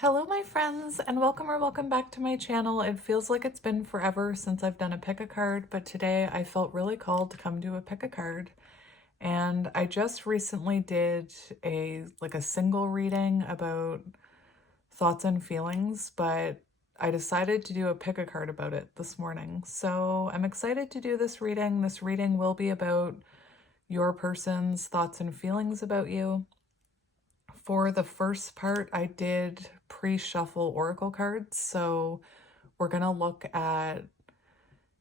Hello my friends, and welcome back to my channel. It feels like it's been forever since I've done a pick a card, but today I felt really called to come do a pick a card. And I just recently did a single reading about thoughts and feelings, but I decided to do a pick a card about it this morning. So I'm excited to do this reading. This reading will be about your person's thoughts and feelings about you. For the first part, I did pre-shuffle oracle cards. So we're going to look at,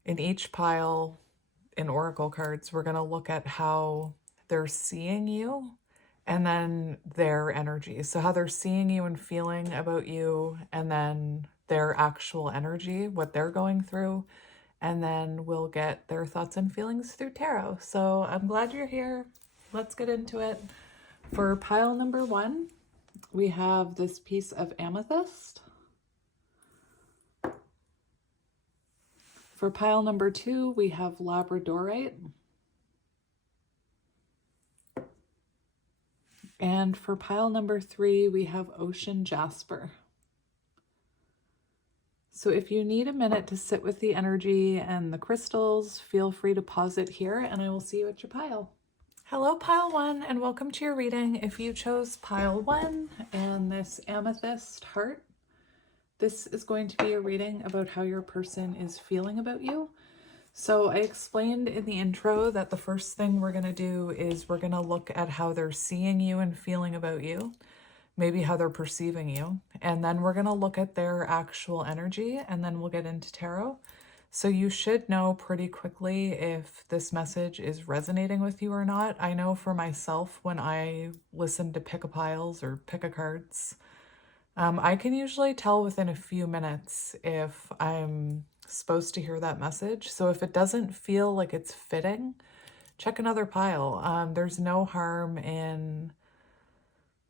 in each pile in oracle cards, we're going to look at how they're seeing you and then their energy. So how they're seeing you and feeling about you, and then their actual energy, what they're going through. And then we'll get their thoughts and feelings through tarot. So I'm glad you're here. Let's get into it. For pile number 1, we have this piece of amethyst. For pile number 2, we have labradorite. And for pile number 3, we have ocean jasper. So if you need a minute to sit with the energy and the crystals, feel free to pause it here and I will see you at your pile. Hello pile 1, and welcome to your reading. If you chose pile 1 and this amethyst heart, this is going to be a reading about how your person is feeling about you. So I explained in the intro that the first thing we're going to do is we're going to look at how they're seeing you and feeling about you, maybe how they're perceiving you. And then we're going to look at their actual energy, and then we'll get into tarot. So you should know pretty quickly if this message is resonating with you or not. I know for myself, when I listen to pick-a-piles or pick-a-cards, I can usually tell within a few minutes if I'm supposed to hear that message. So if it doesn't feel like it's fitting, check another pile. There's no harm in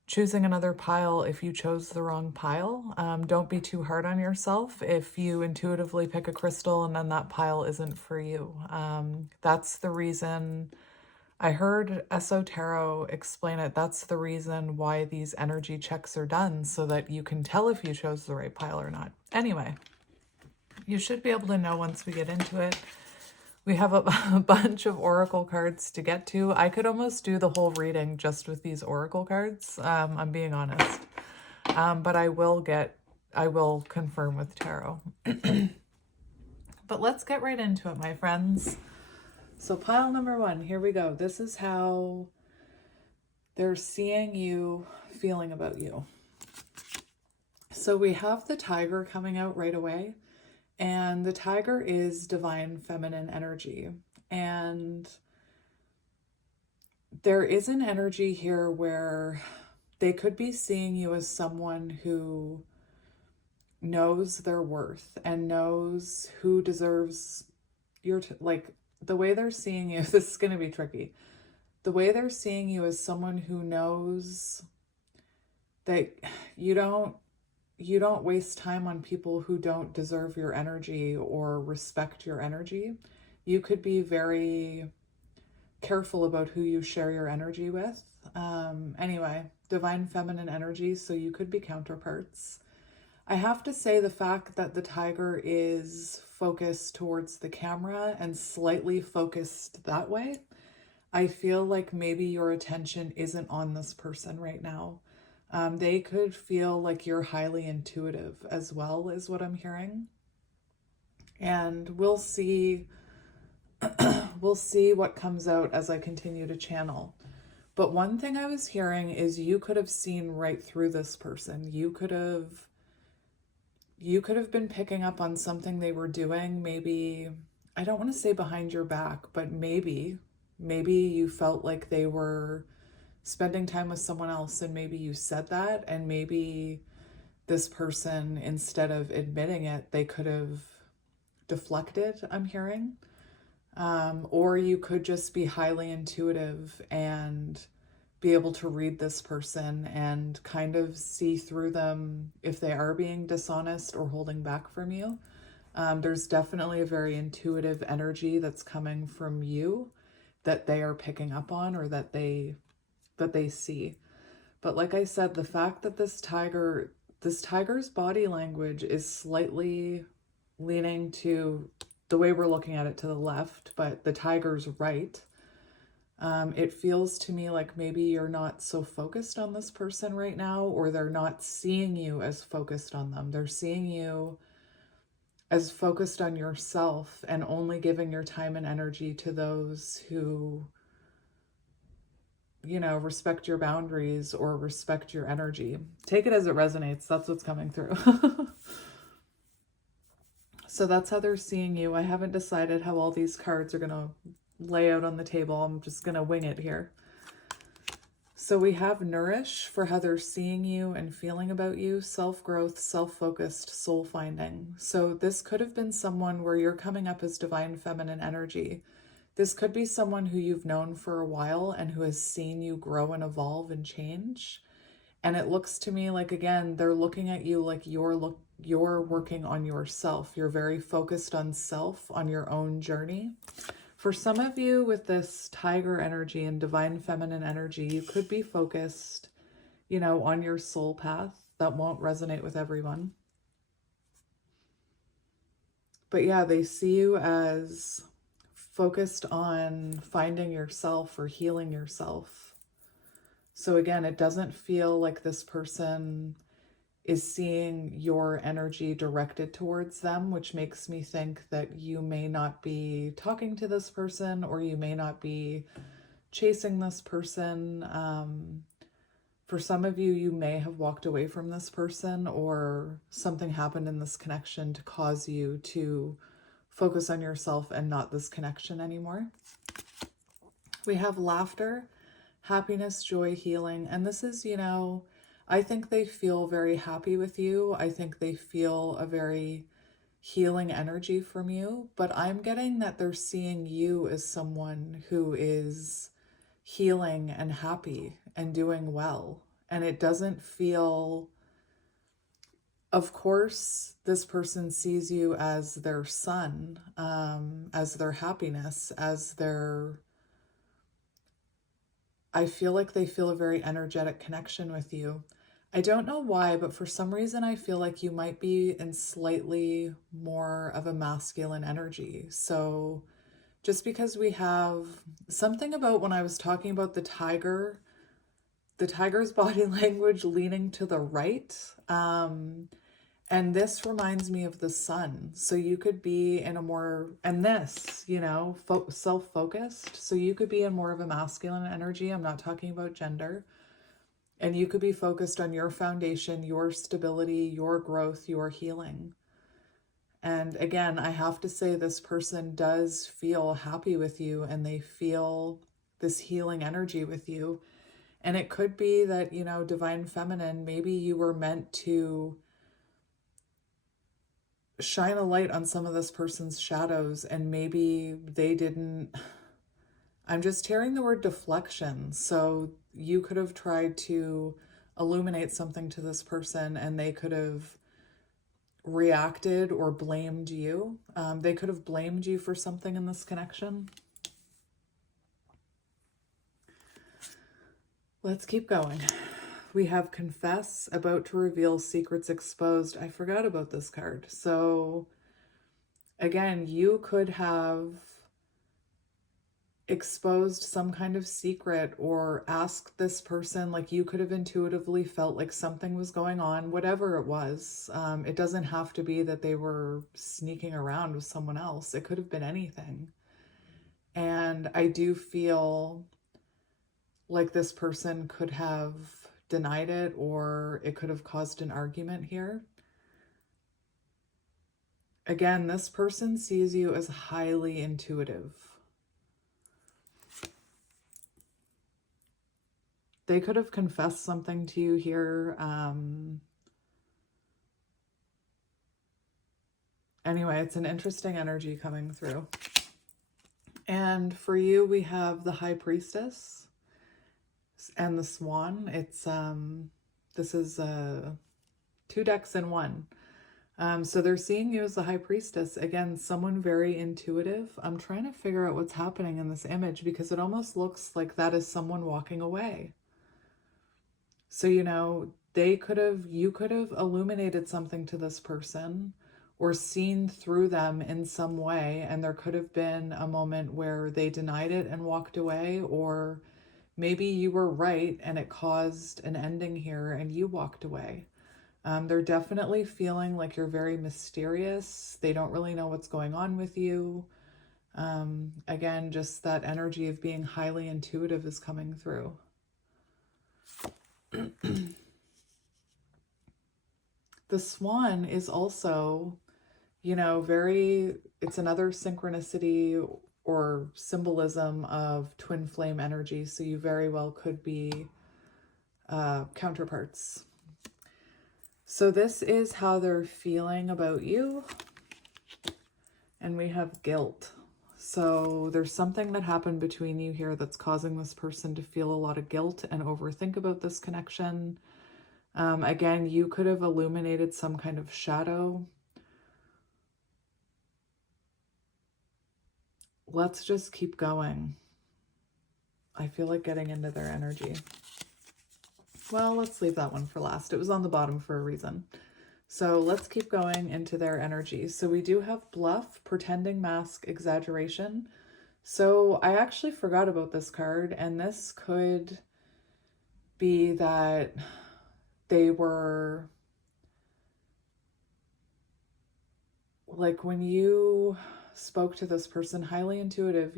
choosing another pile if you chose the wrong pile. Don't be too hard on yourself if you intuitively pick a crystal and then that pile isn't for you. That's the reason I heard Esoterro explain it. That's the reason why these energy checks are done, so that you can tell if you chose the right pile or not. Anyway, you should be able to know once we get into it. We have a bunch of oracle cards to get to. I could almost do the whole reading just with these oracle cards. I'm being honest. But I will confirm with tarot. But let's get right into it, my friends. So pile number 1, here we go. This is how they're seeing you, feeling about you. So we have the tiger coming out right away. And the tiger is divine feminine energy. And there is an energy here where they could be seeing you as someone who knows their worth and knows who deserves your, the way they're seeing you, this is going to be tricky. The way they're seeing you is someone who knows that you don't waste time on people who don't deserve your energy or respect your energy. You could be very careful about who you share your energy with. Anyway, divine feminine energy, so you could be counterparts. I have to say the fact that the tiger is focused towards the camera and slightly focused that way, I feel like maybe your attention isn't on this person right now. They could feel like you're highly intuitive as well, is what I'm hearing. And we'll see what comes out as I continue to channel. But one thing I was hearing is you could have seen right through this person. You could have been picking up on something they were doing. Maybe, I don't want to say behind your back, but maybe you felt like they were spending time with someone else, and maybe you said that, and maybe this person, instead of admitting it, they could have deflected, I'm hearing. Or you could just be highly intuitive and be able to read this person and kind of see through them if they are being dishonest or holding back from you. There's definitely a very intuitive energy that's coming from you that they are picking up on, or that they see. But like I said, the fact that this tiger, this tiger's body language is slightly leaning to the way we're looking at it to the left, but the tiger's right. It feels to me like maybe you're not so focused on this person right now, or they're not seeing you as focused on them. They're seeing you as focused on yourself and only giving your time and energy to those who, you know, respect your boundaries or respect your energy. Take it as it resonates. That's what's coming through. So that's how they're seeing you. I haven't decided how all these cards are going to lay out on the table. I'm just going to wing it here. So we have nourish for how they're seeing you and feeling about you, self-growth, self-focused, soul-finding. So this could have been someone where you're coming up as divine feminine energy. This could be someone who you've known for a while and who has seen you grow and evolve and change. And it looks to me like, again, they're looking at you like you're working on yourself. You're very focused on self, on your own journey. For some of you with this tiger energy and divine feminine energy, you could be focused, you know, on your soul path. That won't resonate with everyone. But yeah, they see you as focused on finding yourself or healing yourself. So again, it doesn't feel like this person is seeing your energy directed towards them, which makes me think that you may not be talking to this person, or you may not be chasing this person. For some of you, you may have walked away from this person, or something happened in this connection to cause you to focus on yourself and not this connection anymore. We have laughter, happiness, joy, healing. And this is, you know, I think they feel very happy with you. I think they feel a very healing energy from you, but I'm getting that they're seeing you as someone who is healing and happy and doing well. And it doesn't feel, of course, this person sees you as their sun, as their happiness, as their, I feel like they feel a very energetic connection with you. I don't know why, but for some reason I feel like you might be in slightly more of a masculine energy. So just because we have something about when I was talking about the tiger's body language leaning to the right, and this reminds me of the sun. So you could be in a more, and this, you know, self-focused. So you could be in more of a masculine energy. I'm not talking about gender. And you could be focused on your foundation, your stability, your growth, your healing. And again, I have to say this person does feel happy with you, and they feel this healing energy with you. And it could be that, you know, divine feminine, maybe you were meant to shine a light on some of this person's shadows, and maybe they didn't. I'm just hearing the word deflection. So you could have tried to illuminate something to this person, and they could have reacted or blamed you. They could have blamed you for something in this connection. Let's keep going. We have confess, about to reveal, secrets exposed. I forgot about this card. So again, you could have exposed some kind of secret or asked this person, like you could have intuitively felt like something was going on, whatever it was. It doesn't have to be that they were sneaking around with someone else. It could have been anything. And I do feel like this person could have denied it, or it could have caused an argument here. Again, this person sees you as highly intuitive. They could have confessed something to you here. Anyway, it's an interesting energy coming through. And for you, we have the High Priestess and the Swan. It's this is 2 decks in one. So they're seeing you as the High Priestess. Again, someone very intuitive. I'm trying to figure out what's happening in this image, because it almost looks like that is someone walking away. So, you know, you could have illuminated something to this person or seen through them in some way, and there could have been a moment where they denied it and walked away, or maybe you were right and it caused an ending here and you walked away. They're definitely feeling like you're very mysterious. They don't really know what's going on with you. Again, just that energy of being highly intuitive is coming through. The swan is also, it's another synchronicity or symbolism of twin flame energy. So you very well could be counterparts. So this is how they're feeling about you. And we have guilt. So there's something that happened between you here that's causing this person to feel a lot of guilt and overthink about this connection. Again, you could have illuminated some kind of shadow. Let's just keep going. I feel like getting into their energy. Well, let's leave that one for last. It was on the bottom for a reason. So let's keep going into their energy. So we do have bluff, pretending, mask, exaggeration. So I actually forgot about this card, and this could be that they were like, when you spoke to this person, highly intuitive,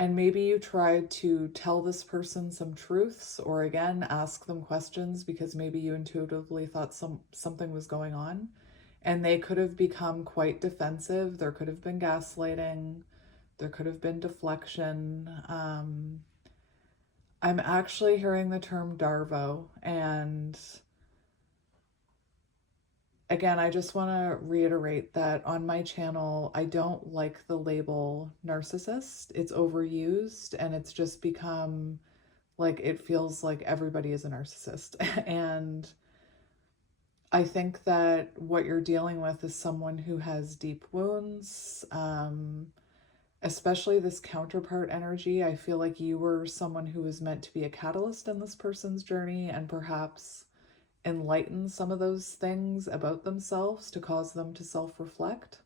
and maybe you tried to tell this person some truths, or again, ask them questions because maybe you intuitively thought something was going on, and they could have become quite defensive. There could have been gaslighting. There could have been deflection. I'm actually hearing the term Darvo, and again, I just want to reiterate that on my channel, I don't like the label narcissist. It's overused, and it's just become like, it feels like everybody is a narcissist. And I think that what you're dealing with is someone who has deep wounds, especially this counterpart energy. I feel like you were someone who was meant to be a catalyst in this person's journey and perhaps enlighten some of those things about themselves to cause them to self-reflect.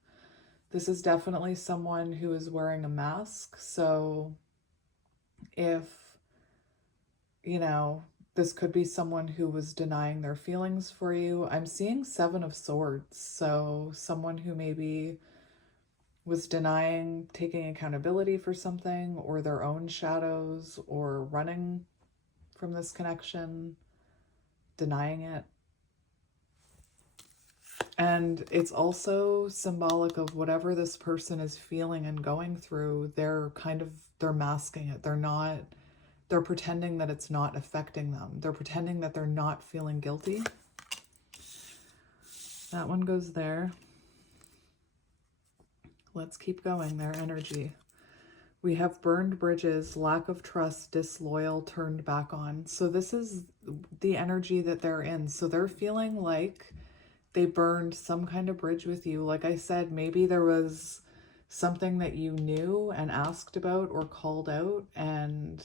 This is definitely someone who is wearing a mask. So if, this could be someone who was denying their feelings for you. I'm seeing 7 of Swords. So someone who maybe was denying taking accountability for something, or their own shadows, or running from this connection, denying it. And it's also symbolic of whatever this person is feeling and going through. They're masking it. They're pretending that it's not affecting them. They're pretending that they're not feeling guilty. That one goes there. Let's keep going, their energy. We have burned bridges, lack of trust, disloyal, turned back on. So this is the energy that they're in. So they're feeling like they burned some kind of bridge with you. Like I said, maybe there was something that you knew and asked about or called out, and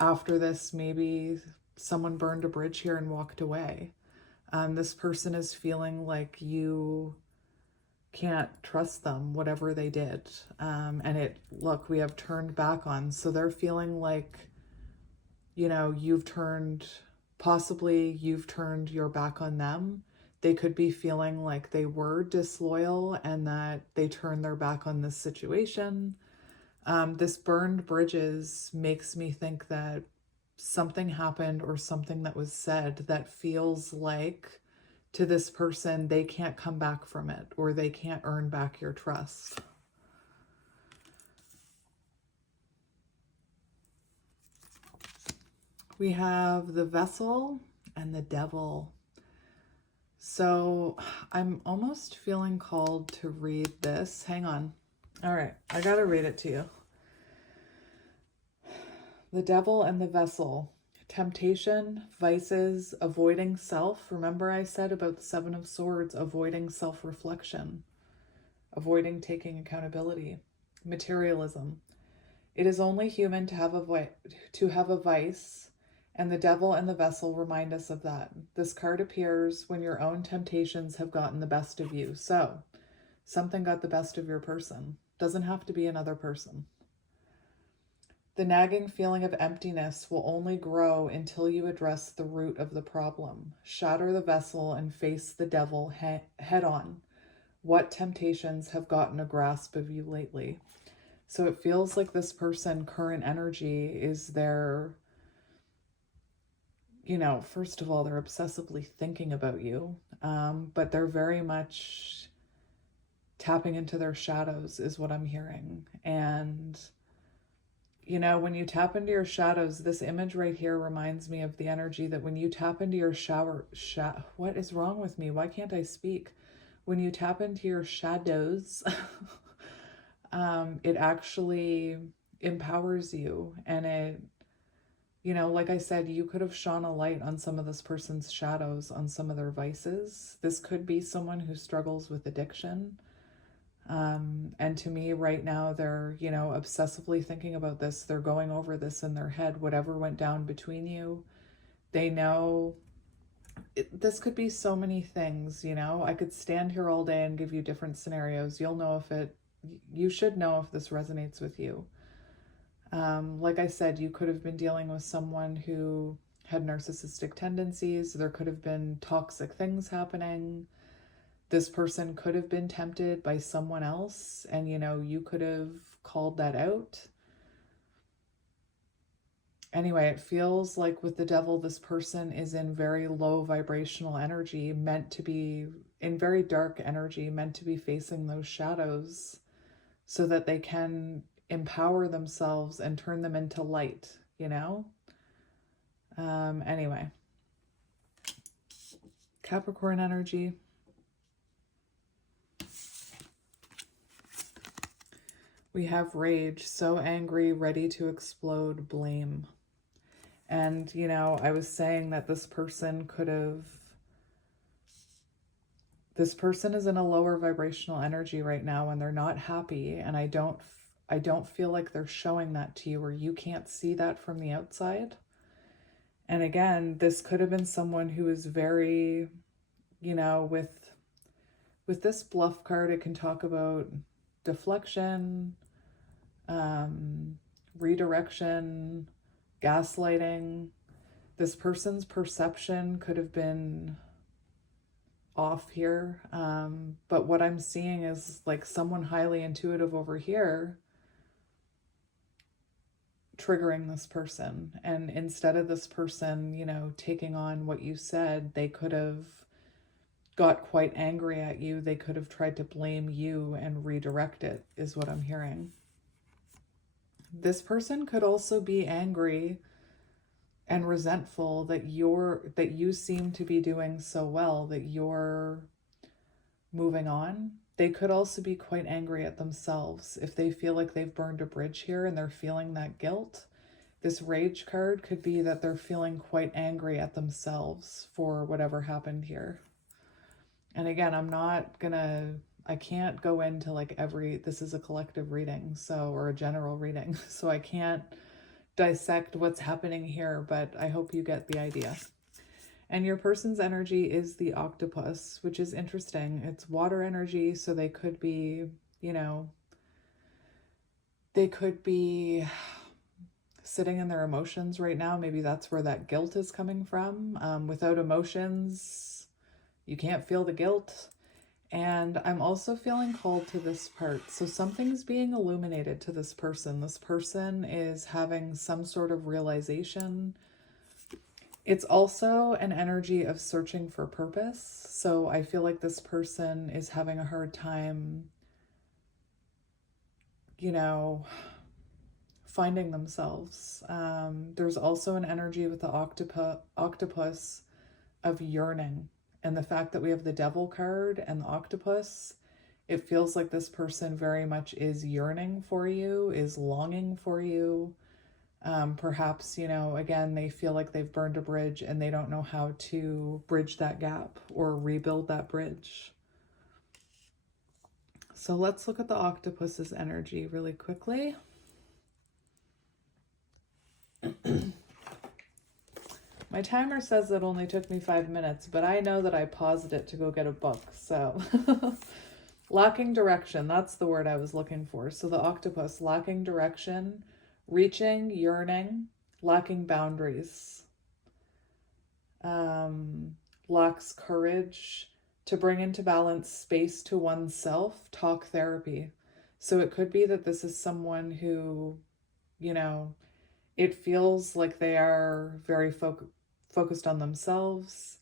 after this, maybe someone burned a bridge here and walked away. This person is feeling like you can't trust them, whatever they did. Look, we have turned back on. So they're feeling like, you've turned your back on them. They could be feeling like they were disloyal and that they turned their back on this situation. This burned bridges makes me think that something happened or something that was said that feels like, to this person, they can't come back from it, or they can't earn back your trust. We have the Vessel and the Devil. So I'm almost feeling called to read this. Hang on. All right, I gotta read it to you. The Devil and the Vessel. Temptation, vices, avoiding self. Remember I said about the 7 of Swords, avoiding self-reflection, avoiding taking accountability. Materialism. It is only human to have a vice, And the devil and the vessel remind us of that. This card appears when your own temptations have gotten the best of you. So something got the best of your person. Doesn't have to be another person. The nagging feeling of emptiness will only grow until you address the root of the problem. Shatter the vessel and face the devil head on. What temptations have gotten a grasp of you lately? So it feels like this person, current energy, is their, first of all, they're obsessively thinking about you, but they're very much tapping into their shadows is what I'm hearing. And when you tap into your shadows, this image right here reminds me of the energy that when you tap into your what is wrong with me? Why can't I speak? When you tap into your shadows, it actually empowers you. And it, like I said, you could have shone a light on some of this person's shadows, on some of their vices. This could be someone who struggles with addiction. And to me right now, they're, obsessively thinking about this. They're going over this in their head, whatever went down between you. They know this could be so many things, I could stand here all day and give you different scenarios. You'll know you should know if this resonates with you. Like I said, you could have been dealing with someone who had narcissistic tendencies. There could have been toxic things happening. This person could have been tempted by someone else, and you could have called that out. Anyway, it feels like with the devil, this person is in very low vibrational energy, meant to be in very dark energy, meant to be facing those shadows so that they can empower themselves and turn them into light, Anyway, Capricorn energy. We have rage, so angry, ready to explode, blame. And, I was saying that this person is in a lower vibrational energy right now and they're not happy. And I don't feel like they're showing that to you, or you can't see that from the outside. And again, this could have been someone who is very, with this bluff card, it can talk about deflection, redirection, gaslighting. This person's perception could have been off here. But what I'm seeing is like someone highly intuitive over here triggering this person. And instead of this person, taking on what you said, they could have got quite angry at you. They could have tried to blame you and redirect it, is what I'm hearing. This person could also be angry and resentful that you seem to be doing so well, that you're moving on. They could also be quite angry at themselves if they feel like they've burned a bridge here and they're feeling that guilt. This rage card could be that they're feeling quite angry at themselves for whatever happened here. And again, I can't go into like this is a collective reading, or a general reading, so I can't dissect what's happening here, but I hope you get the idea. And your person's energy is the octopus, which is interesting. It's water energy, so they could be, they could be sitting in their emotions right now. Maybe that's where that guilt is coming from. Without emotions, you can't feel the guilt. And I'm also feeling called to this part. So something's being illuminated to this person. This person is having some sort of realization. It's also an energy of searching for purpose. So I feel like this person is having a hard time, finding themselves. There's also an energy with the octopus of yearning. And the fact that we have the devil card and the octopus, it feels like this person very much is yearning for you, is longing for you. Perhaps, again, they feel like they've burned a bridge and they don't know how to bridge that gap or rebuild that bridge. So let's look at the octopus's energy really quickly. My timer says it only took me 5 minutes, but I know that I paused it to go get a book, so. Lacking direction, that's the word I was looking for. So the octopus, lacking direction, reaching, yearning, lacking boundaries. Lacks courage to bring into balance space to oneself, talk therapy. So it could be that this is someone who, you know, it feels like they are very focused on themselves.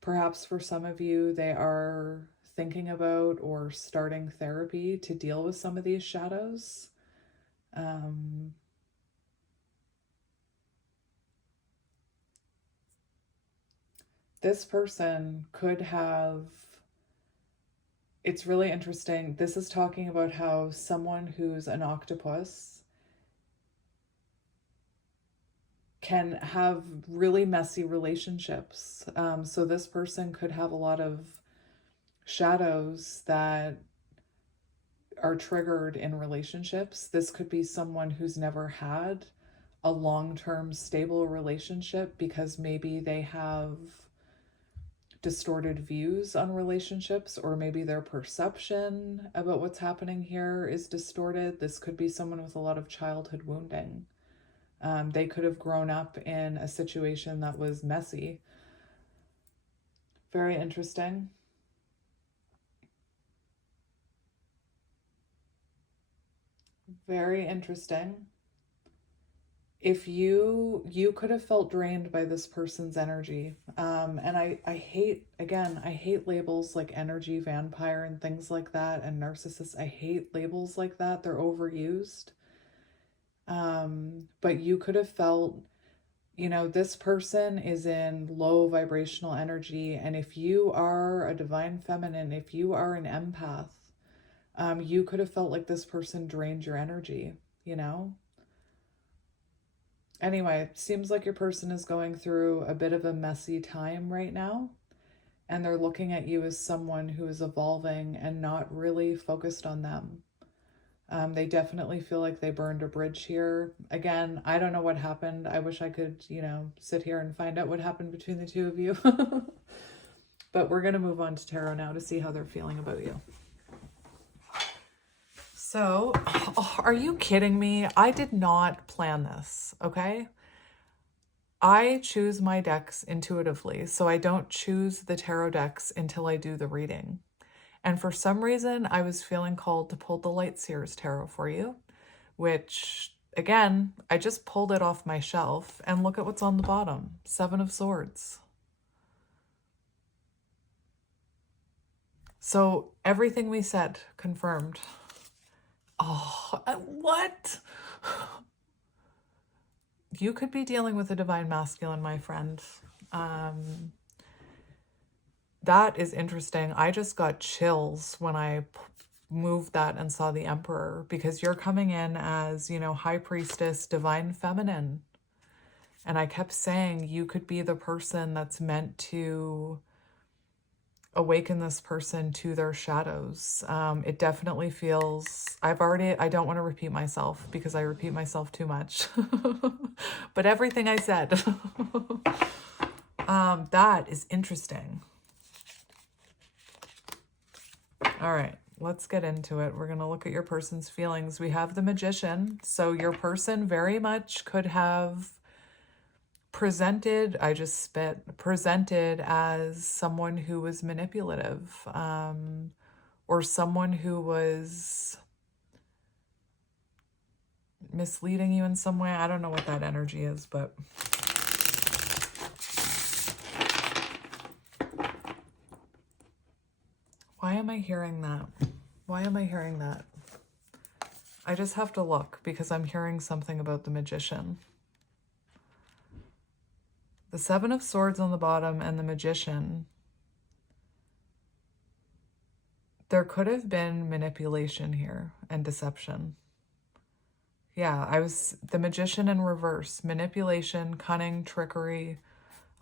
Perhaps for some of you, they are thinking about or starting therapy to deal with some of these shadows. This person could have, it's really interesting. This is talking about how someone who's an octopus can have really messy relationships. So this person could have a lot of shadows that are triggered in relationships. This could be someone who's never had a long-term stable relationship because maybe they have distorted views on relationships, or maybe their perception about what's happening here is distorted. This could be someone with a lot of childhood wounding. They could have grown up in a situation that was messy. Very interesting. Very interesting. If you could have felt drained by this person's energy. And I hate, again, I hate labels like energy vampire and things like that, and narcissist. I hate labels like that. They're overused. But you could have felt, you know, this person is in low vibrational energy. And if you are a divine feminine, if you are an empath, you could have felt like this person drained your energy, you know? Anyway, it seems like your person is going through a bit of a messy time right now, and they're looking at you as someone who is evolving and not really focused on them. They definitely feel like they burned a bridge here. Again, I don't know what happened. I wish I could, you know, sit here and find out what happened between the two of you. But we're going to move on to tarot now to see how they're feeling about you. So, are you kidding me? I did not plan this, okay? I choose my decks intuitively, so I don't choose the tarot decks until I do the reading. And for some reason, I was feeling called to pull the Light Seers Tarot for you, which, again, I just pulled it off my shelf, and look at what's on the bottom. 7 of Swords. So everything we said, confirmed. Oh, what? You could be dealing with a divine masculine, my friend. That is interesting. I just got chills when I moved that and saw the Emperor, because you're coming in as, you know, High Priestess, divine feminine. And I kept saying you could be the person that's meant to awaken this person to their shadows. It definitely feels, I don't want to repeat myself because I repeat myself too much, but everything I said, that is interesting. All right, let's get into it. We're going to look at your person's feelings. We have the Magician. So your person very much could have presented as someone who was manipulative, or someone who was misleading you in some way. I don't know what that energy is, but why am I hearing that? Why am I hearing that? I just have to look because I'm hearing something about the Magician. The 7 of Swords on the bottom and the Magician. There could have been manipulation here and deception. Yeah, the Magician in reverse. Manipulation, cunning, trickery,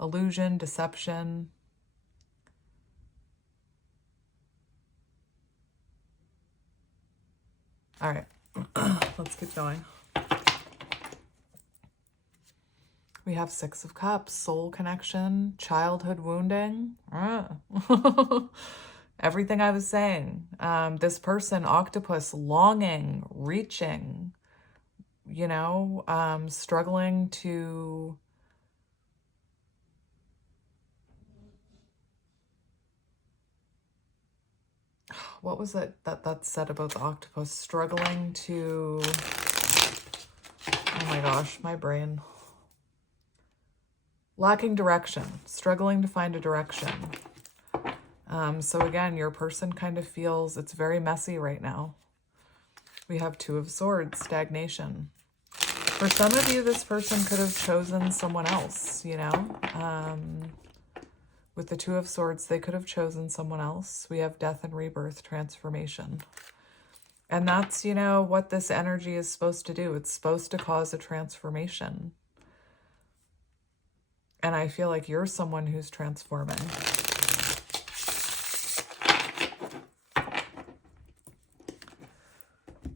illusion, deception. All right, let's keep going. We have Six of Cups, soul connection, childhood wounding. Everything I was saying. This person, octopus, longing, reaching, you know, struggling to... What was it that said about the octopus? Struggling to... Oh my gosh, my brain. Lacking direction, struggling to find a direction. So again, your person kind of feels it's very messy right now. We have Two of Swords, stagnation. For some of you, this person could have chosen someone else, you know. With the Two of Swords, they could have chosen someone else. We have death and rebirth, transformation. And that's, you know, what this energy is supposed to do. It's supposed to cause a transformation. And I feel like you're someone who's transforming.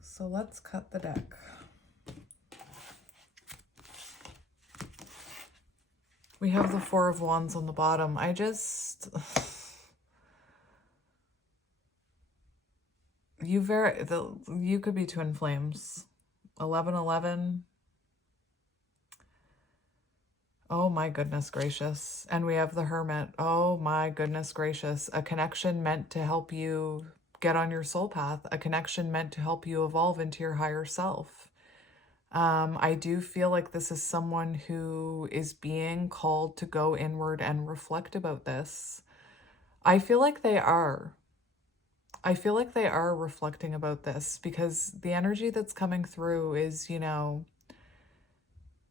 So let's cut the deck. We have the Four of Wands on the bottom. You could be twin flames. 1111. Oh my goodness gracious. And we have the Hermit. Oh my goodness gracious. A connection meant to help you get on your soul path. A connection meant to help you evolve into your higher self. I do feel like this is someone who is being called to go inward and reflect about this. I feel like they are. I feel like they are reflecting about this because the energy that's coming through is, you know,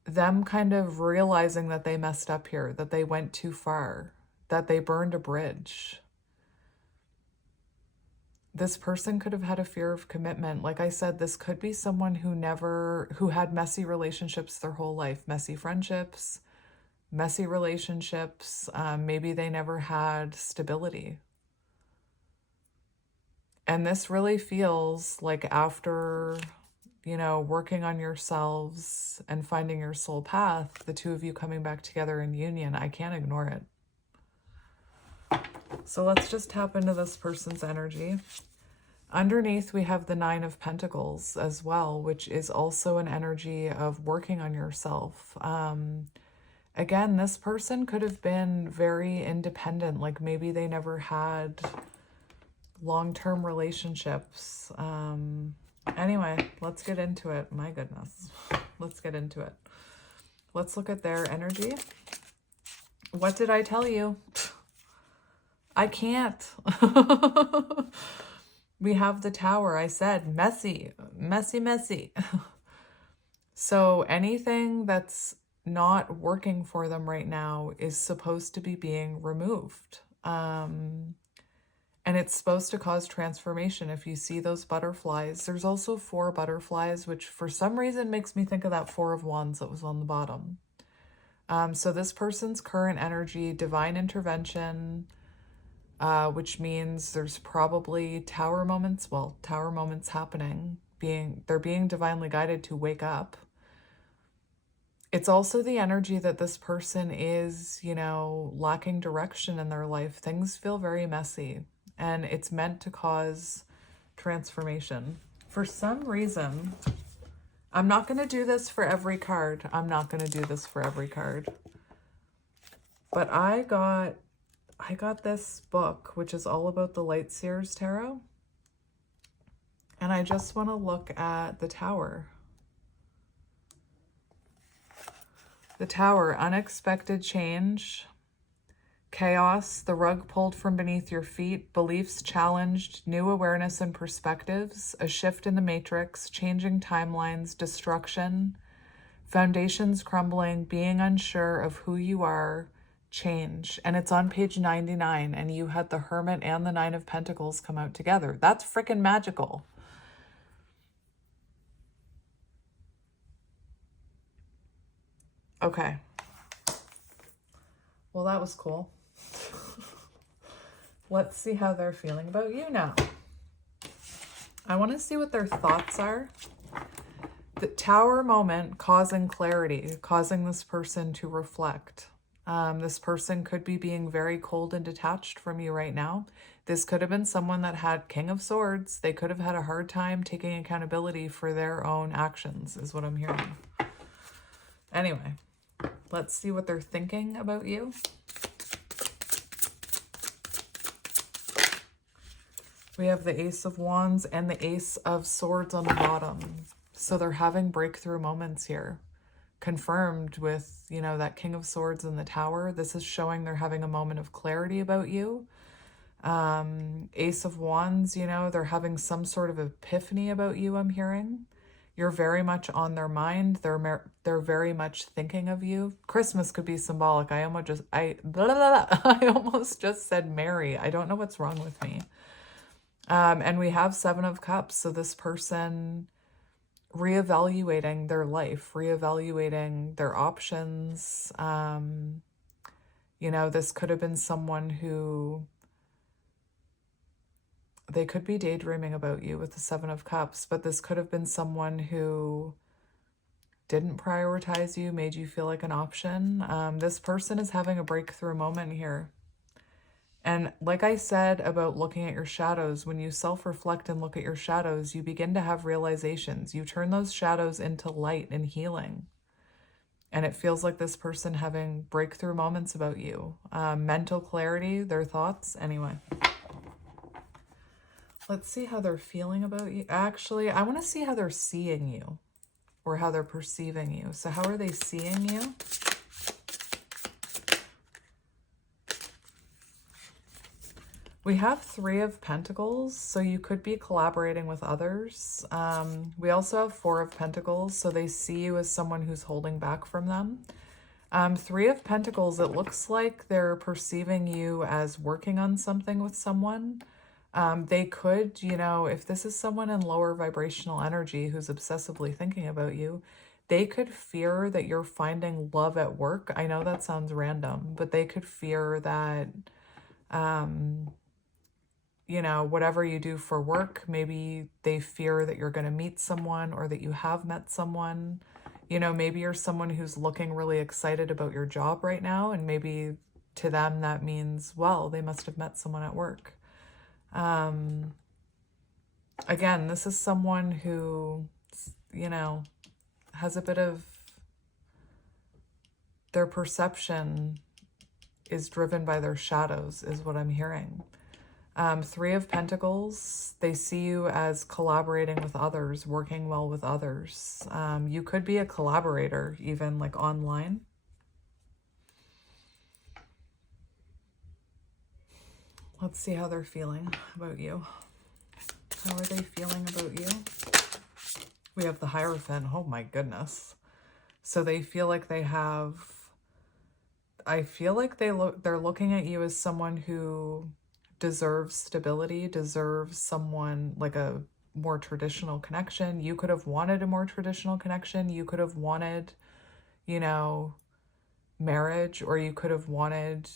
them kind of realizing that they messed up here, that they went too far, that they burned a bridge. This person could have had a fear of commitment. Like I said, this could be someone who had messy relationships their whole life, messy friendships, messy relationships. Maybe they never had stability. And this really feels like after, you know, working on yourselves and finding your soul path, the two of you coming back together in union, I can't ignore it. So let's just tap into this person's energy. Underneath, we have the Nine of Pentacles as well, which is also an energy of working on yourself. Again, this person could have been very independent, like maybe they never had long-term relationships. Anyway, let's get into it. My goodness. Let's get into it. Let's look at their energy. What did I tell you? I can't. We have the Tower. I said messy, messy, messy. So anything that's not working for them right now is supposed to be being removed. And it's supposed to cause transformation. If you see those butterflies, there's also 4 butterflies, which for some reason makes me think of that Four of Wands that was on the bottom. So this person's current energy, divine intervention, which means there's probably tower moments happening. They're being divinely guided to wake up. It's also the energy that this person is, you know, lacking direction in their life. Things feel very messy. And it's meant to cause transformation. For some reason, I'm not going to do this for every card. But I got this book, which is all about the Light Seers Tarot. And I just want to look at the Tower. The Tower, unexpected change. Chaos, the rug pulled from beneath your feet, beliefs challenged, new awareness and perspectives, a shift in the matrix, changing timelines, destruction, foundations crumbling, being unsure of who you are, change. And it's on page 99, and you had the Hermit and the Nine of Pentacles come out together. That's freaking magical. Okay. Well, that was cool. Let's see how they're feeling about you now. I want to see what their thoughts are. The Tower moment causing clarity, causing this person to reflect. This person could be being very cold and detached from you right now. This could have been someone that had King of Swords. They could have had a hard time taking accountability for their own actions, is what I'm hearing. Anyway, let's see what they're thinking about you. We have the Ace of Wands and the Ace of Swords on the bottom. So they're having breakthrough moments here. Confirmed with, you know, that King of Swords in the Tower. This is showing they're having a moment of clarity about you. Ace of Wands, you know, they're having some sort of epiphany about you, I'm hearing. You're very much on their mind. They're very much thinking of you. Christmas could be symbolic. I almost just said Mary. I don't know what's wrong with me. And we have Seven of Cups. So this person reevaluating their life, reevaluating their options. You know, this could have been someone who, they could be daydreaming about you with the Seven of Cups, but this could have been someone who didn't prioritize you, made you feel like an option. This person is having a breakthrough moment here. And like I said about looking at your shadows, when you self-reflect and look at your shadows, you begin to have realizations. You turn those shadows into light and healing. And it feels like this person having breakthrough moments about you. Mental clarity, their thoughts. Anyway. Let's see how they're feeling about you. Actually, I want to see how they're seeing you or how they're perceiving you. So how are they seeing you? We have Three of Pentacles, so you could be collaborating with others. We also have Four of Pentacles, so they see you as someone who's holding back from them. Three of Pentacles, it looks like they're perceiving you as working on something with someone. They could, you know, if this is someone in lower vibrational energy who's obsessively thinking about you, they could fear that you're finding love at work. I know that sounds random, but they could fear that, you know, whatever you do for work, maybe they fear that you're going to meet someone or that you have met someone. You know, maybe you're someone who's looking really excited about your job right now, and maybe to them that means, well, they must have met someone at work. Again, this is someone who, you know, has a bit of, their perception is driven by their shadows, is what I'm hearing. Three of Pentacles, they see you as collaborating with others, working well with others. You could be a collaborator, even like online. Let's see how they're feeling about you. How are they feeling about you? We have the Hierophant. Oh my goodness. So they feel like they have, I feel like they're looking at you as someone who deserves stability, deserves someone like a more traditional connection. You could have wanted a more traditional connection. You could have wanted, you know, marriage, or you could have wanted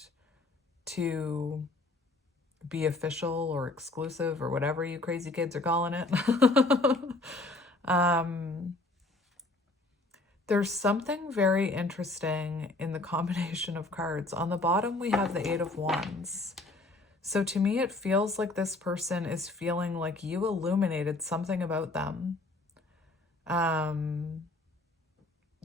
to be official or exclusive or whatever you crazy kids are calling it. There's something very interesting in the combination of cards. On the bottom, we have the Eight of Wands. So to me, it feels like this person is feeling like you illuminated something about them. The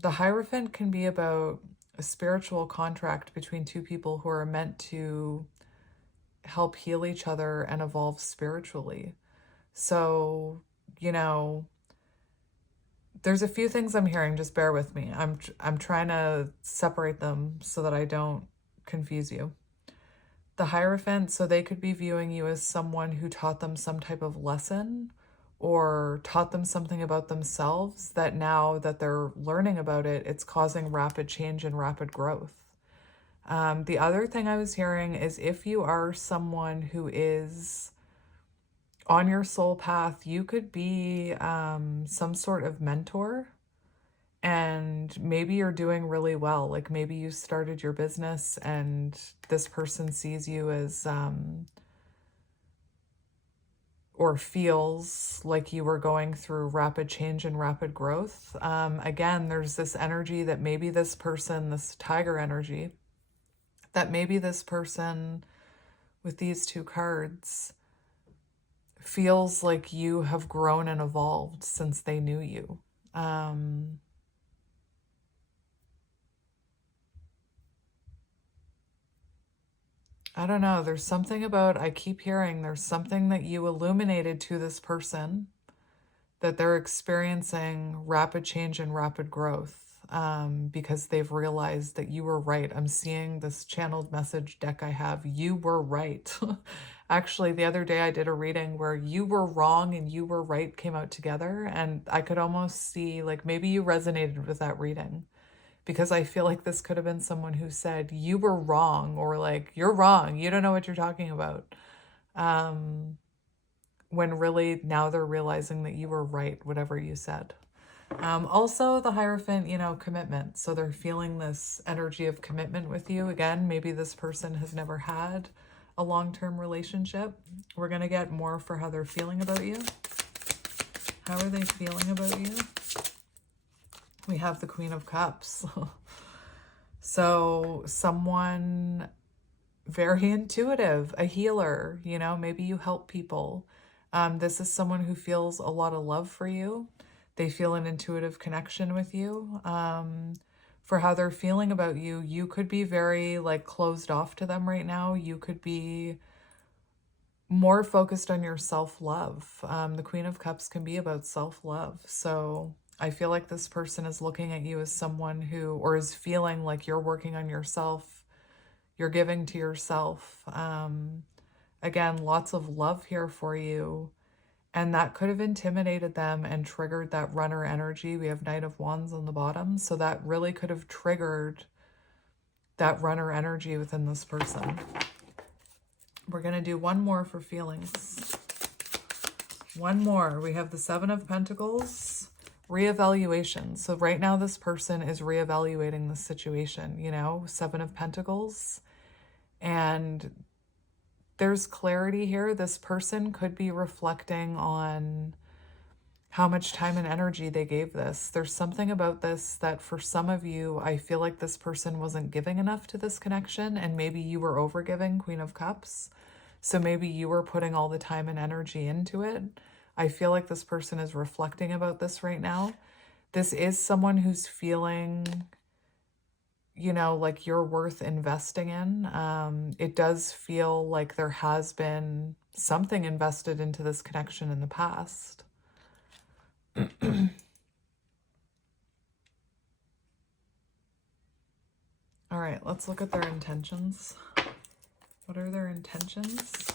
Hierophant can be about a spiritual contract between two people who are meant to help heal each other and evolve spiritually. So, you know, there's a few things I'm hearing. Just bear with me. I'm trying to separate them so that I don't confuse you. The Hierophant, so they could be viewing you as someone who taught them some type of lesson or taught them something about themselves that now that they're learning about it, it's causing rapid change and rapid growth. The other thing I was hearing is if you are someone who is on your soul path, you could be some sort of mentor. And maybe you're doing really well. Like maybe you started your business and this person sees you as or feels like you were going through rapid change and rapid growth. Again, there's this energy that maybe this person, this tiger energy, that maybe this person with these two cards feels like you have grown and evolved since they knew you. I don't know. There's something about, I keep hearing there's something that you illuminated to this person, that they're experiencing rapid change and rapid growth because they've realized that you were right. I'm seeing this channeled message deck I have. You were right. Actually, the other day I did a reading where you were wrong and you were right came out together. And I could almost see like maybe you resonated with that reading, because I feel like this could have been someone who said, you were wrong, or like, you're wrong, you don't know what you're talking about. When really now they're realizing that you were right, whatever you said. Also the Hierophant, you know, commitment. So they're feeling this energy of commitment with you. Again, maybe this person has never had a long-term relationship. We're going to get more for how they're feeling about you. How are they feeling about you? We have the Queen of Cups. So someone very intuitive, a healer, you know, maybe you help people. This is someone who feels a lot of love for you. They feel an intuitive connection with you. For how they're feeling about you, you could be very like closed off to them right now. You could be more focused on your self-love. The Queen of Cups can be about self-love. So I feel like this person is looking at you as someone who, or is feeling like you're working on yourself, you're giving to yourself. Again, lots of love here for you. And that could have intimidated them and triggered that runner energy. We have Knight of Wands on the bottom. So that really could have triggered that runner energy within this person. We're going to do one more for feelings. One more. We have the Seven of Pentacles. Reevaluation. So right now this person is reevaluating the situation, you know, Seven of Pentacles. And there's clarity here. This person could be reflecting on how much time and energy they gave this. There's something about this that for some of you, I feel like this person wasn't giving enough to this connection, and maybe you were overgiving, Queen of Cups. So maybe you were putting all the time and energy into it. I feel like this person is reflecting about this right now. This is someone who's feeling, you know, like you're worth investing in. It does feel like there has been something invested into this connection in the past. All right, let's look at their intentions. What are their intentions?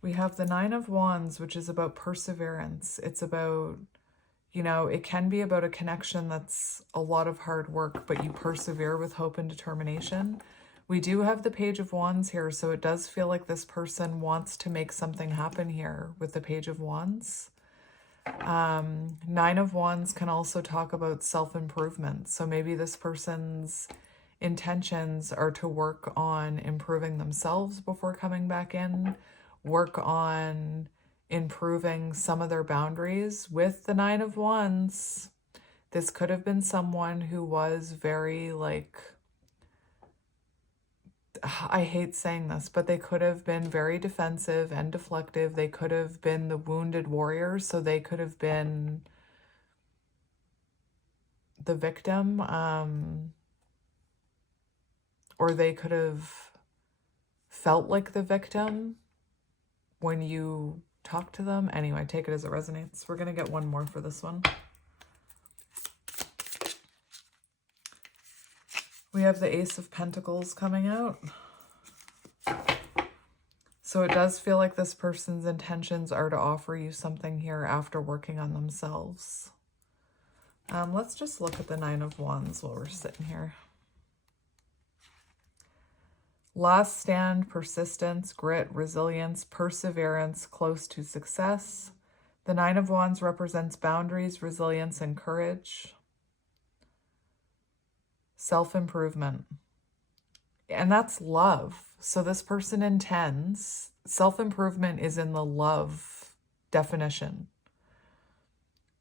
We have the Nine of Wands, which is about perseverance. It's about, you know, it can be about a connection that's a lot of hard work, but you persevere with hope and determination. We do have the Page of Wands here, so it does feel like this person wants to make something happen here with the Page of Wands. Nine of Wands can also talk about self-improvement. So maybe this person's intentions are to work on improving themselves before coming back in, work on improving some of their boundaries. With the Nine of Wands, this could have been someone who was very like, I hate saying this, but they could have been very defensive and deflective. They could have been the wounded warriors. So they could have been the victim, or they could have felt like the victim when you talk to them. Anyway, take it as it resonates. We're going to get one more for this one. We have the Ace of Pentacles coming out. So it does feel like this person's intentions are to offer you something here after working on themselves. Let's just look at the Nine of Wands while we're sitting here. Last stand, persistence, grit, resilience, perseverance, close to success. The Nine of Wands represents boundaries, resilience, and courage. Self-improvement. And that's love. So this person intends, self-improvement is in the love definition.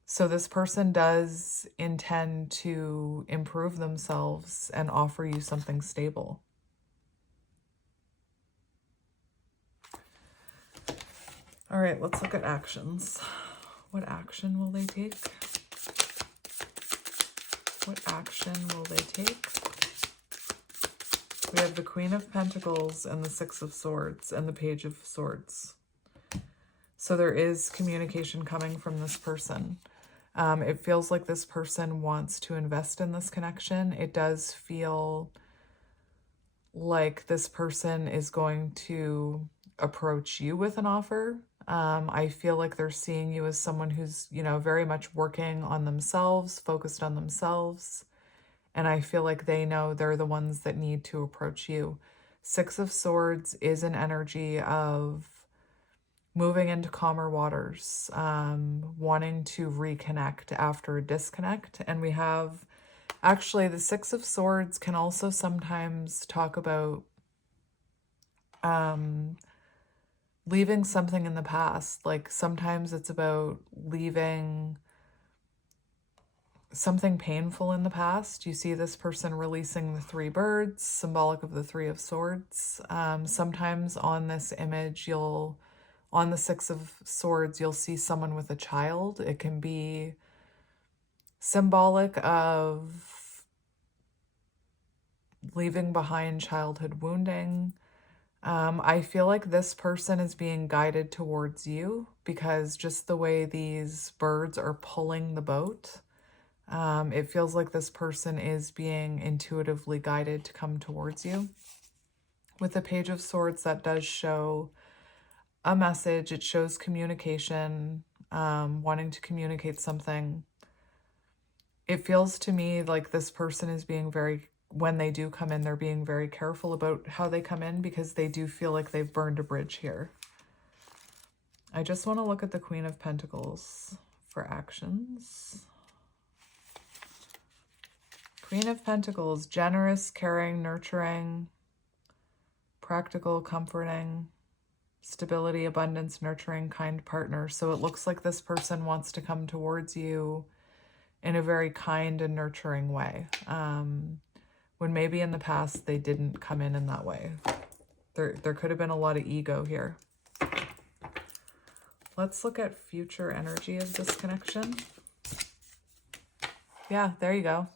So this person does intend to improve themselves and offer you something stable. All right, let's look at actions. What action will they take? What action will they take? We have the Queen of Pentacles and the Six of Swords and the Page of Swords. So there is communication coming from this person. It feels like this person wants to invest in this connection. It does feel like this person is going to approach you with an offer. I feel like they're seeing you as someone who's, you know, very much working on themselves, focused on themselves. And I feel like they know they're the ones that need to approach you. Six of Swords is an energy of moving into calmer waters, wanting to reconnect after a disconnect. And we have, actually, the Six of Swords can also sometimes talk about leaving something in the past. Like sometimes it's about leaving something painful in the past. You see this person releasing the three birds, symbolic of the Three of Swords. Sometimes on this image, on the Six of Swords, you'll see someone with a child. It can be symbolic of leaving behind childhood wounding. I feel like this person is being guided towards you because just the way these birds are pulling the boat, it feels like this person is being intuitively guided to come towards you. With the Page of Swords, that does show a message. It shows communication, wanting to communicate something. It feels to me like this person is being when they do come in, they're being very careful about how they come in because they do feel like they've burned a bridge here. I just want to look at the Queen of Pentacles for actions. Queen of Pentacles, generous, caring, nurturing, practical, comforting, stability, abundance, nurturing, kind partner. So it looks like this person wants to come towards you in a very kind and nurturing way. When maybe in the past they didn't come in that way. There could have been a lot of ego here. Let's look at future energy of this connection. Yeah, there you go.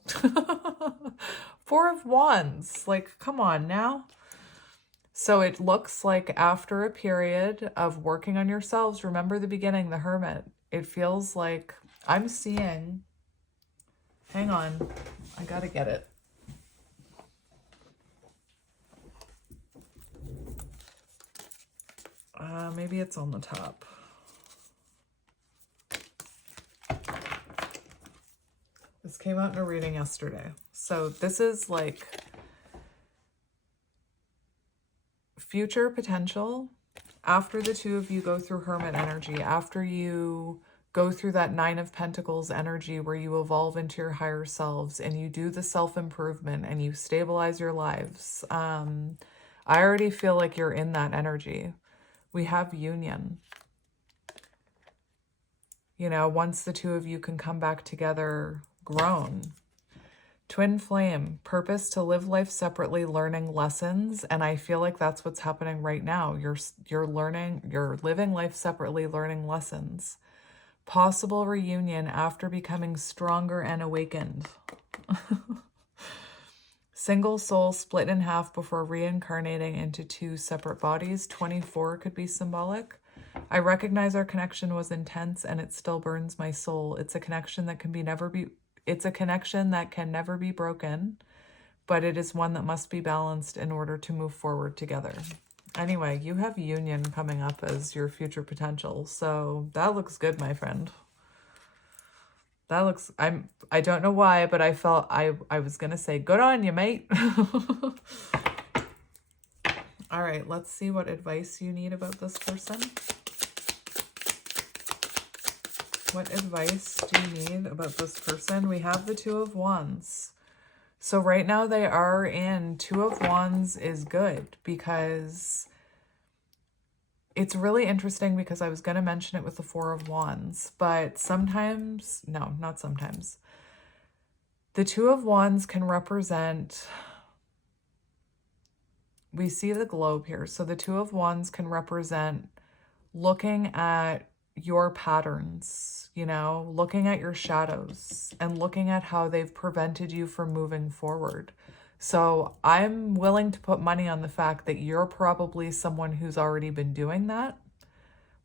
Four of Wands. Like, come on now. So it looks like after a period of working on yourselves, remember the beginning, the Hermit. It feels like I'm seeing, hang on, I gotta get it. Maybe it's on the top. This came out in a reading yesterday. So this is like future potential after the two of you go through Hermit energy, after you go through that Nine of Pentacles energy where you evolve into your higher selves and you do the self-improvement and you stabilize your lives. I already feel like you're in that energy. We have union. You know, once the two of you can come back together, grown. Twin flame, purpose to live life separately, learning lessons. And I feel like that's what's happening right now. You're living life separately, learning lessons. Possible reunion after becoming stronger and awakened. Single soul split in half before reincarnating into two separate bodies. 24 could be symbolic. I recognize our connection was intense and it still burns my soul. It's a connection that can never be broken, but it is one that must be balanced in order to move forward together. Anyway, you have union coming up as your future potential. So that looks good, my friend. That looks, I don't know why, but I felt I was going to say, good on you, mate. All right, let's see what advice you need about this person. What advice do you need about this person? We have the Two of Wands. So right now they are in Two of Wands is good, because it's really interesting, because I was going to mention it with the Four of Wands, but sometimes, no, not sometimes. The Two of Wands can represent, we see the globe here. So the Two of Wands can represent looking at your patterns, you know, looking at your shadows and looking at how they've prevented you from moving forward. So I'm willing to put money on the fact that you're probably someone who's already been doing that,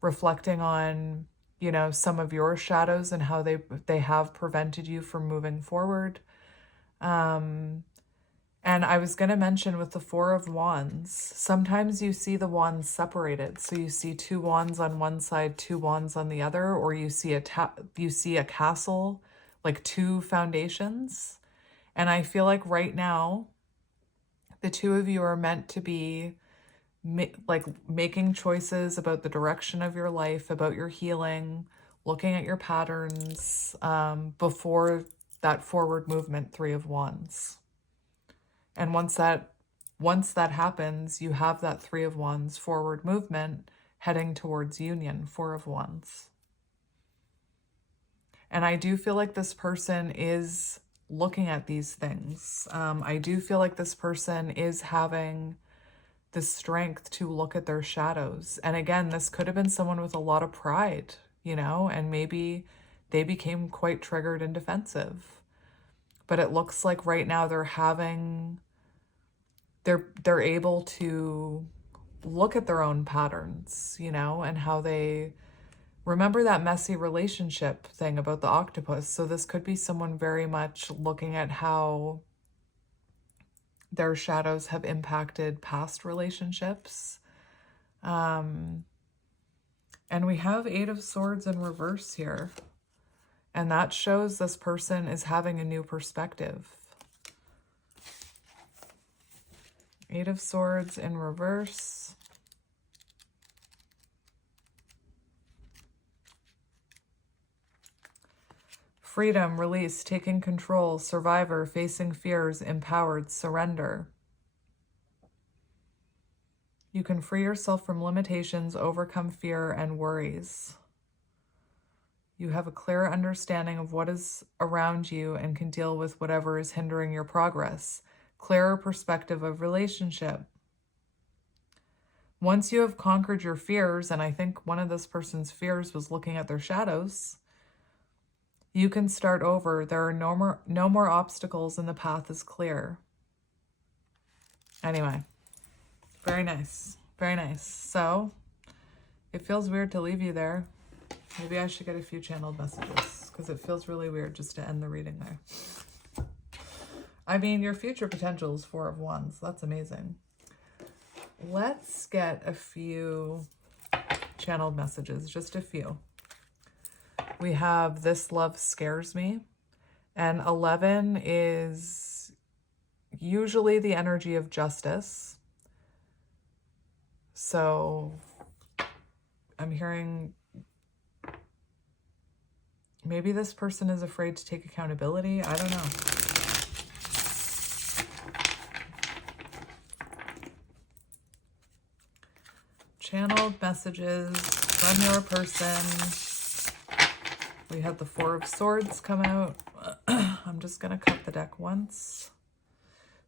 reflecting on, you know, some of your shadows and how they have prevented you from moving forward. And I was going to mention with the Four of Wands, sometimes you see the wands separated. So you see two wands on one side, two wands on the other, or you see a castle, like two foundations. And I feel like right now, the two of you are meant to be making choices about the direction of your life, about your healing, looking at your patterns before that forward movement, Three of Wands. And once that happens, you have that Three of Wands forward movement heading towards union, Four of Wands. And I do feel like this person is looking at these things. I do feel like this person is having the strength to look at their shadows. And again, this could have been someone with a lot of pride, you know, and maybe they became quite triggered and defensive. But it looks like right now they're able to look at their own patterns, you know, and how they remember that messy relationship thing about the octopus. So this could be someone very much looking at how their shadows have impacted past relationships. And we have Eight of Swords in reverse here. And that shows this person is having a new perspective. Eight of Swords in reverse. Freedom, release, taking control, survivor, facing fears, empowered, surrender. You can free yourself from limitations, overcome fear and worries. You have a clear understanding of what is around you and can deal with whatever is hindering your progress. Clearer perspective of relationship. Once you have conquered your fears, and I think one of this person's fears was looking at their shadows, you can start over. There are no more obstacles and the path is clear. Anyway, very nice. Very nice. So it feels weird to leave you there. Maybe I should get a few channeled messages, because it feels really weird just to end the reading there. I mean, your future potential is Four of Wands. That's amazing. Let's get a few channeled messages, just a few. We have This Love Scares Me. And 11 is usually the energy of justice. So I'm hearing maybe this person is afraid to take accountability. I don't know. Channeled messages from your person. We had the Four of Swords come out. I'm just going to cut the deck once.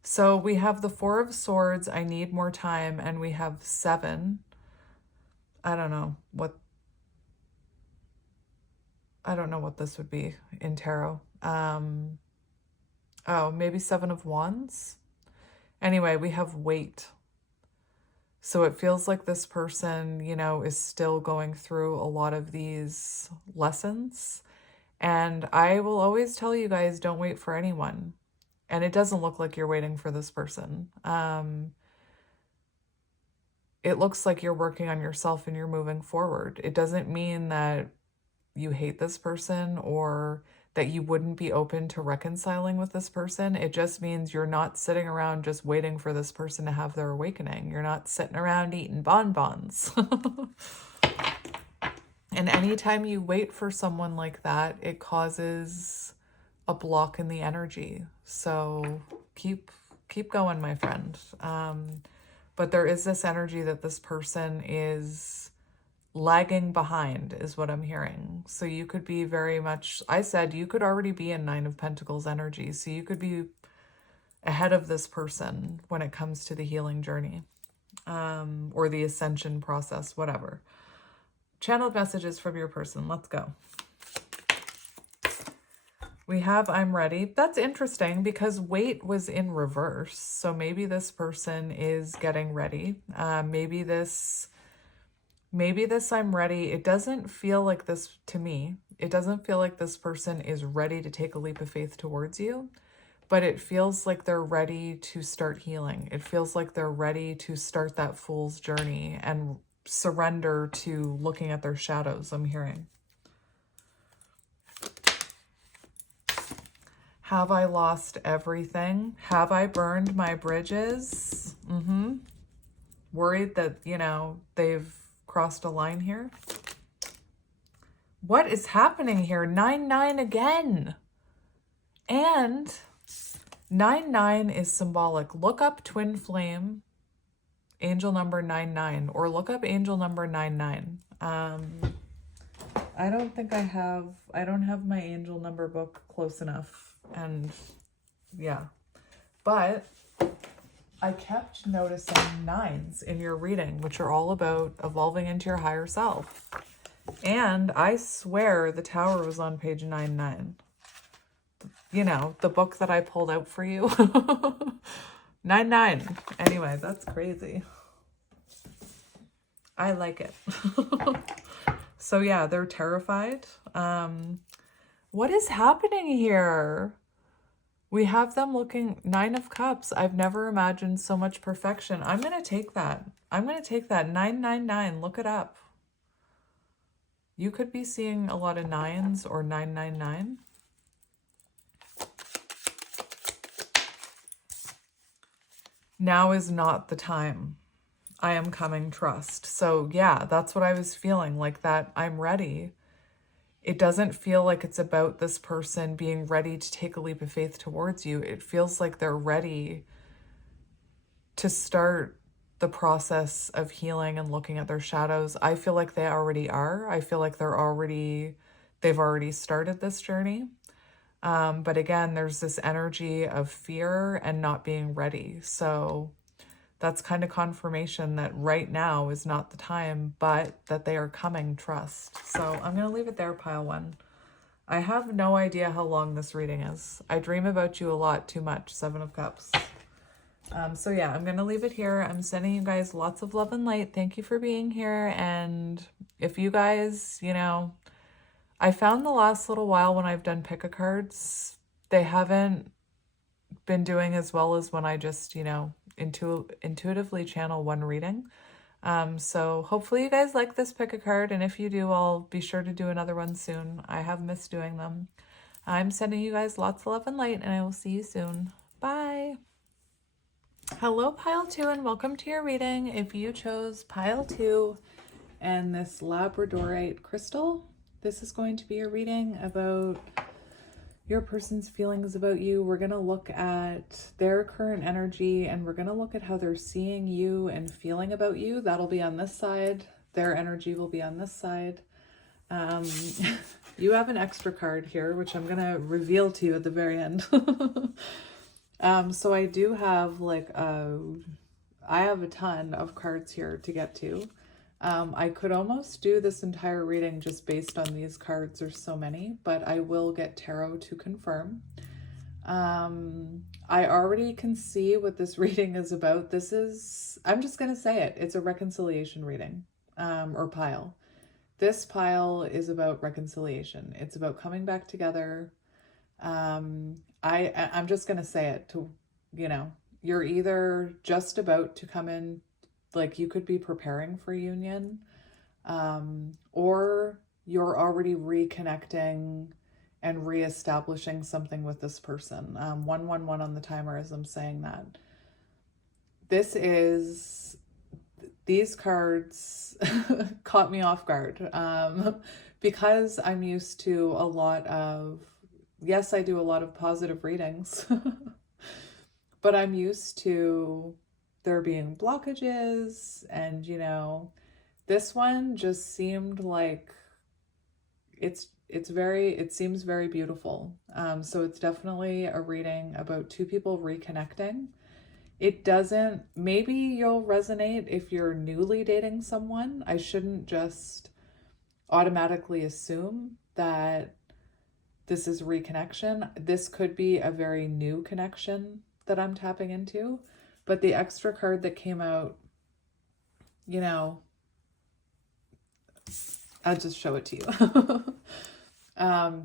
So we have the Four of Swords, I need more time, and we have 7. I don't know what this would be in tarot. Oh, maybe 7 of Wands. Anyway, we have Weight. So it feels like this person, you know, is still going through a lot of these lessons. And I will always tell you guys, don't wait for anyone. And it doesn't look like you're waiting for this person. It looks like you're working on yourself and you're moving forward. It doesn't mean that you hate this person or that you wouldn't be open to reconciling with this person. It just means you're not sitting around just waiting for this person to have their awakening. You're not sitting around eating bonbons. And anytime you wait for someone like that, it causes a block in the energy. So keep going, my friend. But there is this energy that this person is lagging behind is what I'm hearing. So you could be very much, I said you could already be in Nine of Pentacles energy. So you could be ahead of this person when it comes to the healing journey, or the ascension process, whatever. Channeled messages from your person. Let's go. We have I'm ready. That's interesting because weight was in reverse. So maybe this person is getting ready. Maybe this I'm ready. It doesn't feel like this to me. It doesn't feel like this person is ready to take a leap of faith towards you, but it feels like they're ready to start healing. It feels like they're ready to start that fool's journey and surrender to looking at their shadows, I'm hearing. Have I lost everything? Have I burned my bridges? Worried that, you know, they've crossed a line here. What is happening here? 9-9 again. And 9-9 is symbolic. Look up twin flame, angel number 9-9, or look up angel number 9-9. I don't think I don't have my angel number book close enough. And yeah, but I kept noticing 9s in your reading, which are all about evolving into your higher self. And I swear the Tower was on page 9-9. You know, the book that I pulled out for you. 9-9. Anyway, that's crazy. I like it. So yeah, they're terrified. What is happening here? We have them looking, 9 of Cups. I've never imagined so much perfection. I'm going to take that. 999. Look it up. You could be seeing a lot of 9s or 999. Now is not the time. I am coming, trust. So yeah, that's what I was feeling, like that I'm ready. It doesn't feel like it's about this person being ready to take a leap of faith towards you. It feels like they're ready to start the process of healing and looking at their shadows. I feel like they already are. I feel like they've already started this journey. But again, there's this energy of fear and not being ready. So that's kind of confirmation that right now is not the time, but that they are coming, trust. So I'm going to leave it there, pile 1. I have no idea how long this reading is. I dream about you a lot, too much. 7 of Cups. So yeah, I'm going to leave it here. I'm sending you guys lots of love and light. Thank you for being here. And if you guys, you know, I found the last little while when I've done pick-a-cards, they haven't been doing as well as when I just, you know, intuitively channel one reading. So hopefully you guys like this pick-a-card, and if you do, I'll be sure to do another one soon. I have missed doing them. I'm sending you guys lots of love and light, and I will see you soon. Bye! Hello, pile 2, and welcome to your reading. If you chose pile 2 and this labradorite crystal, this is going to be a reading about your person's feelings about you. We're going to look at their current energy, and we're going to look at how they're seeing you and feeling about you. That'll be on this side. Their energy will be on this side. You have an extra card here, which I'm going to reveal to you at the very end. So I do have I have a ton of cards here to get to. I could almost do this entire reading just based on these cards. There's so many, but I will get tarot to confirm. I already can see what this reading is about. I'm just going to say it. It's a reconciliation reading, or pile. This pile is about reconciliation. It's about coming back together. I'm just going to say it to, you know, you're either just about to come in, like you could be preparing for union, or you're already reconnecting and reestablishing something with this person. 111 on the timer as I'm saying that. These cards caught me off guard, because I'm used to a lot of yes, I do a lot of positive readings, but I'm used to there being blockages, and this one just seemed like it seems very beautiful. So it's definitely a reading about two people reconnecting. It doesn't, maybe you'll resonate if you're newly dating someone. I shouldn't just automatically assume that this is reconnection. This could be a very new connection that I'm tapping into. But the extra card that came out, I'll just show it to you.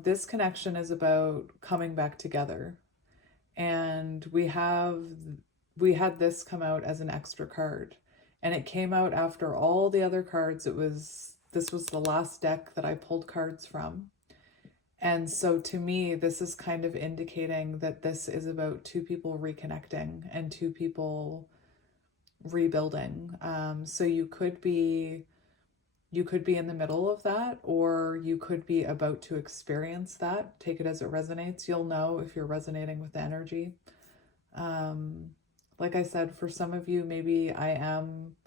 This connection is about coming back together. And we had this come out as an extra card. And it came out after all the other cards. This was the last deck that I pulled cards from. And so to me, this is kind of indicating that this is about two people reconnecting and two people rebuilding. So you could be in the middle of that, or you could be about to experience that. Take it as it resonates. You'll know if you're resonating with the energy. Like I said, for some of you, maybe I am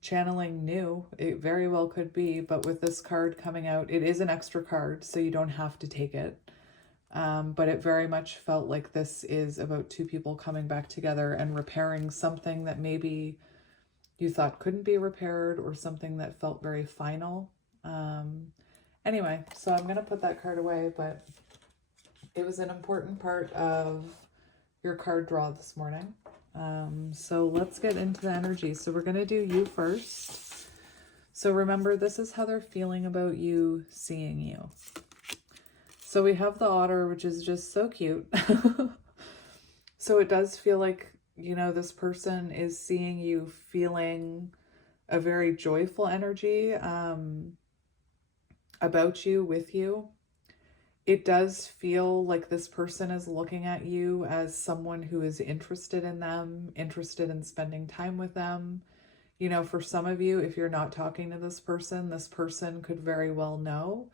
channeling new. It very well could be, but with this card coming out, it is an extra card, so you don't have to take it. But it very much felt like this is about two people coming back together and repairing something that maybe you thought couldn't be repaired, or something that felt very final. Anyway, so I'm going to put that card away, but it was an important part of your card draw this morning. So let's get into the energy. So we're going to do you first. So remember, this is how they're feeling about you, seeing you. So we have the otter, which is just so cute. So it does feel like, this person is seeing you feeling a very joyful energy about you, with you. It does feel like this person is looking at you as someone who is interested in them, interested in spending time with them. For some of you, if you're not talking to this person could very well know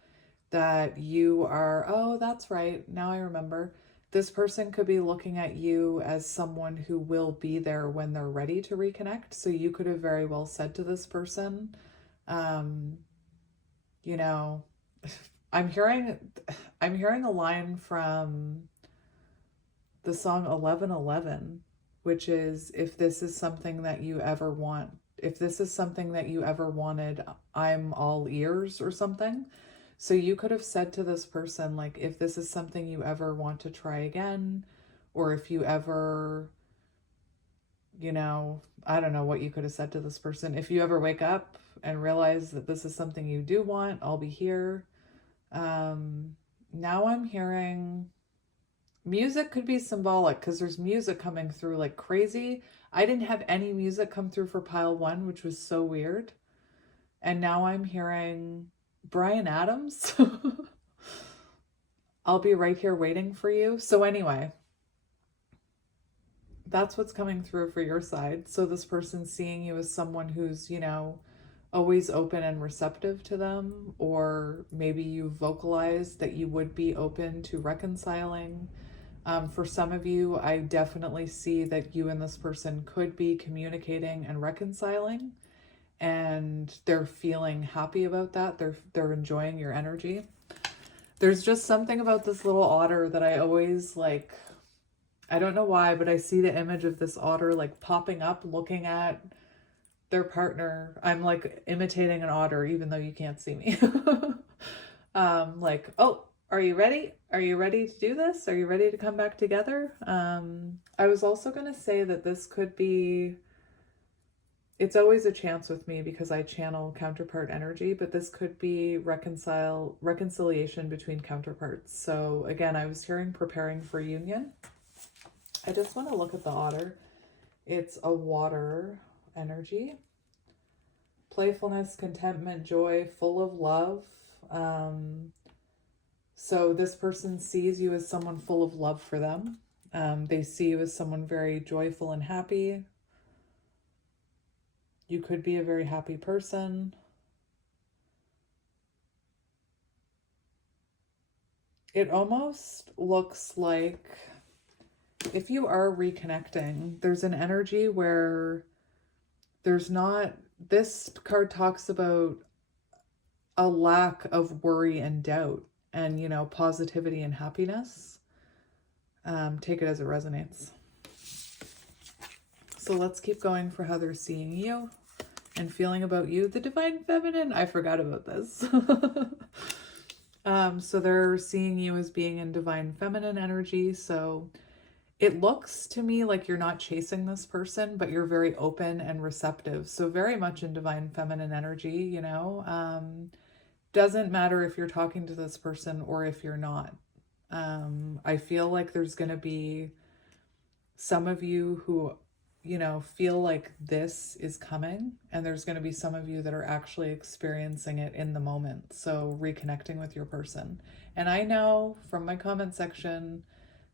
that you are, oh, that's right, now I remember. This person could be looking at you as someone who will be there when they're ready to reconnect. So you could have very well said to this person, I'm hearing a line from the song 1111, which is, if this is something that you ever want, if this is something that you ever wanted, I'm all ears, or something. So you could have said to this person, like, if this is something you ever want to try again, or if you ever, I don't know what you could have said to this person. If you ever wake up and realize that this is something you do want, I'll be here. Now I'm hearing music could be symbolic, because there's music coming through like crazy. I didn't have any music come through for pile one, which was so weird. And now I'm hearing Bryan Adams. I'll be right here waiting for you. So anyway, that's what's coming through for your side. So this person's seeing you as someone who's, always open and receptive to them, or maybe you vocalized that you would be open to reconciling. For some of you, I definitely see that you and this person could be communicating and reconciling, and they're feeling happy about that. They're enjoying your energy. There's just something about this little otter that I always like. I don't know why, but I see the image of this otter like popping up, looking at their partner. I'm like imitating an otter, even though you can't see me. Like, oh, are you ready? Are you ready to do this? Are you ready to come back together? I was also going to say that this could be, it's always a chance with me because I channel counterpart energy, but this could be reconciliation between counterparts. So again, I was hearing preparing for union. I just want to look at the otter. It's a water energy. Playfulness, contentment, joy, full of love. So this person sees you as someone full of love for them. They see you as someone very joyful and happy. You could be a very happy person. it almost looks like if you are reconnecting, there's an energy where there's not, this card talks about a lack of worry and doubt and, you know, positivity and happiness. Take it as it resonates. So let's keep going for how they're seeing you and feeling about you. The divine feminine, I forgot about this. So they're seeing you as being in divine feminine energy. So it looks to me like you're not chasing this person, but you're very open and receptive. So very much in divine feminine energy, you know. Doesn't matter if you're talking to this person or if you're not. I feel like there's going to be some of you who, you know, feel like this is coming, and there's going to be some of you that are actually experiencing it in the moment. So reconnecting with your person. And I know from my comment section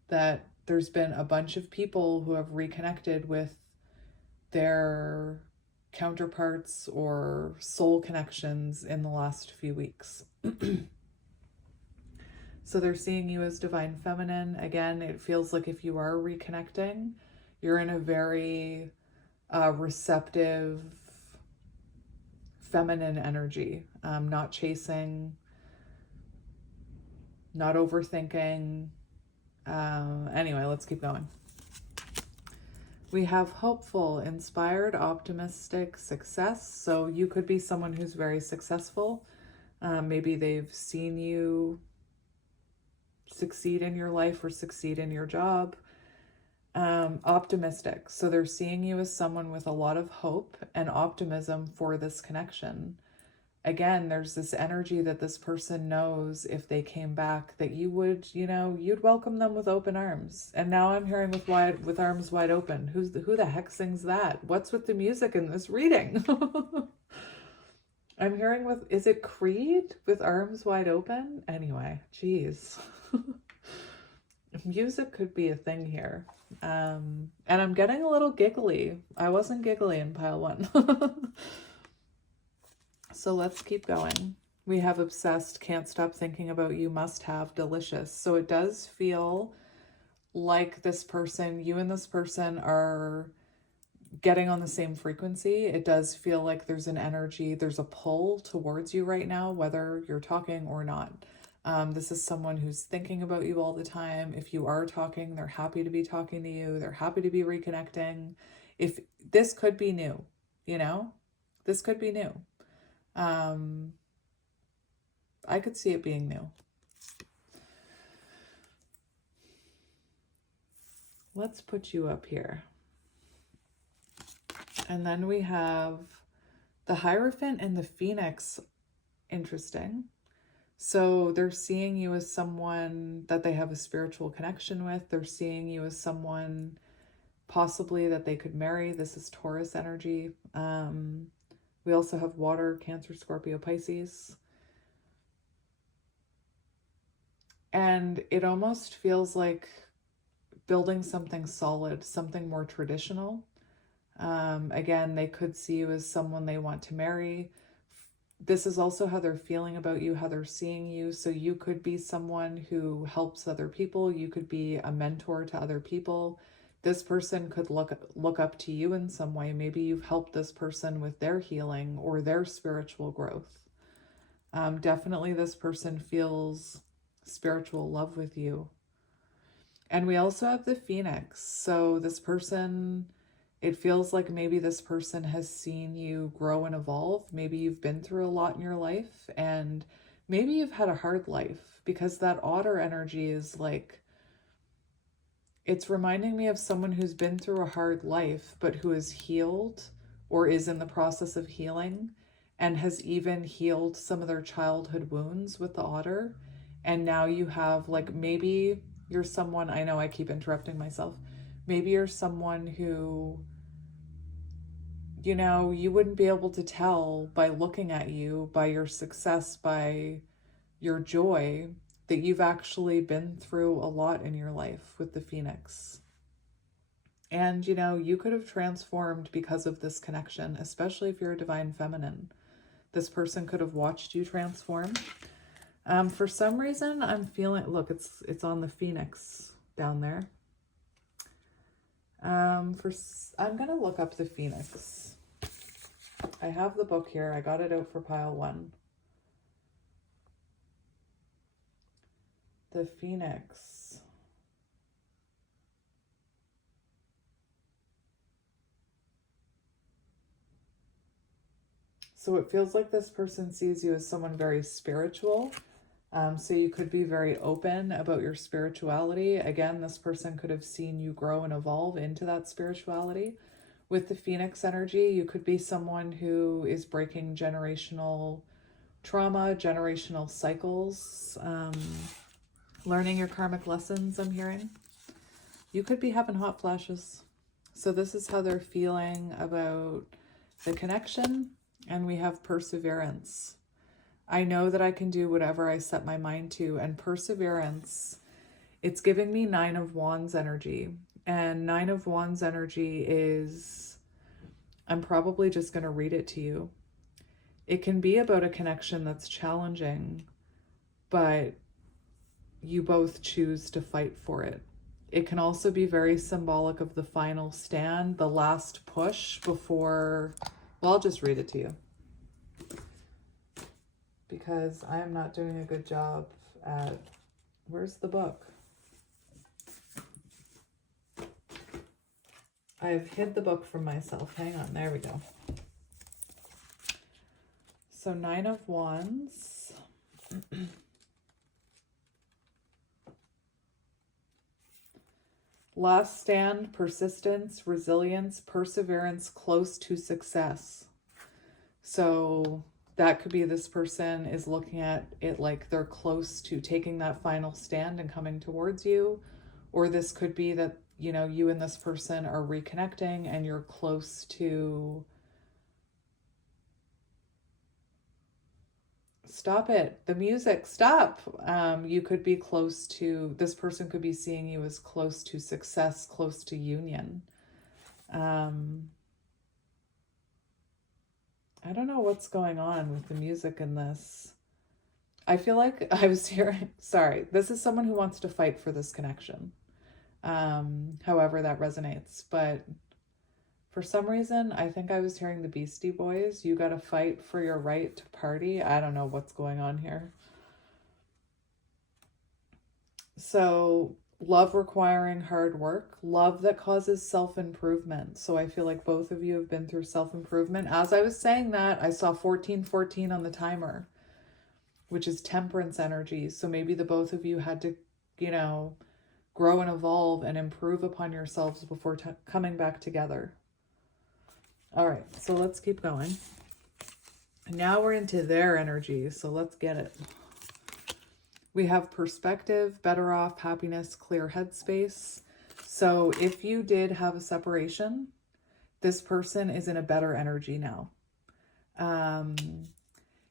that there's been a bunch of people who have reconnected with their counterparts or soul connections in the last few weeks. So they're seeing you as divine feminine. Again, it feels like if you are reconnecting, you're in a very receptive feminine energy, not chasing, not overthinking. Anyway, let's keep going. We have hopeful, inspired, optimistic, success. So you could be someone who's very successful. Maybe they've seen you succeed in your life or succeed in your job. Optimistic. So they're seeing you as someone with a lot of hope and optimism for this connection. Again, there's this energy that this person knows if they came back that you would, you know, you'd welcome them with open arms. And now I'm hearing with arms wide open. Who the heck sings that? What's with the music in this reading? I'm hearing is it Creed with arms wide open? Anyway, geez. Music could be a thing here. And I'm getting a little giggly. I wasn't giggly in pile one. So let's keep going. We have obsessed, can't stop thinking about you, must have, delicious. So it does feel like this person, you and this person are getting on the same frequency. It does feel like there's an energy, there's a pull towards you right now, whether you're talking or not. This is someone who's thinking about you all the time. If you are talking, they're happy to be talking to you. They're happy to be reconnecting. If this could be new, you know, this could be new. I could see it being new. Let's put you up here. And then we have the Hierophant and the Phoenix. Interesting. So they're seeing you as someone that they have a spiritual connection with. They're seeing you as someone possibly that they could marry. This is Taurus energy. We also have water, Cancer, Scorpio, Pisces. And it almost feels like building something solid, something more traditional. Again, they could see you as someone they want to marry. This is also how they're feeling about you, how they're seeing you. So you could be someone who helps other people. You could be a mentor to other people. This person could look up to you in some way. Maybe you've helped this person with their healing or their spiritual growth. Definitely this person feels spiritual love with you. And we also have the Phoenix. So this person, it feels like maybe this person has seen you grow and evolve. Maybe you've been through a lot in your life, and maybe you've had a hard life, because that otter energy is like, it's reminding me of someone who's been through a hard life, but who is healed or is in the process of healing and has even healed some of their childhood wounds with the otter. And now you have, like, maybe you're someone, I know I keep interrupting myself. Maybe you're someone who, you know, you wouldn't be able to tell by looking at you, by your success, by your joy, that you've actually been through a lot in your life with the Phoenix. And, you know, you could have transformed because of this connection, especially if you're a divine feminine. This person could have watched you transform. For some reason, I'm feeling, look, it's on the Phoenix down there. I'm going to look up the Phoenix. I have the book here. I got it out for pile 1. The Phoenix. So it feels like this person sees you as someone very spiritual. So you could be very open about your spirituality. Again, this person could have seen you grow and evolve into that spirituality. With the Phoenix energy, you could be someone who is breaking generational trauma, generational cycles, learning your karmic lessons, I'm hearing. You could be having hot flashes. So this is how they're feeling about the connection. And we have perseverance. I know that I can do whatever I set my mind to. And perseverance, it's giving me 9 of Wands energy. And 9 of Wands energy is, I'm probably just going to read it to you. It can be about a connection that's challenging, but you both choose to fight for it. It can also be very symbolic of the final stand, the last push before, well, I'll just read it to you, because I am not doing a good job at, where's the book? I've hid the book from myself. Hang on, there we go. So 9 of Wands. Last stand, persistence, resilience, perseverance, close to success. So that could be this person is looking at it like they're close to taking that final stand and coming towards you. Or this could be that, you know, you and this person are reconnecting and you're close to... Stop it. The music, stop. You could be close to, this person could be seeing you as close to success, close to union. I don't know what's going on with the music in this. I feel like I was hearing, sorry, this is someone who wants to fight for this connection. However that resonates, but for some reason, I think I was hearing the Beastie Boys. You gotta fight for your right to party. I don't know what's going on here. So love requiring hard work, love that causes self-improvement. So I feel like both of you have been through self-improvement. As I was saying that, I saw 1414 on the timer, which is temperance energy. So maybe the both of you had to, you know, grow and evolve and improve upon yourselves before coming back together. All right, so let's keep going. Now we're into their energy, so let's get it. We have perspective, better off, happiness, clear headspace. So if you did have a separation, this person is in a better energy now.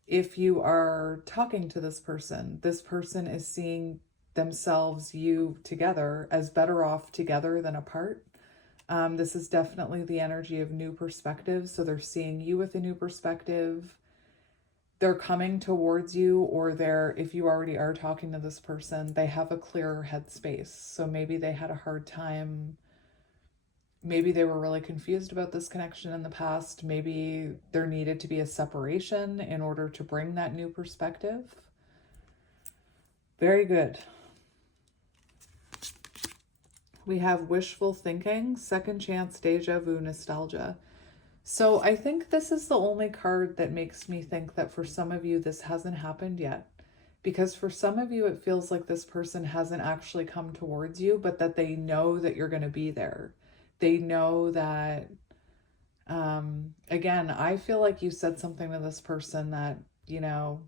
If you are talking to this person is seeing themselves, you together, as better off together than apart. This is definitely the energy of new perspective. So they're seeing you with a new perspective. They're coming towards you, or if you already are talking to this person, they have a clearer headspace. So maybe they had a hard time. Maybe they were really confused about this connection in the past. Maybe there needed to be a separation in order to bring that new perspective. Very good. We have wishful thinking, second chance, deja vu, nostalgia. So I think this is the only card that makes me think that for some of you, this hasn't happened yet. Because for some of you, it feels like this person hasn't actually come towards you, but that they know that you're going to be there. They know that, again, I feel like you said something to this person that, you know,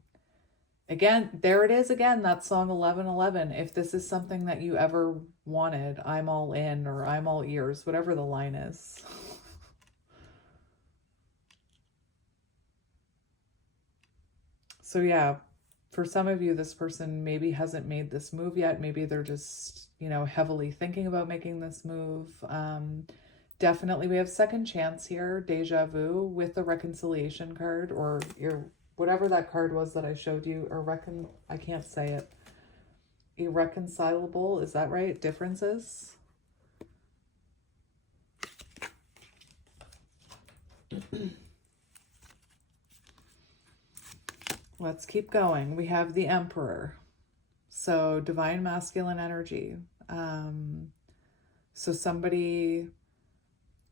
again, there it is again, that song 1111. If this is something that you ever wanted, I'm all in, or I'm all ears, whatever the line is. So yeah, for some of you, this person maybe hasn't made this move yet. Maybe they're just, you know, heavily thinking about making this move. Definitely we have second chance here, deja vu, with the reconciliation card, or whatever that card was that I showed you, or I can't say it. Irreconcilable, is that right? Differences. Let's keep going. We have the Emperor. So divine masculine energy. So somebody,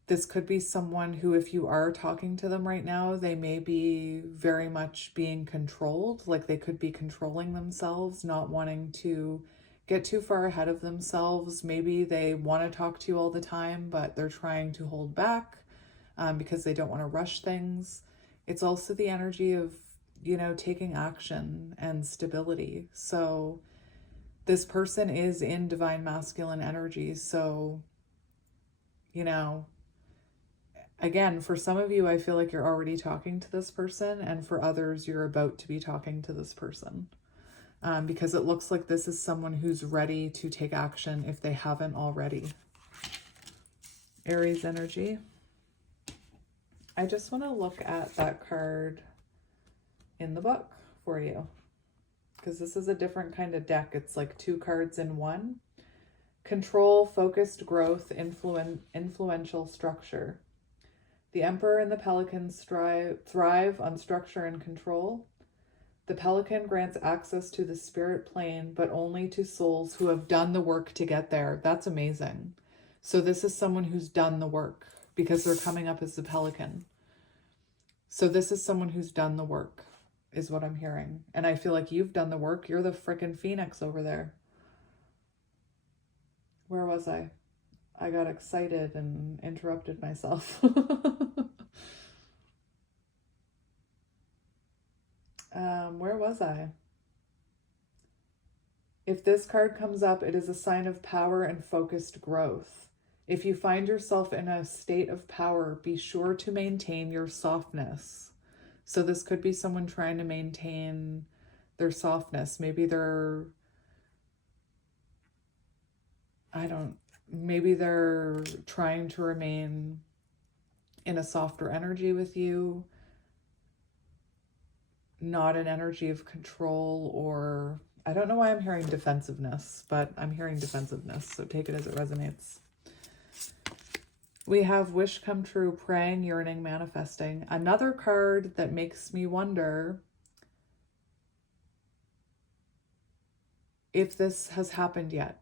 this could be someone who, if you are talking to them right now, they may be very much being controlled. Like they could be controlling themselves, not wanting to get too far ahead of themselves. Maybe they want to talk to you all the time, but they're trying to hold back because they don't want to rush things. It's also the energy of, you know, taking action and stability. So this person is in divine masculine energy. So, you know, again, for some of you, I feel like you're already talking to this person, and for others, you're about to be talking to this person. Because it looks like this is someone who's ready to take action if they haven't already. Aries energy. I just want to look at that card in the book for you, because this is a different kind of deck. It's like 2 cards in one. Control, focused growth, influential structure. The Emperor and the Pelican thrive on structure and control. The Pelican grants access to the spirit plane, but only to souls who have done the work to get there. That's amazing. So this is someone who's done the work, because they're coming up as the Pelican. So this is someone who's done the work, is what I'm hearing. And I feel like you've done the work. You're the frickin' Phoenix over there. Where was I? I got excited and interrupted myself. Where was I? If this card comes up, it is a sign of power and focused growth. If you find yourself in a state of power, be sure to maintain your softness. So this could be someone trying to maintain their softness. Maybe they're, maybe they're trying to remain in a softer energy with you, not an energy of control, or I don't know why I'm hearing defensiveness, but I'm hearing defensiveness, so take it as it resonates. We have wish come true, praying, yearning, manifesting. Another card that makes me wonder if this has happened yet,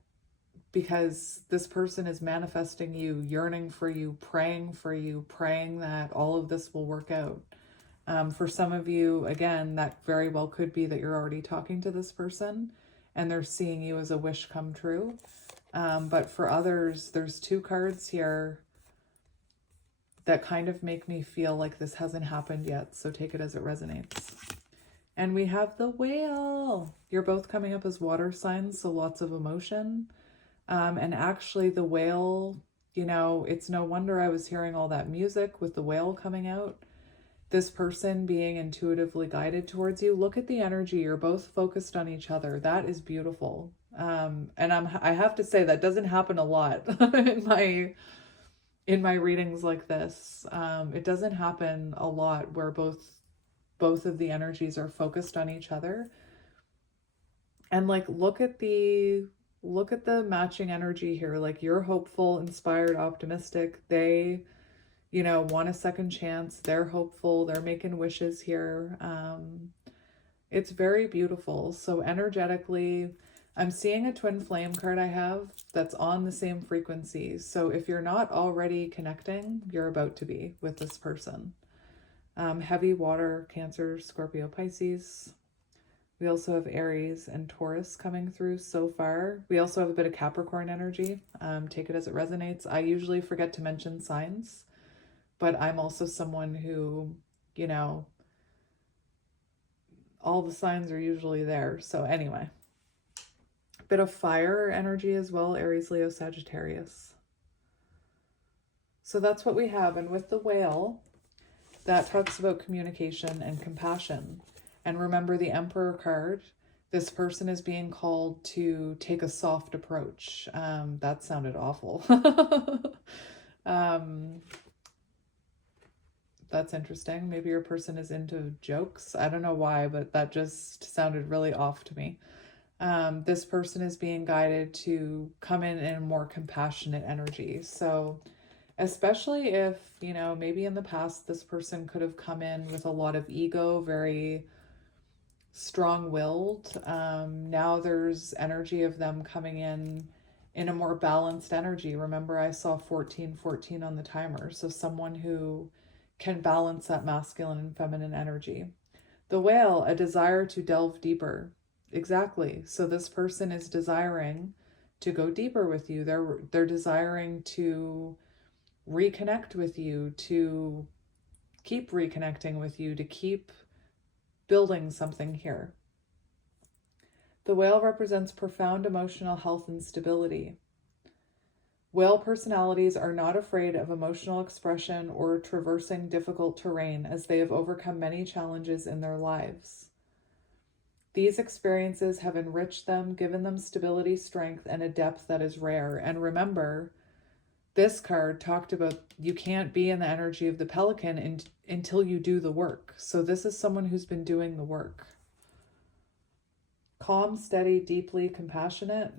because this person is manifesting you, yearning for you, praying that all of this will work out. For some of you, again, that very well could be that you're already talking to this person and they're seeing you as a wish come true. But for others, there's 2 cards here that kind of make me feel like this hasn't happened yet. So take it as it resonates. And we have the Whale. You're both coming up as water signs, so lots of emotion. And actually the Whale, you know, it's no wonder I was hearing all that music with the Whale coming out. This person being intuitively guided towards you. Look at the energy. You're both focused on each other. That is beautiful. And I have to say that doesn't happen a lot in my readings like this. It doesn't happen a lot where both of the energies are focused on each other. And like, look at the matching energy here. Like, you're hopeful, inspired, optimistic. They, you know, want a second chance. They're hopeful. They're making wishes here. It's very beautiful. So energetically, I'm seeing a twin flame card I have that's on the same frequency. So if you're not already connecting, you're about to be with this person. Heavy water, Cancer, Scorpio, Pisces. We also have Aries and Taurus coming through so far. We also have a bit of Capricorn energy. Take it as it resonates. I usually forget to mention signs, but I'm also someone who, you know, all the signs are usually there. So anyway, a bit of fire energy as well. Aries, Leo, Sagittarius. So that's what we have. And with the Whale, that talks about communication and compassion. And remember the Emperor card, this person is being called to take a soft approach. That sounded awful. That that's interesting. Maybe your person is into jokes. I don't know why, but that just sounded really off to me. This person is being guided to come in a more compassionate energy. So especially if, you know, maybe in the past this person could have come in with a lot of ego, very strong-willed. Now there's energy of them coming in a more balanced energy. Remember, I saw 1414 on the timer. So someone who can balance that masculine and feminine energy. The whale, a desire to delve deeper. Exactly. So this person is desiring to go deeper with you. They're desiring to reconnect with you, to keep reconnecting with you, to keep building something here. The whale represents profound emotional health and stability. Whale personalities are not afraid of emotional expression or traversing difficult terrain, as they have overcome many challenges in their lives. These experiences have enriched them, given them stability, strength, and a depth that is rare. And remember, this card talked about you can't be in the energy of the pelican until you do the work. So this is someone who's been doing the work. Calm, steady, deeply compassionate.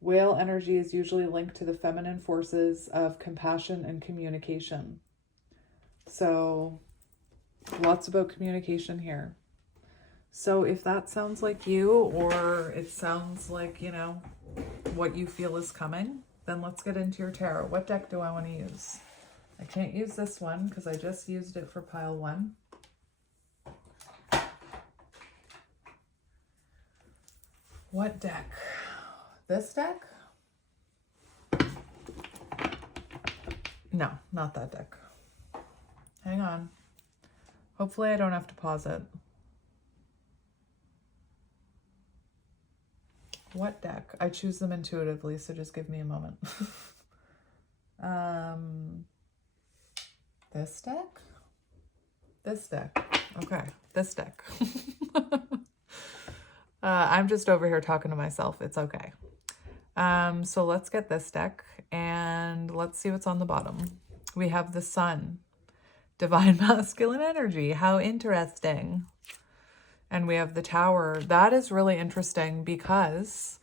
Whale energy is usually linked to the feminine forces of compassion and communication. So lots about communication here. So if that sounds like you, or it sounds like, you know, what you feel is coming, then let's get into your tarot. What deck do I want to use? I can't use this one because I just used it for pile 1. What deck? This deck? No, not that deck. Hang on. Hopefully I don't have to pause it. What deck? I choose them intuitively, so just give me a moment. This deck? This deck. Okay, this deck. I'm just over here talking to myself. It's okay. So let's get this deck and let's see what's on the bottom. We have the Sun, Divine Masculine Energy. How interesting. And we have the Tower. That is really interesting because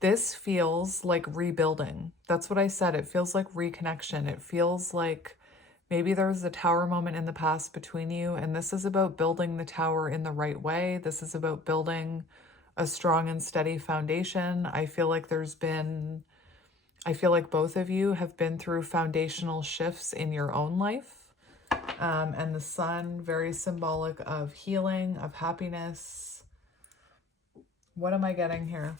this feels like rebuilding. That's what I said. It feels like reconnection. It feels like maybe there was a tower moment in the past between you, and this is about building the tower in the right way. This is about building a strong and steady foundation. I feel like both of you have been through foundational shifts in your own life. And the Sun, very symbolic of healing, of happiness. What am I getting here?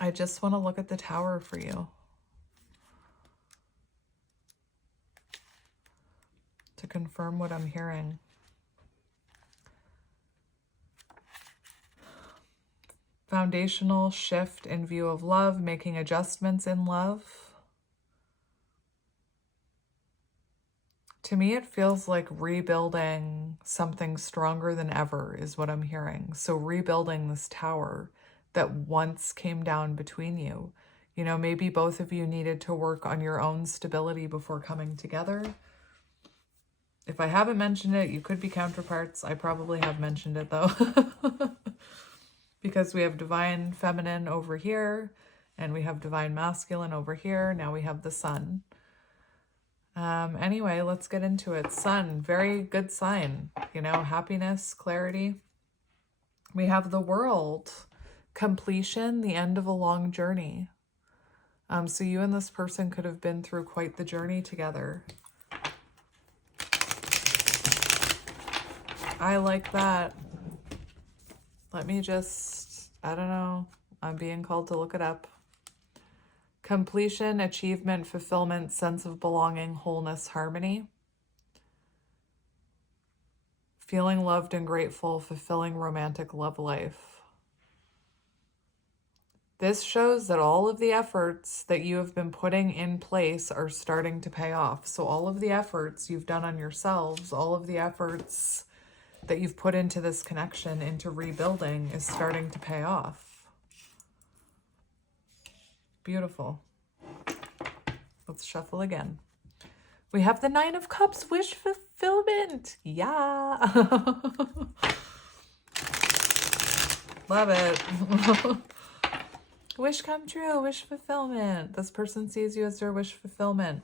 I just want to look at the Tower for you. To confirm what I'm hearing. Foundational shift in view of love, making adjustments in love. To me, it feels like rebuilding something stronger than ever is what I'm hearing. So rebuilding this tower that once came down between you. You know, maybe both of you needed to work on your own stability before coming together. If I haven't mentioned it, you could be counterparts. I probably have mentioned it though. Because we have Divine Feminine over here, and we have Divine Masculine over here. Now we have the Sun. Anyway, let's get into it. Sun, very good sign. You know, happiness, clarity. We have the World, completion, the end of a long journey. So you and this person could have been through quite the journey together. I like that. Let me just, I don't know. I'm being called to look it up. Completion, achievement, fulfillment, sense of belonging, wholeness, harmony. Feeling loved and grateful, fulfilling romantic love life. This shows that all of the efforts that you have been putting in place are starting to pay off. So all of the efforts you've done on yourselves, all of the efforts that you've put into this connection, into rebuilding, is starting to pay off. Beautiful. Let's shuffle again. We have the Nine of Cups, wish fulfillment. Yeah. Love it. Wish come true, wish fulfillment. This person sees you as their wish fulfillment.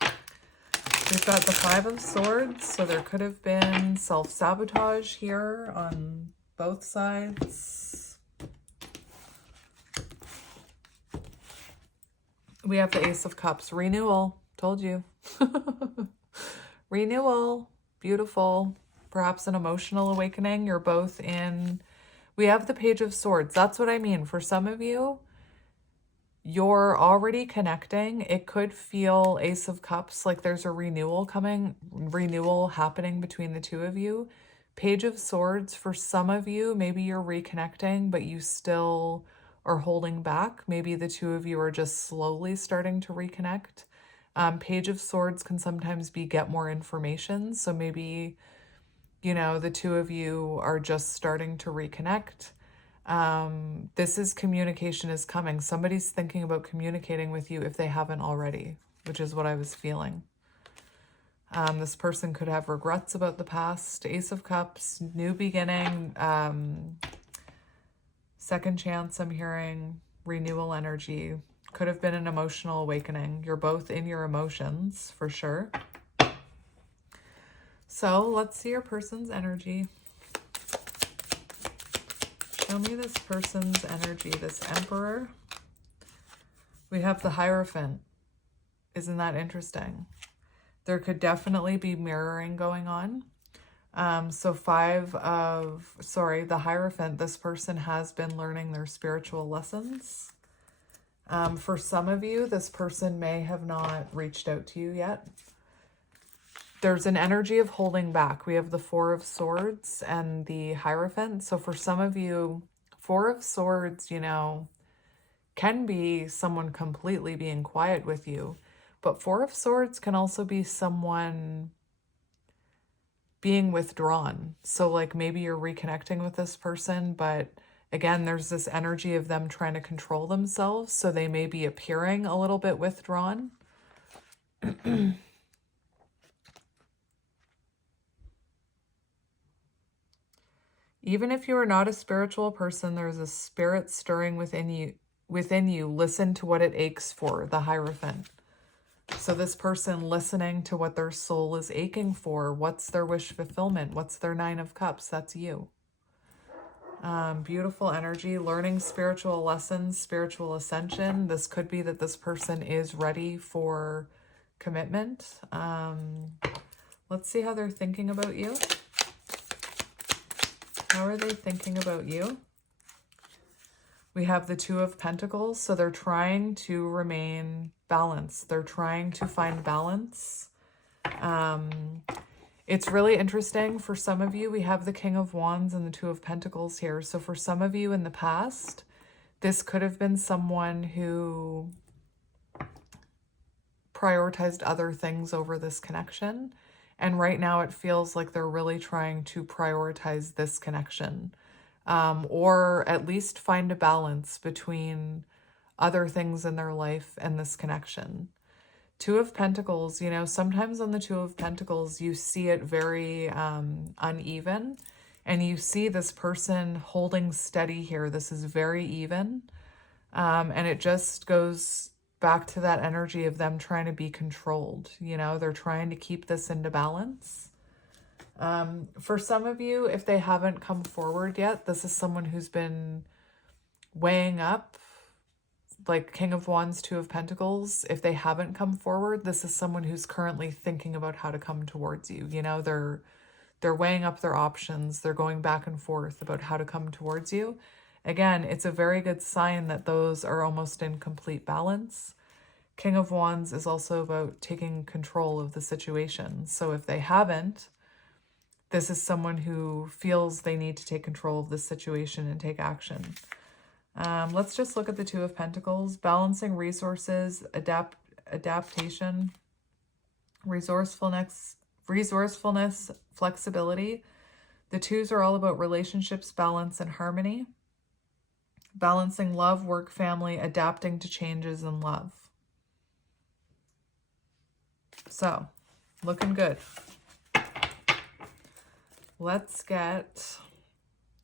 We've got the Five of Swords, so there could have been self-sabotage here on both sides. We have the Ace of Cups, renewal. Told you. Renewal, beautiful. Perhaps an emotional awakening. You're both in. We have the Page of Swords. That's what I mean. For some of you, you're already connecting. It could feel Ace of Cups, like there's a renewal happening between the two of you. Page of Swords, for some of you, maybe you're reconnecting, but you still are holding back. Maybe the two of you are just slowly starting to reconnect. Page of Swords can sometimes be get more information. So maybe, you know, the two of you are just starting to reconnect. This is communication is coming. Somebody's thinking about communicating with you if they haven't already, which is what I was feeling. This person could have regrets about the past. Ace of Cups, new beginning, second chance, I'm hearing renewal energy. Could have been an emotional awakening. You're both in your emotions for sure. So let's see your person's energy. Show me this person's energy, this Emperor. We have the Hierophant. Isn't that interesting? There could definitely be mirroring going on. So the Hierophant, this person has been learning their spiritual lessons. For some of you, this person may have not reached out to you yet. There's an energy of holding back. We have the Four of Swords and the Hierophant. So for some of you, Four of Swords, you know, can be someone completely being quiet with you. But Four of Swords can also be someone being withdrawn. So like maybe you're reconnecting with this person, but again, there's this energy of them trying to control themselves. So they may be appearing a little bit withdrawn. Even if you are not a spiritual person, there's a spirit stirring within you. Listen to what it aches for, the Hierophant. So this person listening to what their soul is aching for. What's their wish fulfillment? What's their Nine of Cups? That's you. Beautiful energy, learning spiritual lessons, spiritual ascension. This could be that this person is ready for commitment. Let's see how they're thinking about you. How are they thinking about you? We have the Two of Pentacles, so they're trying to remain balanced. They're trying to find balance. It's really interesting. For some of you, we have the King of Wands and the Two of Pentacles here. So for some of you in the past, this could have been someone who prioritized other things over this connection. And right now it feels like they're really trying to prioritize this connection, or at least find a balance between other things in their life and this connection. Two of Pentacles, you know, sometimes on the Two of Pentacles, you see it very uneven, and you see this person holding steady here. This is very even, and it just goes back to that energy of them trying to be controlled. You know, they're trying to keep this into balance. For some of you, if they haven't come forward yet, this is someone who's been weighing up, like King of Wands, Two of Pentacles. If they haven't come forward, this is someone who's currently thinking about how to come towards you. You know, they're weighing up their options. They're going back and forth about how to come towards you. Again, it's a very good sign that those are almost in complete balance. King of Wands is also about taking control of the situation. So if they haven't, this is someone who feels they need to take control of the situation and take action. Let's just look at the Two of Pentacles. Balancing resources, adaptation, resourcefulness, flexibility. The twos are all about relationships, balance, and harmony. Balancing love, work, family, adapting to changes in love. So, looking good. Let's get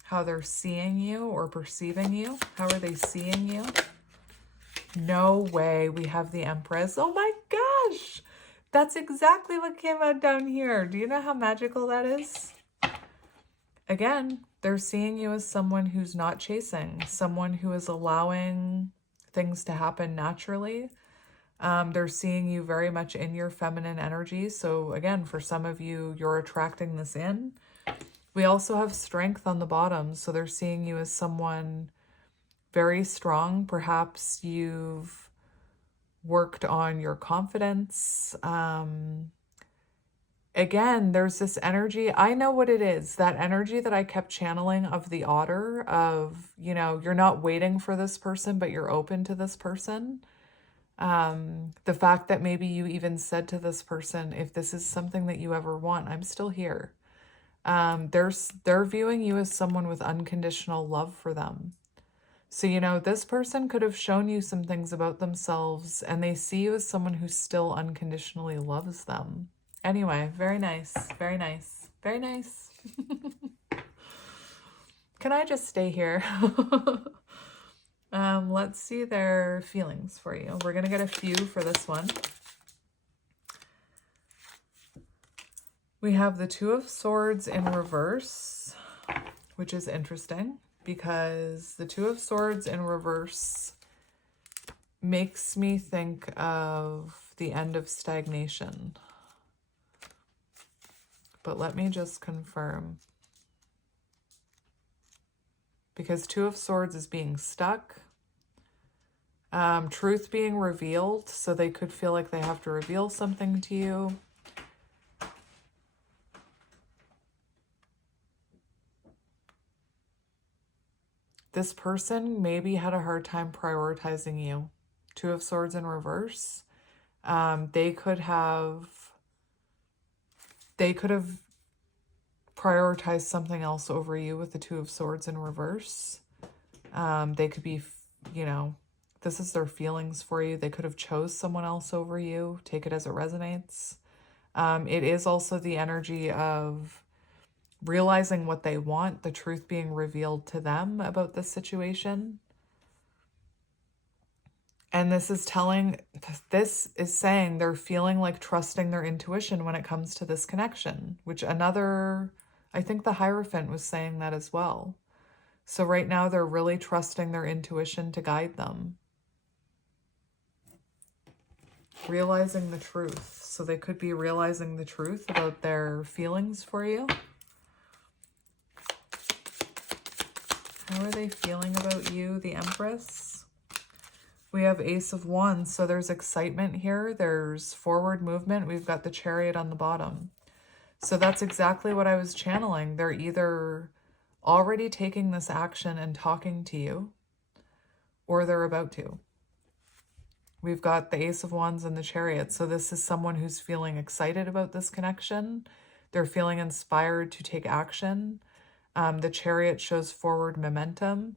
how they're seeing you or perceiving you. How are they seeing you? No way. We have the Empress. Oh my gosh. That's exactly what came out down here. Do you know how magical that is? Again, they're seeing you as someone who's not chasing, someone who is allowing things to happen naturally. They're seeing you very much in your feminine energy. So again, for some of you, you're attracting this in. We also have strength on the bottom. So they're seeing you as someone very strong. Perhaps you've worked on your confidence. Again, there's this energy. I know what it is. That energy that I kept channeling of the otter of, you know, you're not waiting for this person, but you're open to this person. The fact that maybe you even said to this person, if this is something that you ever want, I'm still here. They're viewing you as someone with unconditional love for them. So, you know, this person could have shown you some things about themselves and they see you as someone who still unconditionally loves them. Anyway, very nice, very nice, very nice. Can I just stay here? Let's see their feelings for you. We're going to get a few for this one. We have the Two of Swords in reverse, which is interesting because the Two of Swords in reverse makes me think of the end of stagnation. But let me just confirm. Because Two of Swords is being stuck. Truth being revealed, so they could feel like they have to reveal something to you. This person maybe had a hard time prioritizing you. Two of Swords in reverse. They could have prioritized something else over you with the Two of Swords in reverse. They could be, you know, this is their feelings for you. They could have chose someone else over you. Take it as it resonates. It is also the energy of realizing what they want, the truth being revealed to them about this situation. And this is saying they're feeling like trusting their intuition when it comes to this connection, which I think the Hierophant was saying that as well. So right now they're really trusting their intuition to guide them. Realizing the truth. So they could be realizing the truth about their feelings for you. How are they feeling about you, the Empress? We have Ace of Wands, so there's excitement here. There's forward movement. We've got the Chariot on the bottom. So that's exactly what I was channeling. They're either already taking this action and talking to you, or they're about to. We've got the Ace of Wands and the Chariot. So this is someone who's feeling excited about this connection. They're feeling inspired to take action. The Chariot shows forward momentum.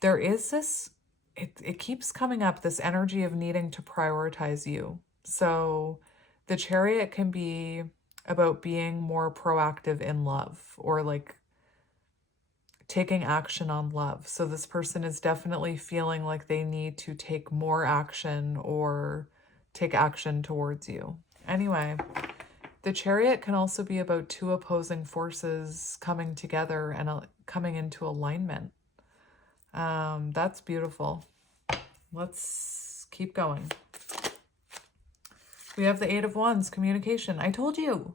There is this, it keeps coming up, this energy of needing to prioritize you. So the Chariot can be about being more proactive in love or like taking action on love. So this person is definitely feeling like they need to take more action or take action towards you. Anyway, the Chariot can also be about two opposing forces coming together and coming into alignment. That's beautiful. Let's keep going. We have the Eight of Wands, communication. I told you.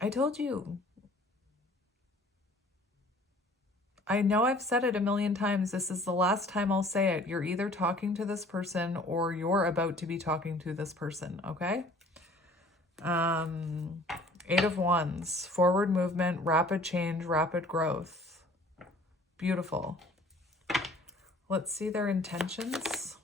I told you. I know I've said it a million times. This is the last time I'll say it. You're either talking to this person or you're about to be talking to this person, okay? Eight of Wands, forward movement, rapid change, rapid growth. Beautiful. Let's see their intentions.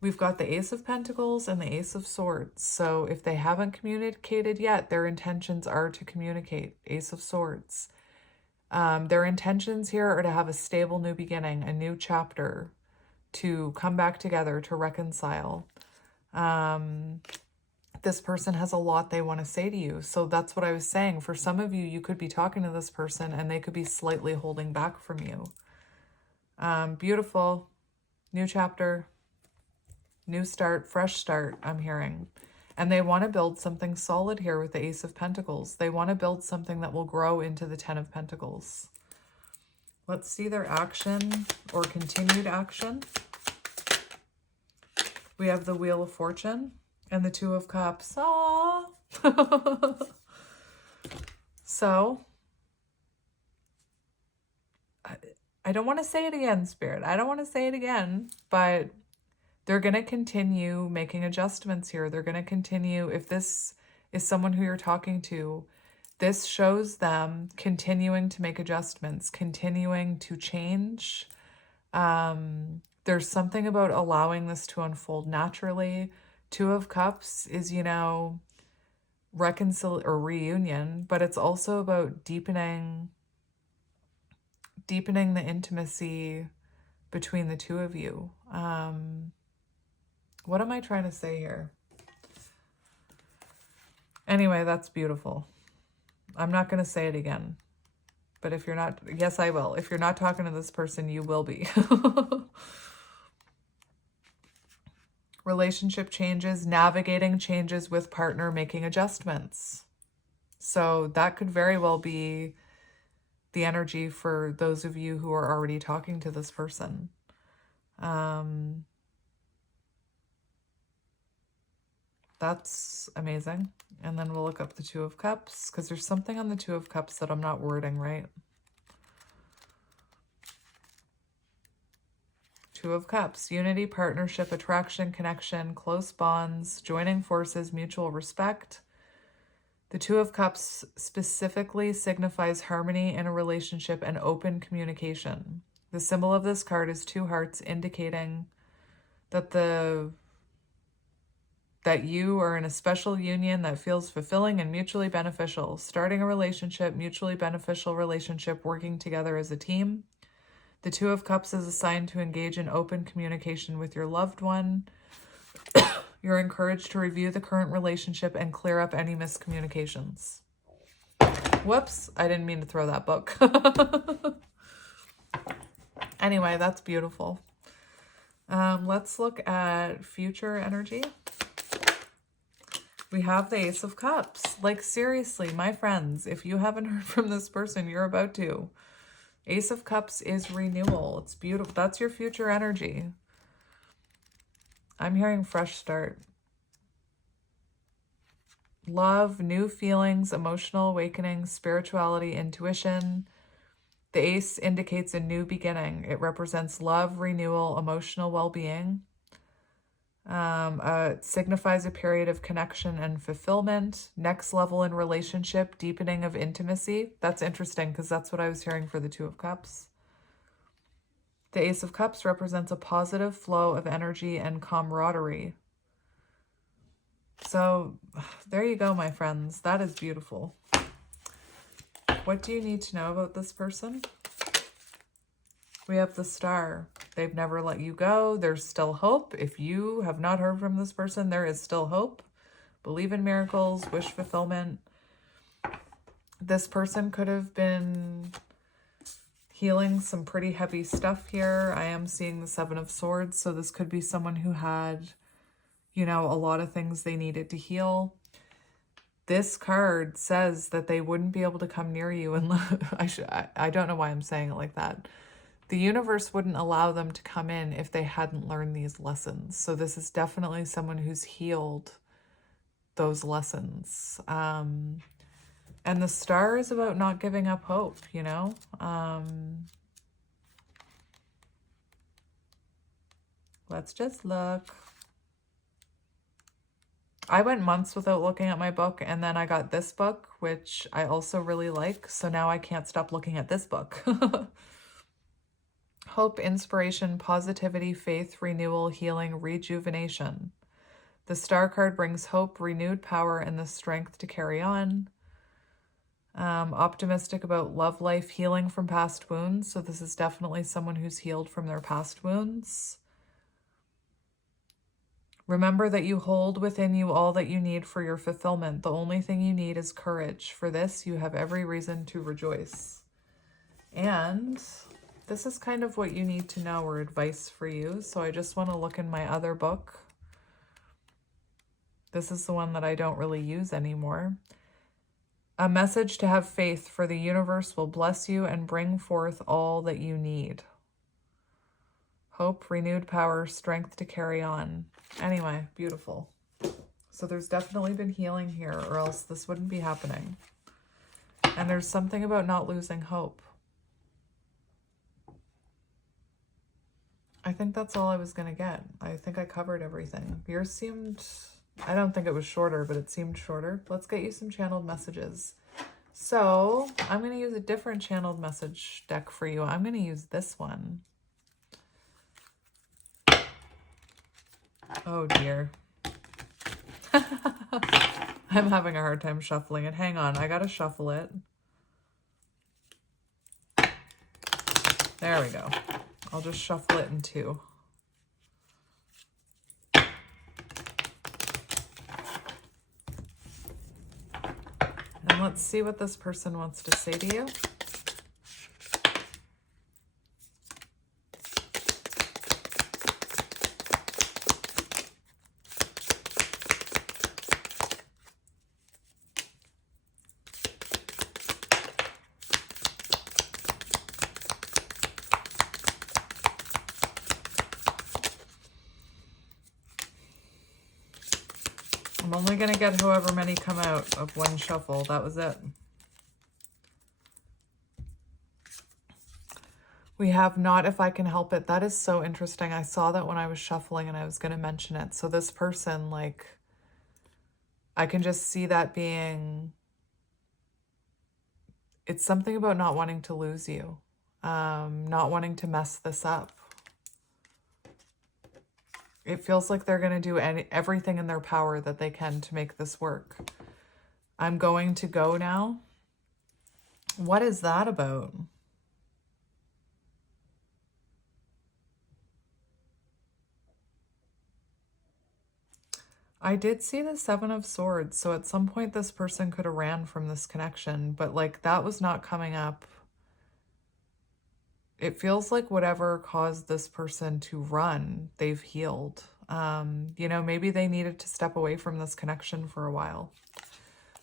We've got the Ace of Pentacles and the Ace of Swords. So if they haven't communicated yet, their intentions are to communicate. Ace of Swords. Their intentions here are to have a stable new beginning, a new chapter, to come back together, to reconcile. This person has a lot they want to say to you. So that's what I was saying. For some of you, you could be talking to this person and they could be slightly holding back from you. Beautiful. New chapter. New start. Fresh start, I'm hearing. And they want to build something solid here with the Ace of Pentacles. They want to build something that will grow into the Ten of Pentacles. Let's see their action or continued action. We have the Wheel of Fortune and the Two of Cups. Aww. So, I don't want to say it again, Spirit. I don't want to say it again, but they're going to continue making adjustments here. They're going to continue. If this is someone who you're talking to, this shows them continuing to make adjustments, continuing to change. There's something about allowing this to unfold naturally. Two of Cups is, you know, reunion, but it's also about deepening the intimacy between the two of you. What am I trying to say here? Anyway, that's beautiful. I'm not going to say it again. But if you're not, yes, I will. If you're not talking to this person, you will be. Relationship changes, navigating changes with partner, making adjustments. So that could very well be the energy for those of you who are already talking to this person. That's amazing. And then we'll look up the Two of Cups, because there's something on the Two of Cups that I'm not wording right. Two of Cups, unity, partnership, attraction, connection, close bonds, joining forces, mutual respect. The Two of Cups specifically signifies harmony in a relationship and open communication. The symbol of this card is two hearts, indicating that that you are in a special union that feels fulfilling and mutually beneficial. Starting a relationship, mutually beneficial relationship, working together as a team. The Two of Cups is a sign to engage in open communication with your loved one. You're encouraged to review the current relationship and clear up any miscommunications. Whoops, I didn't mean to throw that book. Anyway, that's beautiful. Let's look at future energy. We have the Ace of Cups. Like, seriously, my friends, if you haven't heard from this person, you're about to. Ace of Cups is renewal. It's beautiful. That's your future energy. I'm hearing fresh start. Love, new feelings, emotional awakening, spirituality, intuition. The Ace indicates a new beginning. It represents love, renewal, emotional well-being. It signifies a period of connection and fulfillment. Next level in relationship, deepening of intimacy. That's interesting because that's what I was hearing for the Two of Cups. The Ace of Cups represents a positive flow of energy and camaraderie. So there you go, my friends. That is beautiful. What do you need to know about this person? We have the Star. They've never let you go. There's still hope. If you have not heard from this person, there is still hope. Believe in miracles, wish fulfillment. This person could have been healing some pretty heavy stuff here. I am seeing the Seven of Swords, so this could be someone who had, you know, a lot of things they needed to heal. This card says that they wouldn't be able to come near you unless, I don't know why I'm saying it like that. The universe wouldn't allow them to come in if they hadn't learned these lessons. So this is definitely someone who's healed those lessons. And the Star is about not giving up hope, you know? Let's just look. I went months without looking at my book, and then I got this book, which I also really like. So now I can't stop looking at this book. Hope, inspiration, positivity, faith, renewal, healing, rejuvenation. The Star card brings hope, renewed power, and the strength to carry on. Optimistic about love life, healing from past wounds. So this is definitely someone who's healed from their past wounds. Remember that you hold within you all that you need for your fulfillment. The only thing you need is courage. For this, you have every reason to rejoice. And this is kind of what you need to know, or advice for you. So I just want to look in my other book. This is the one that I don't really use anymore. A message to have faith, for the universe will bless you and bring forth all that you need. Hope, renewed power, strength to carry on. Anyway, beautiful. So there's definitely been healing here, or else this wouldn't be happening. And there's something about not losing hope. I think that's all I was going to get. I think I covered everything. Yours seemed, I don't think it was shorter, but it seemed shorter. Let's get you some channeled messages. So I'm going to use a different channeled message deck for you. I'm going to use this one. Oh dear. I'm having a hard time shuffling it. Hang on, I gotta shuffle it. There we go. I'll just shuffle it in two. And let's see what this person wants to say to you. I'm only going to get however many come out of one shuffle. That was it. We have not if I can help it. That is so interesting. I saw that when I was shuffling and I was going to mention it. So this person, like, I can just see that being, it's something about not wanting to lose you, not wanting to mess this up. It feels like they're going to do everything in their power that they can to make this work. I'm going to go now. What is that about? I did see the Seven of Swords, so at some point this person could have ran from this connection, but like that was not coming up. It feels like whatever caused this person to run, they've healed. You know, maybe they needed to step away from this connection for a while.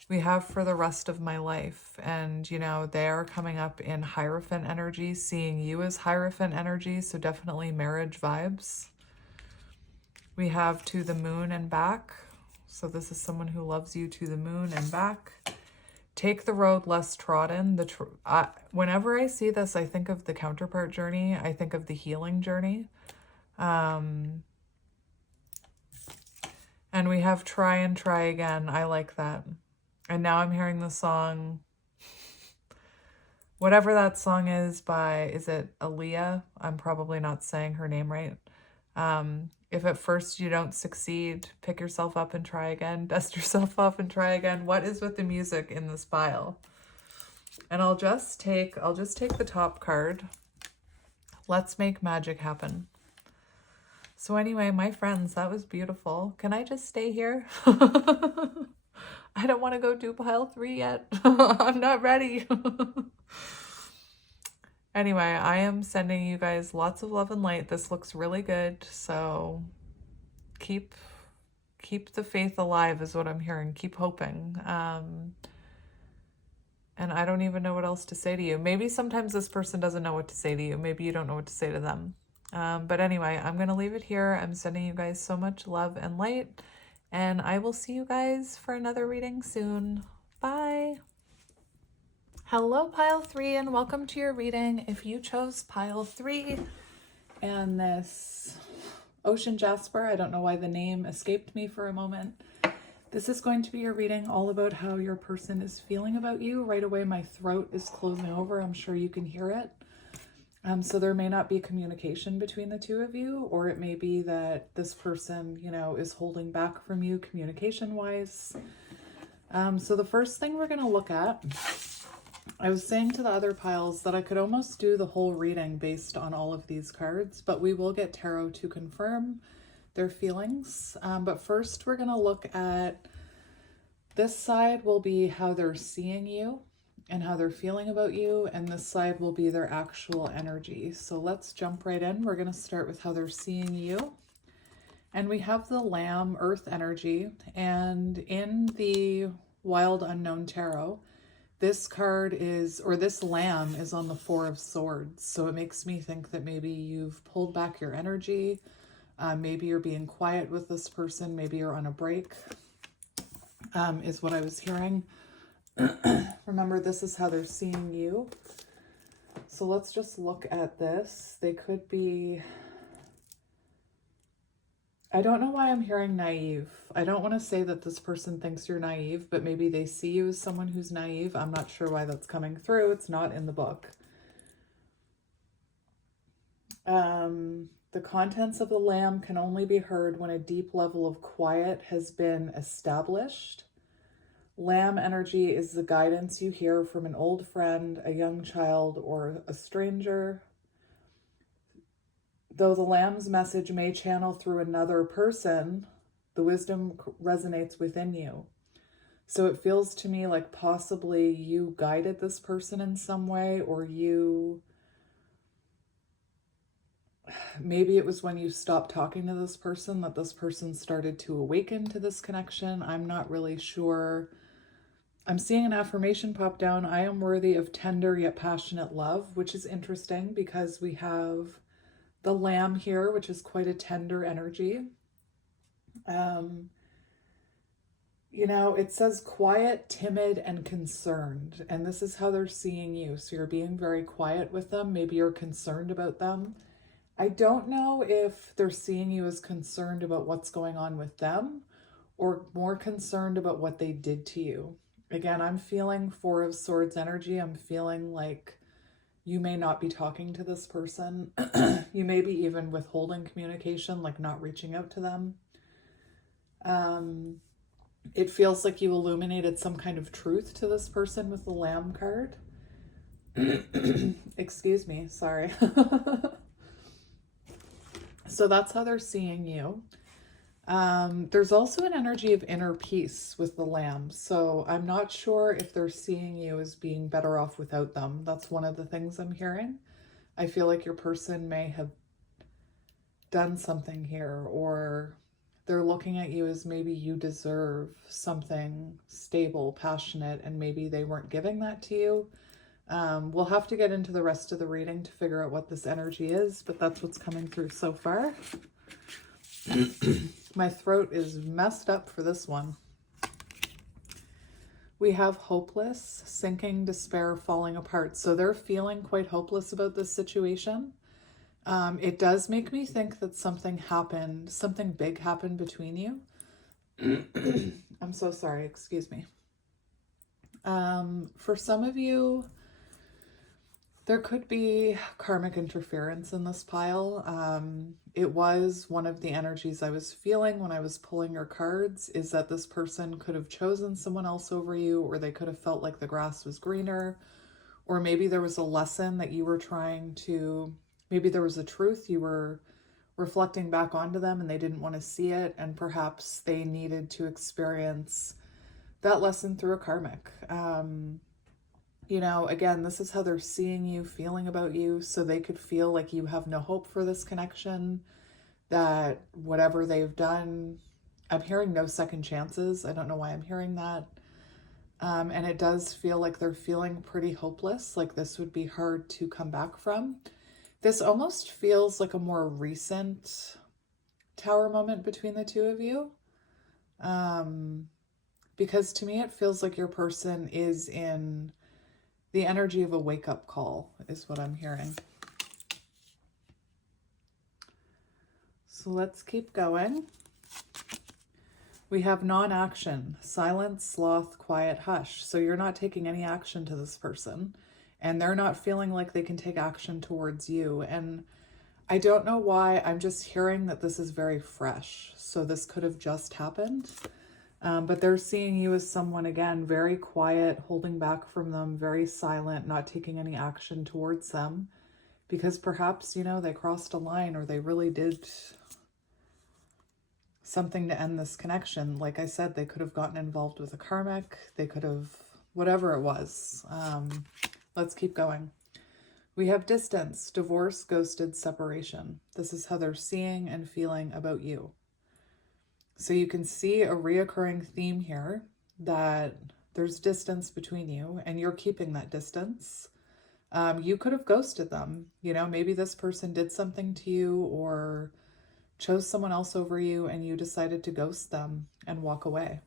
We have for the rest of my life, and you know, they are coming up in Hierophant energy, seeing you as Hierophant energy, so definitely marriage vibes. We have to the moon and back. So this is someone who loves you to the moon and back. Take the road less trodden. Whenever I see this, I think of the counterpart journey. I think of the healing journey. And we have try and try again. I like that. And now I'm hearing the song, whatever that song is by, is it Aaliyah? I'm probably not saying her name right. If at first you don't succeed, pick yourself up and try again. Dust yourself off and try again. What is with the music in this pile? And I'll just take the top card. Let's make magic happen. So anyway, my friends, that was beautiful. Can I just stay here? I don't want to go do pile 3 yet. I'm not ready. Anyway, I am sending you guys lots of love and light. This looks really good. So keep the faith alive is what I'm hearing. Keep hoping. And I don't even know what else to say to you. Maybe sometimes this person doesn't know what to say to you. Maybe you don't know what to say to them. But anyway, I'm going to leave it here. I'm sending you guys so much love and light. And I will see you guys for another reading soon. Bye. Hello, pile 3, and welcome to your reading. If you chose pile 3 and this ocean jasper, I don't know why the name escaped me for a moment. This is going to be your reading all about how your person is feeling about you. Right away, my throat is closing over. I'm sure you can hear it. So there may not be communication between the two of you, or it may be that this person, you know, is holding back from you communication-wise. So the first thing we're going to look at, I was saying to the other piles that I could almost do the whole reading based on all of these cards, but we will get tarot to confirm their feelings. But first we're going to look at this side will be how they're seeing you and how they're feeling about you, and this side will be their actual energy. So let's jump right in. We're going to start with how they're seeing you. And we have the Lamb, Earth energy, and in the Wild Unknown Tarot, this card is, or this Lamb is on the Four of Swords. So it makes me think that maybe you've pulled back your energy. Maybe you're being quiet with this person. Maybe you're on a break, is what I was hearing. Remember, this is how they're seeing you. So let's just look at this. They could be, I don't know why I'm hearing naive. I don't want to say that this person thinks you're naive, but maybe they see you as someone who's naive. I'm not sure why that's coming through. It's not in the book. The contents of the Lamb can only be heard when a deep level of quiet has been established. Lamb energy is the guidance you hear from an old friend, a young child, or a stranger. Though the Lamb's message may channel through another person, the wisdom resonates within you. So it feels to me like possibly you guided this person in some way, or maybe it was when you stopped talking to this person that this person started to awaken to this connection. I'm not really sure. I'm seeing an affirmation pop down. I am worthy of tender yet passionate love, which is interesting because we have the Lamb here, which is quite a tender energy. You know, it says quiet, timid, and concerned. And this is how they're seeing you. So you're being very quiet with them. Maybe you're concerned about them. I don't know if they're seeing you as concerned about what's going on with them or more concerned about what they did to you. Again, I'm feeling Four of Swords energy. I'm feeling like you may not be talking to this person. You may be even withholding communication, like not reaching out to them. It feels like you illuminated some kind of truth to this person with the Lamb card. Excuse me, sorry. So that's how they're seeing you. There's also an energy of inner peace with the Lamb. So I'm not sure if they're seeing you as being better off without them. That's one of the things I'm hearing. I feel like your person may have done something here, or they're looking at you as maybe you deserve something stable, passionate, and maybe they weren't giving that to you. We'll have to get into the rest of the reading to figure out what this energy is, but that's what's coming through so far. My throat is messed up for this one. We have hopeless, sinking, despair, falling apart. So they're feeling quite hopeless about this situation. It does make me think that something happened, something big happened between you. I'm so sorry, excuse me. For some of you, there could be karmic interference in this pile. It was one of the energies I was feeling when I was pulling your cards, is that this person could have chosen someone else over you, or they could have felt like the grass was greener, or maybe there was a lesson that you were trying to, maybe there was a truth you were reflecting back onto them and they didn't want to see it, and perhaps they needed to experience that lesson through a karmic. You know, again, this is how they're seeing you, feeling about you, so they could feel like you have no hope for this connection, that whatever they've done, I'm hearing no second chances. I don't know why I'm hearing that. And it does feel like they're feeling pretty hopeless, like this would be hard to come back from. This almost feels like a more recent Tower moment between the two of you. Because to me, it feels like your person is in the energy of a wake-up call, is what I'm hearing. So let's keep going. We have non-action, silence, sloth, quiet, hush. So you're not taking any action to this person, and they're not feeling like they can take action towards you. And I don't know why, I'm just hearing that this is very fresh. So this could have just happened. But they're seeing you as someone, again, very quiet, holding back from them, very silent, not taking any action towards them. Because perhaps, you know, they crossed a line, or they really did something to end this connection. Like I said, they could have gotten involved with a karmic. They could have, whatever it was. Let's keep going. We have distance, divorce, ghosted, separation. This is how they're seeing and feeling about you. So you can see a reoccurring theme here that there's distance between you and you're keeping that distance. You could have ghosted them. You know, maybe this person did something to you or chose someone else over you and you decided to ghost them and walk away.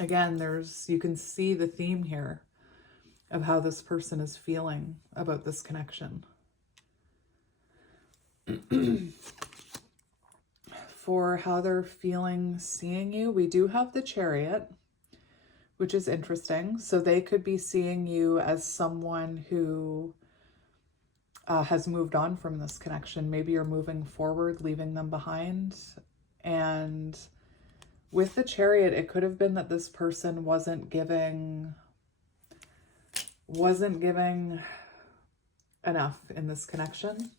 Again, you can see the theme here of how this person is feeling about this connection. For how they're feeling seeing you, we do have the Chariot, which is interesting. So they could be seeing you as someone who has moved on from this connection. Maybe you're moving forward, leaving them behind. And with the Chariot, it could have been that this person wasn't giving enough in this connection.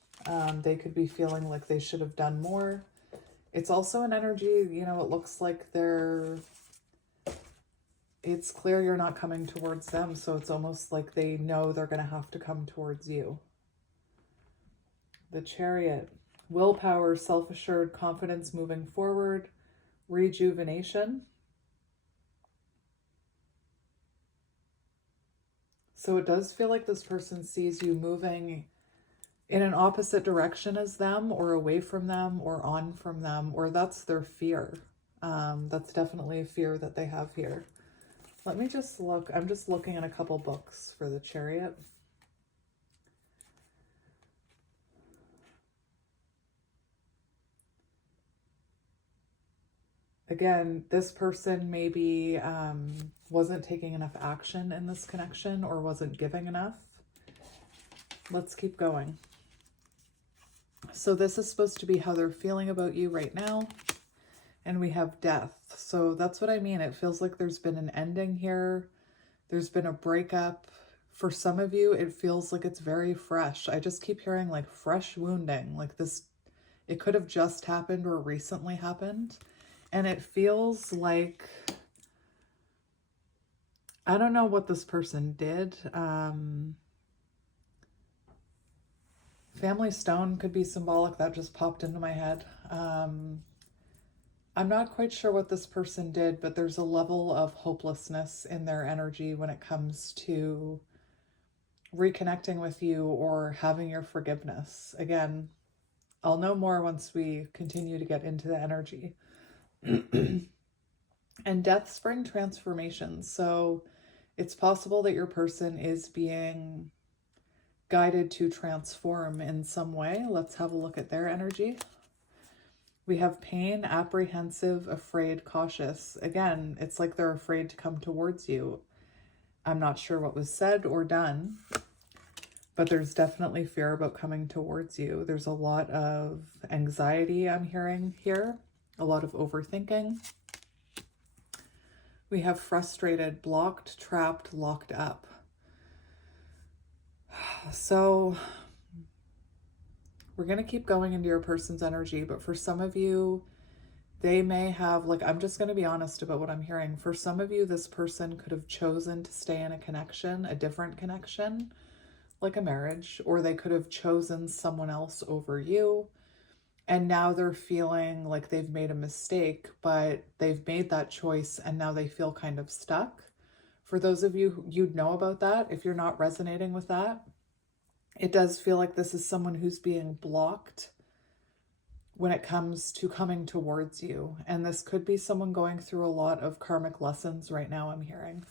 They could be feeling like they should have done more. It's also an energy, you know, it looks like it's clear you're not coming towards them. So it's almost like they know they're going to have to come towards you. The Chariot, willpower, self-assured, confidence moving forward, rejuvenation. So it does feel like this person sees you moving in an opposite direction as them, or away from them, or on from them, or that's their fear. That's definitely a fear that they have here. Let me just look. I'm just looking at a couple books for the Chariot. Again, this person maybe wasn't taking enough action in this connection or wasn't giving enough. Let's keep going. So this is supposed to be how they're feeling about you right now. And we have death. So that's what I mean. It feels like there's been an ending here. There's been a breakup. For some of you, it feels like it's very fresh. I just keep hearing like fresh wounding. Like this, it could have just happened or recently happened. And it feels like, I don't know what this person did. Family stone could be symbolic. That just popped into my head. I'm not quite sure what this person did, but there's a level of hopelessness in their energy when it comes to reconnecting with you or having your forgiveness. Again, I'll know more once we continue to get into the energy. And death, spring, transformation. So it's possible that your person is being guided to transform in some way. Let's have a look at their energy. We have pain, apprehensive, afraid, cautious. Again, it's like they're afraid to come towards you. I'm not sure what was said or done, but there's definitely fear about coming towards you. There's a lot of anxiety I'm hearing here, a lot of overthinking. We have frustrated, blocked, trapped, locked up. So we're going to keep going into your person's energy, but for some of you, they may have, like, I'm just going to be honest about what I'm hearing. For some of you, this person could have chosen to stay in a connection, a different connection, like a marriage, or they could have chosen someone else over you. And now they're feeling like they've made a mistake, but they've made that choice and now they feel kind of stuck. For those of you, you'd know about that. If you're not resonating with that, it does feel like this is someone who's being blocked when it comes to coming towards you. And this could be someone going through a lot of karmic lessons right now, I'm hearing.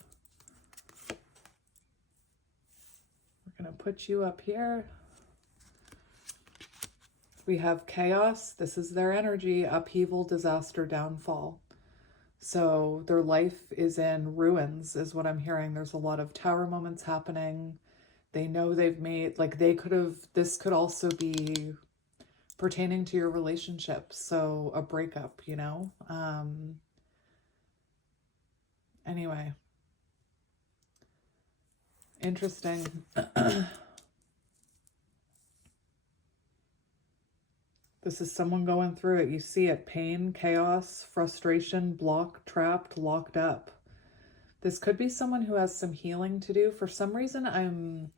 We're going to put you up here. We have chaos. This is their energy, upheaval, disaster, downfall. So their life is in ruins is what I'm hearing. There's a lot of tower moments happening. They know they've made, like they could have, this could also be pertaining to your relationship. So a breakup, you know? Anyway. Interesting. This is someone going through it. You see it. Pain, chaos, frustration, blocked, trapped, locked up. This could be someone who has some healing to do. For some reason, I'm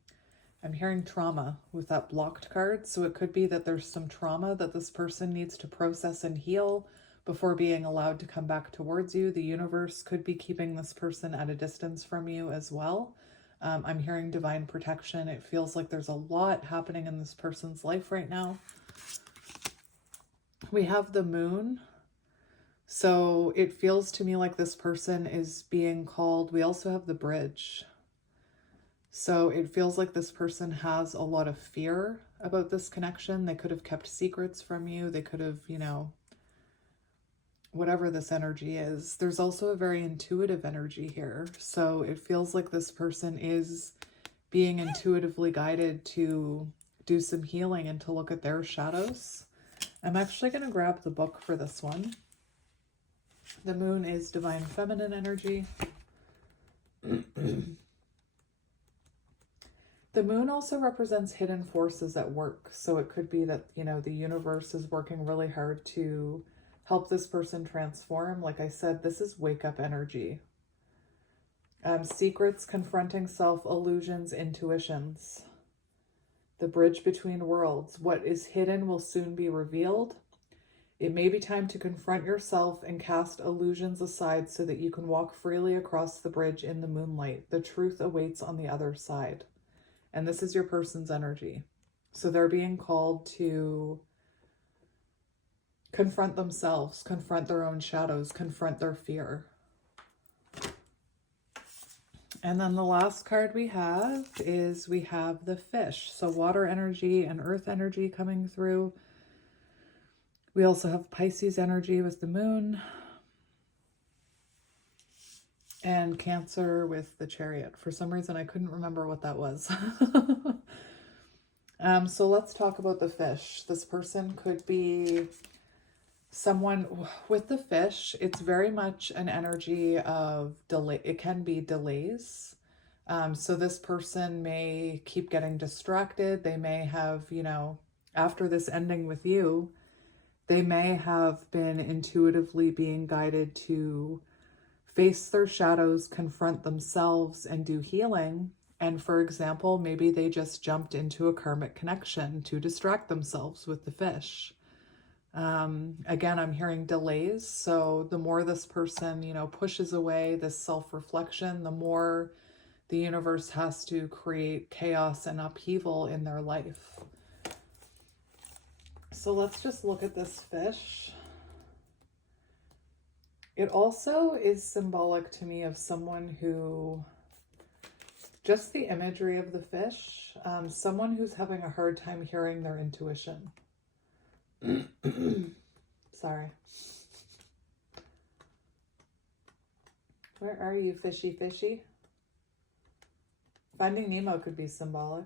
hearing trauma with that blocked card. So it could be that there's some trauma that this person needs to process and heal before being allowed to come back towards you. The universe could be keeping this person at a distance from you as well. I'm hearing divine protection. It feels like there's a lot happening in this person's life right now. We have the moon. So it feels to me like this person is being called. We also have the bridge. So it feels like this person has a lot of fear about this connection. They could have kept secrets from you. They could have, you know, whatever this energy is. There's also a very intuitive energy here. So it feels like this person is being intuitively guided to do some healing and to look at their shadows. I'm actually going to grab the book for this one. The moon is divine feminine energy. The moon also represents hidden forces at work. So it could be that, you know, the universe is working really hard to help this person transform. Like I said, this is wake up energy. Secrets, confronting self, illusions, intuitions. The bridge between worlds. What is hidden will soon be revealed. It may be time to confront yourself and cast illusions aside so that you can walk freely across the bridge in the moonlight. The truth awaits on the other side. And this is your person's energy. So they're being called to confront themselves, confront their own shadows, confront their fear. And then the last card we have is we have the fish. So water energy and earth energy coming through. We also have Pisces energy with the moon. And Cancer with the Chariot. For some reason, I couldn't remember what that was. So let's talk about the fish. This person could be someone with the fish. It's very much an energy of delay. It can be delays. So this person may keep getting distracted. They may have, you know, after this ending with you, they may have been intuitively being guided to face their shadows, confront themselves, and do healing. And for example, maybe they just jumped into a karmic connection to distract themselves with the fish. Again, I'm hearing delays. So the more this person, you know, pushes away this self-reflection, the more the universe has to create chaos and upheaval in their life. So let's just look at this fish. It also is symbolic to me of someone who, just the imagery of the fish, someone who's having a hard time hearing their intuition. Sorry. Where are you, fishy, fishy? Finding Nemo could be symbolic.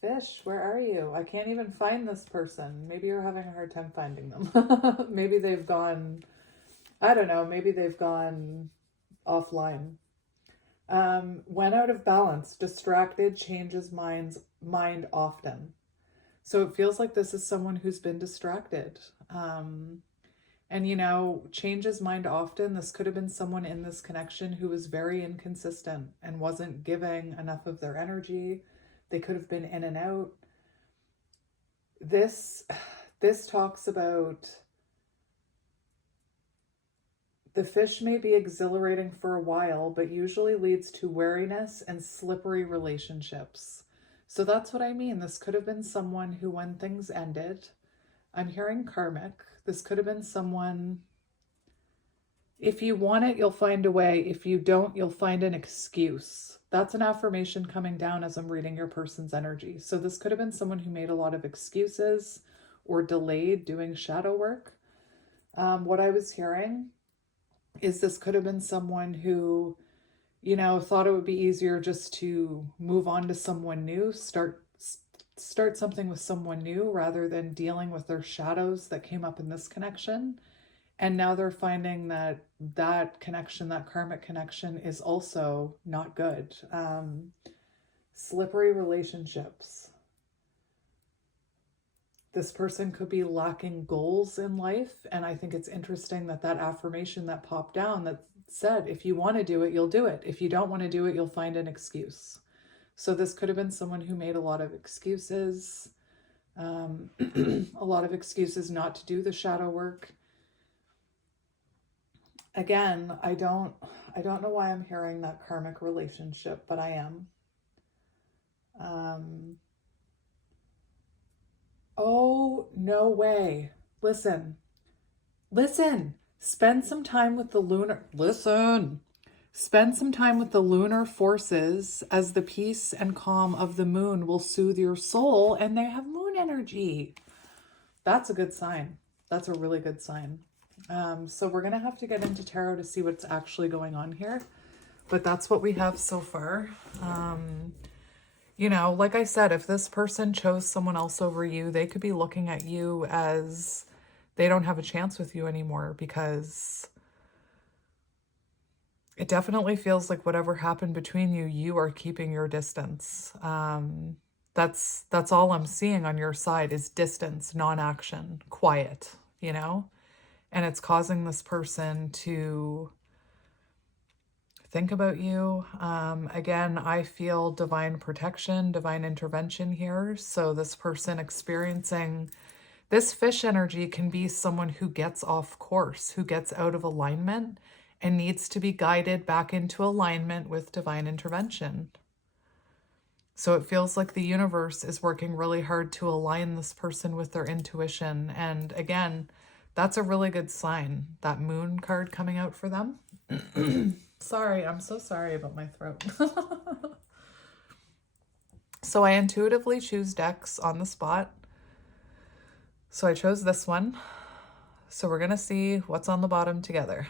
Fish, where are you? I can't even find this person. Maybe you're having a hard time finding them. Maybe they've gone, I don't know, maybe they've gone offline. When out of balance, distracted, changes mind often. So it feels like this is someone who's been distracted. And, you know, changes mind often. This could have been someone in this connection who was very inconsistent and wasn't giving enough of their energy. They could have been in and out. This talks about the fish may be exhilarating for a while, but usually leads to wariness and slippery relationships. So that's what I mean. This could have been someone who, when things ended, I'm hearing karmic. This could have been someone, if you want it, you'll find a way. If you don't, you'll find an excuse. That's an affirmation coming down as I'm reading your person's energy. So this could have been someone who made a lot of excuses or delayed doing shadow work. What I was hearing is this could have been someone who, you know, thought it would be easier just to move on to someone new, start something with someone new rather than dealing with their shadows that came up in this connection. And now they're finding that that connection, that karmic connection, is also not good. Slippery relationships. This person could be lacking goals in life. And I think it's interesting that that affirmation that popped down that said, if you want to do it, you'll do it. If you don't want to do it, you'll find an excuse. So this could have been someone who made a lot of excuses, a lot of excuses not to do the shadow work. Again, I don't know why I'm hearing that karmic relationship, but I am. Oh, no way. Listen. Spend some time with the lunar forces, as the peace and calm of the moon will soothe your soul, and they have moon energy. That's a good sign. That's a really good sign. So we're going to have to get into tarot to see what's actually going on here. But that's what we have so far. You know, like I said, if this person chose someone else over you, they could be looking at you as they don't have a chance with you anymore, because it definitely feels like whatever happened between you, you are keeping your distance. That's all I'm seeing on your side is distance, non-action, quiet, you know? And it's causing this person to think about you. Again, I feel divine protection, divine intervention here. So this person experiencing this fish energy can be someone who gets off course, who gets out of alignment and needs to be guided back into alignment with divine intervention. So it feels like the universe is working really hard to align this person with their intuition. And again, that's a really good sign, that moon card coming out for them. Sorry, I'm so sorry about my throat. So I intuitively choose decks on the spot. So I chose this one. So we're going to see what's on the bottom together.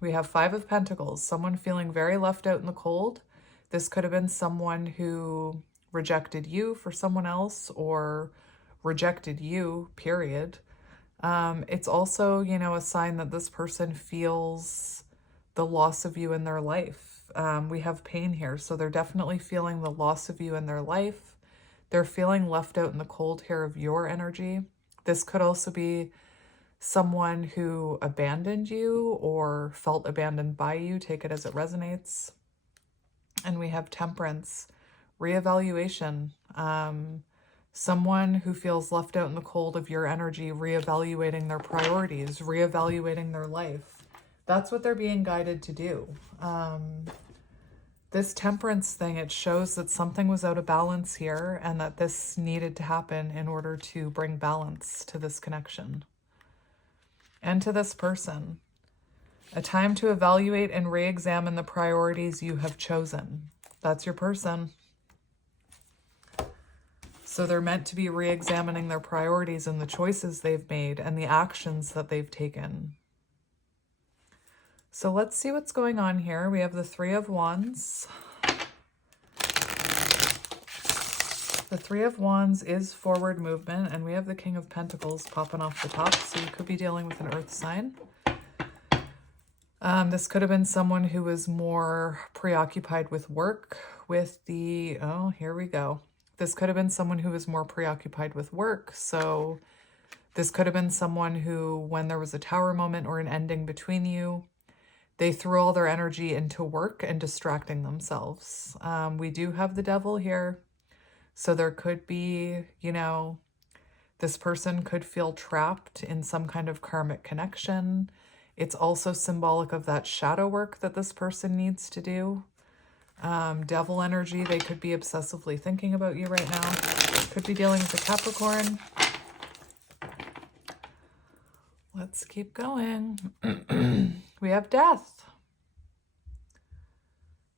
We have 5 of Pentacles, someone feeling very left out in the cold. This could have been someone who rejected you for someone else, or rejected you, period. It's also, you know, a sign that this person feels the loss of you in their life. We have pain here, so they're definitely feeling the loss of you in their life. They're feeling left out in the cold here of your energy. This could also be someone who abandoned you or felt abandoned by you. Take it as it resonates. And we have Temperance, reevaluation. Someone who feels left out in the cold of your energy, reevaluating their priorities, reevaluating their life. That's what they're being guided to do. This Temperance thing, it shows that something was out of balance here and that this needed to happen in order to bring balance to this connection and to this person. A time to evaluate and re-examine the priorities you have chosen. That's your person. So they're meant to be re-examining their priorities and the choices they've made and the actions that they've taken. So let's see what's going on here. We have the 3 of Wands. The 3 of Wands is forward movement, and we have the King of Pentacles popping off the top. So you could be dealing with an earth sign. This could have been someone who was more preoccupied with work, with the, oh, here we go. This could have been someone who was more preoccupied with work. So this could have been someone who, when there was a tower moment or an ending between you, they threw all their energy into work and distracting themselves. We do have the Devil here. So there could be, you know, this person could feel trapped in some kind of karmic connection. It's also symbolic of that shadow work that this person needs to do. Devil energy, they could be obsessively thinking about you right now. Could be dealing with a Capricorn. Let's keep going. We have Death.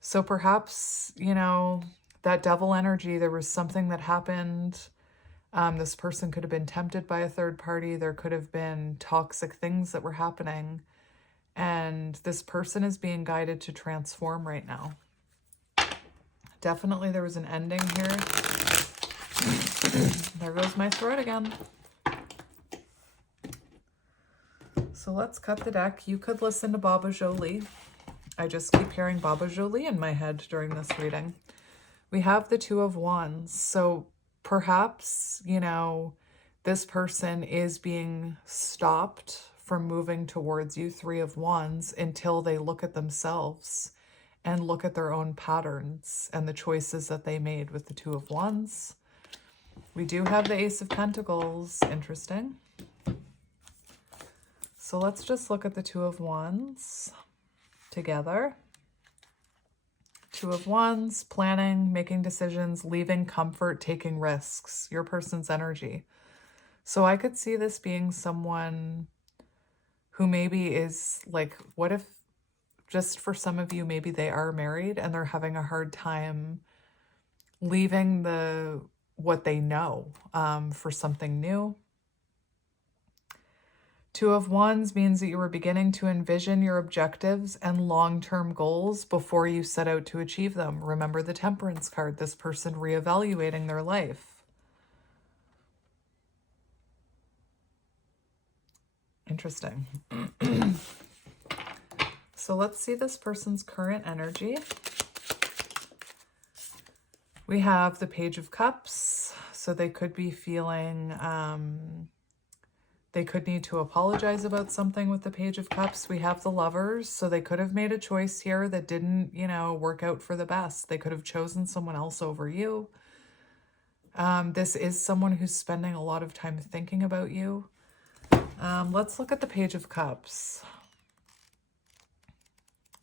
So perhaps, you know, that Devil energy, there was something that happened. This person could have been tempted by a third party. There could have been toxic things that were happening. And this person is being guided to transform right now. Definitely there was an ending here. There goes my throat again. So let's cut the deck. You could listen to Baba Jolie. I just keep hearing Baba Jolie in my head during this reading. We have the 2 of Wands. So perhaps, you know, This person is being stopped from moving towards you, Three of Wands, until they look at themselves and look at their own patterns and the choices that they made with the Two of Wands. We do have the Ace of Pentacles. Interesting. So let's just look at the Two of Wands together. Two of Wands, planning, making decisions, leaving comfort, taking risks. Your person's energy. So I could see this being someone who maybe is like, what if, just for some of you, maybe they are married and they're having a hard time leaving what they know for something new. Two of Wands means that you were beginning to envision your objectives and long-term goals before you set out to achieve them. Remember the Temperance card, this person reevaluating their life. Interesting. So let's see this person's current energy. We have the Page of Cups. So they could be feeling, they could need to apologize about something with the Page of Cups. We have the Lovers. So they could have made a choice here that didn't, work out for the best. They could have chosen someone else over you. This is someone who's spending a lot of time thinking about you. Let's look at the Page of Cups.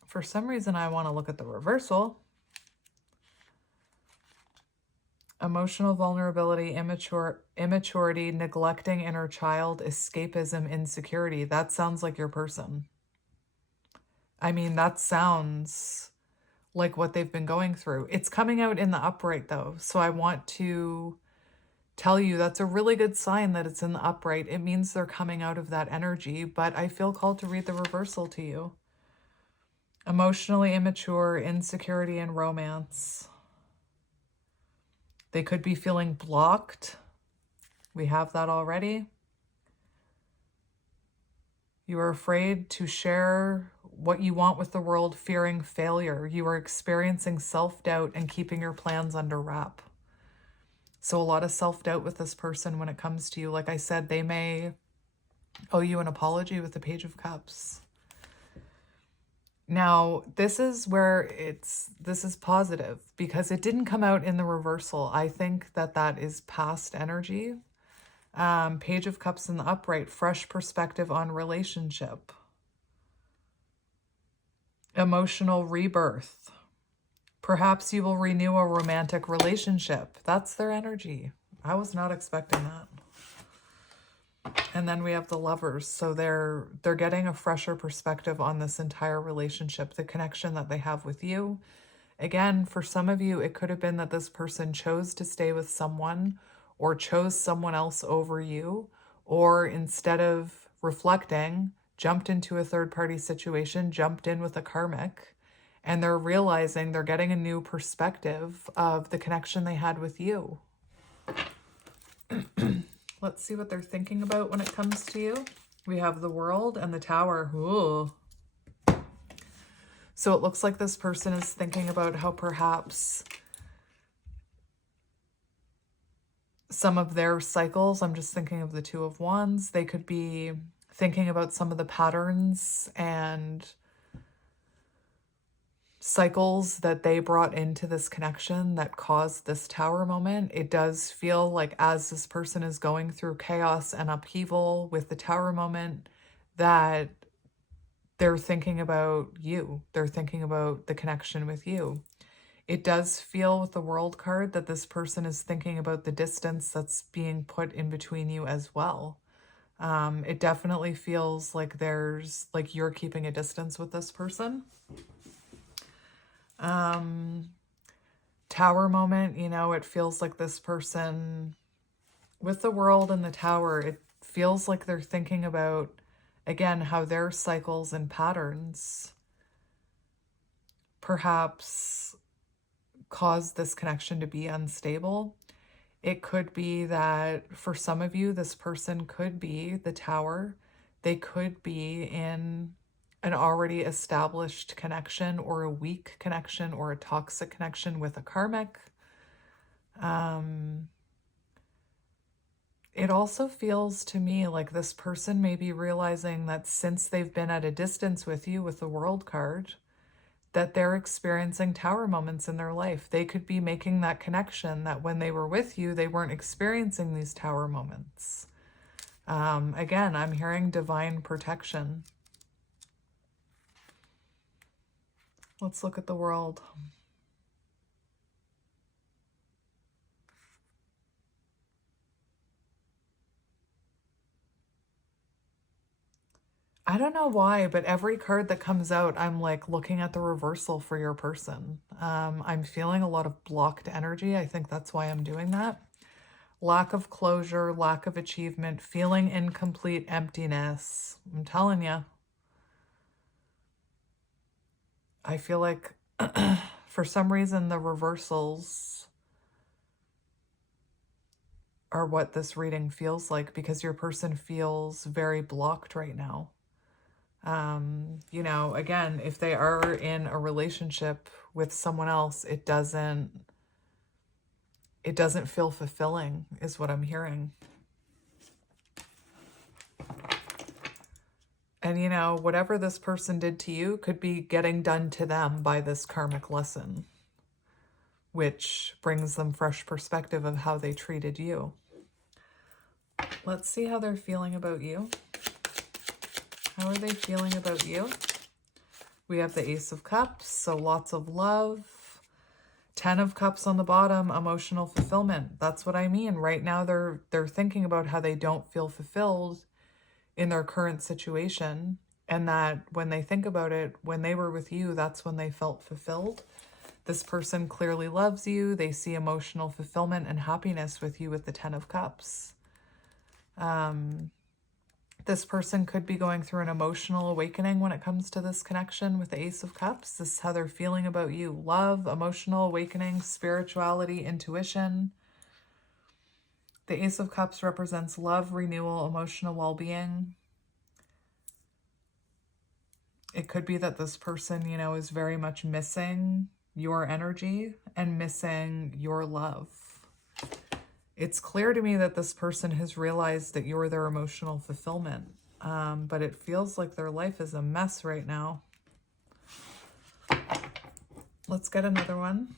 For some reason, I want to look at the reversal. Emotional vulnerability, immaturity, neglecting inner child, escapism, insecurity. That sounds like your person. I mean, that sounds like what they've been going through. It's coming out in the upright, though. So I want to tell you that's a really good sign that it's in the upright. It means they're coming out of that energy, but I feel called to read the reversal to you. Emotionally immature, insecurity, and romance. They could be feeling blocked. We have that already. You are afraid to share what you want with the world, fearing failure. You are experiencing self-doubt and keeping your plans under wrap. So a lot of self-doubt with this person when it comes to you. Like I said, they may owe you an apology with the Page of Cups. Now, this is where this is positive because it didn't come out in the reversal. I think that is past energy. Page of Cups in the upright, fresh perspective on relationship. Emotional rebirth. Perhaps you will renew a romantic relationship. That's their energy. I was not expecting that. And then we have the Lovers. So they're getting a fresher perspective on this entire relationship, the connection that they have with you. Again, for some of you, it could have been that this person chose to stay with someone or chose someone else over you, or instead of reflecting, jumped into a third-party situation, jumped in with a karmic, and they're realizing they're getting a new perspective of the connection they had with you. Let's see what they're thinking about when it comes to you. We have the World and the Tower. Ooh. So it looks like this person is thinking about how perhaps some of their cycles, I'm just thinking of the Two of Wands, they could be thinking about some of the patterns and cycles that they brought into this connection that caused this Tower moment. It does feel like as this person is going through chaos and upheaval with the Tower moment, that they're thinking about you. They're thinking about the connection with you. It does feel with the World card that this person is thinking about the distance that's being put in between you as well. It definitely feels like there's, like you're keeping a distance with this person. Tower moment, it feels like this person with the World and the Tower, it feels like they're thinking about, again, how their cycles and patterns perhaps cause this connection to be unstable. It could be that for some of you, this person could be the Tower. They could be in an already established connection or a weak connection or a toxic connection with a karmic. It also feels to me like this person may be realizing that since they've been at a distance with you with the World card, that they're experiencing tower moments in their life. They could be making that connection that when they were with you, they weren't experiencing these tower moments. Again, I'm hearing divine protection. Let's look at the World. I don't know why, but every card that comes out, I'm like looking at the reversal for your person. I'm feeling a lot of blocked energy. I think that's why I'm doing that. Lack of closure, lack of achievement, feeling incomplete, emptiness. I'm telling you. I feel like for some reason the reversals are what this reading feels like, because your person feels very blocked right now. You know, again, if they are in a relationship with someone else, it doesn't feel fulfilling, is what I'm hearing. And, you know, whatever this person did to you could be getting done to them by this karmic lesson, which brings them fresh perspective of how they treated you. Let's see how they're feeling about you. How are they feeling about you? We have the Ace of Cups, so lots of love. 10 of Cups on the bottom, emotional fulfillment. That's what I mean. Right now they're thinking about how they don't feel fulfilled in their current situation, and that when they think about it, when they were with you, that's when they felt fulfilled. This person clearly loves you. They see emotional fulfillment and happiness with you with the 10 of Cups. This person could be going through an emotional awakening when it comes to this connection with the Ace of Cups. This is how they're feeling about you. Love, emotional awakening, spirituality, intuition. The Ace of Cups represents love, renewal, emotional well-being. It could be that this person, you know, is very much missing your energy and missing your love. It's clear to me that this person has realized that you're their emotional fulfillment, but it feels like their life is a mess right now. Let's get another one.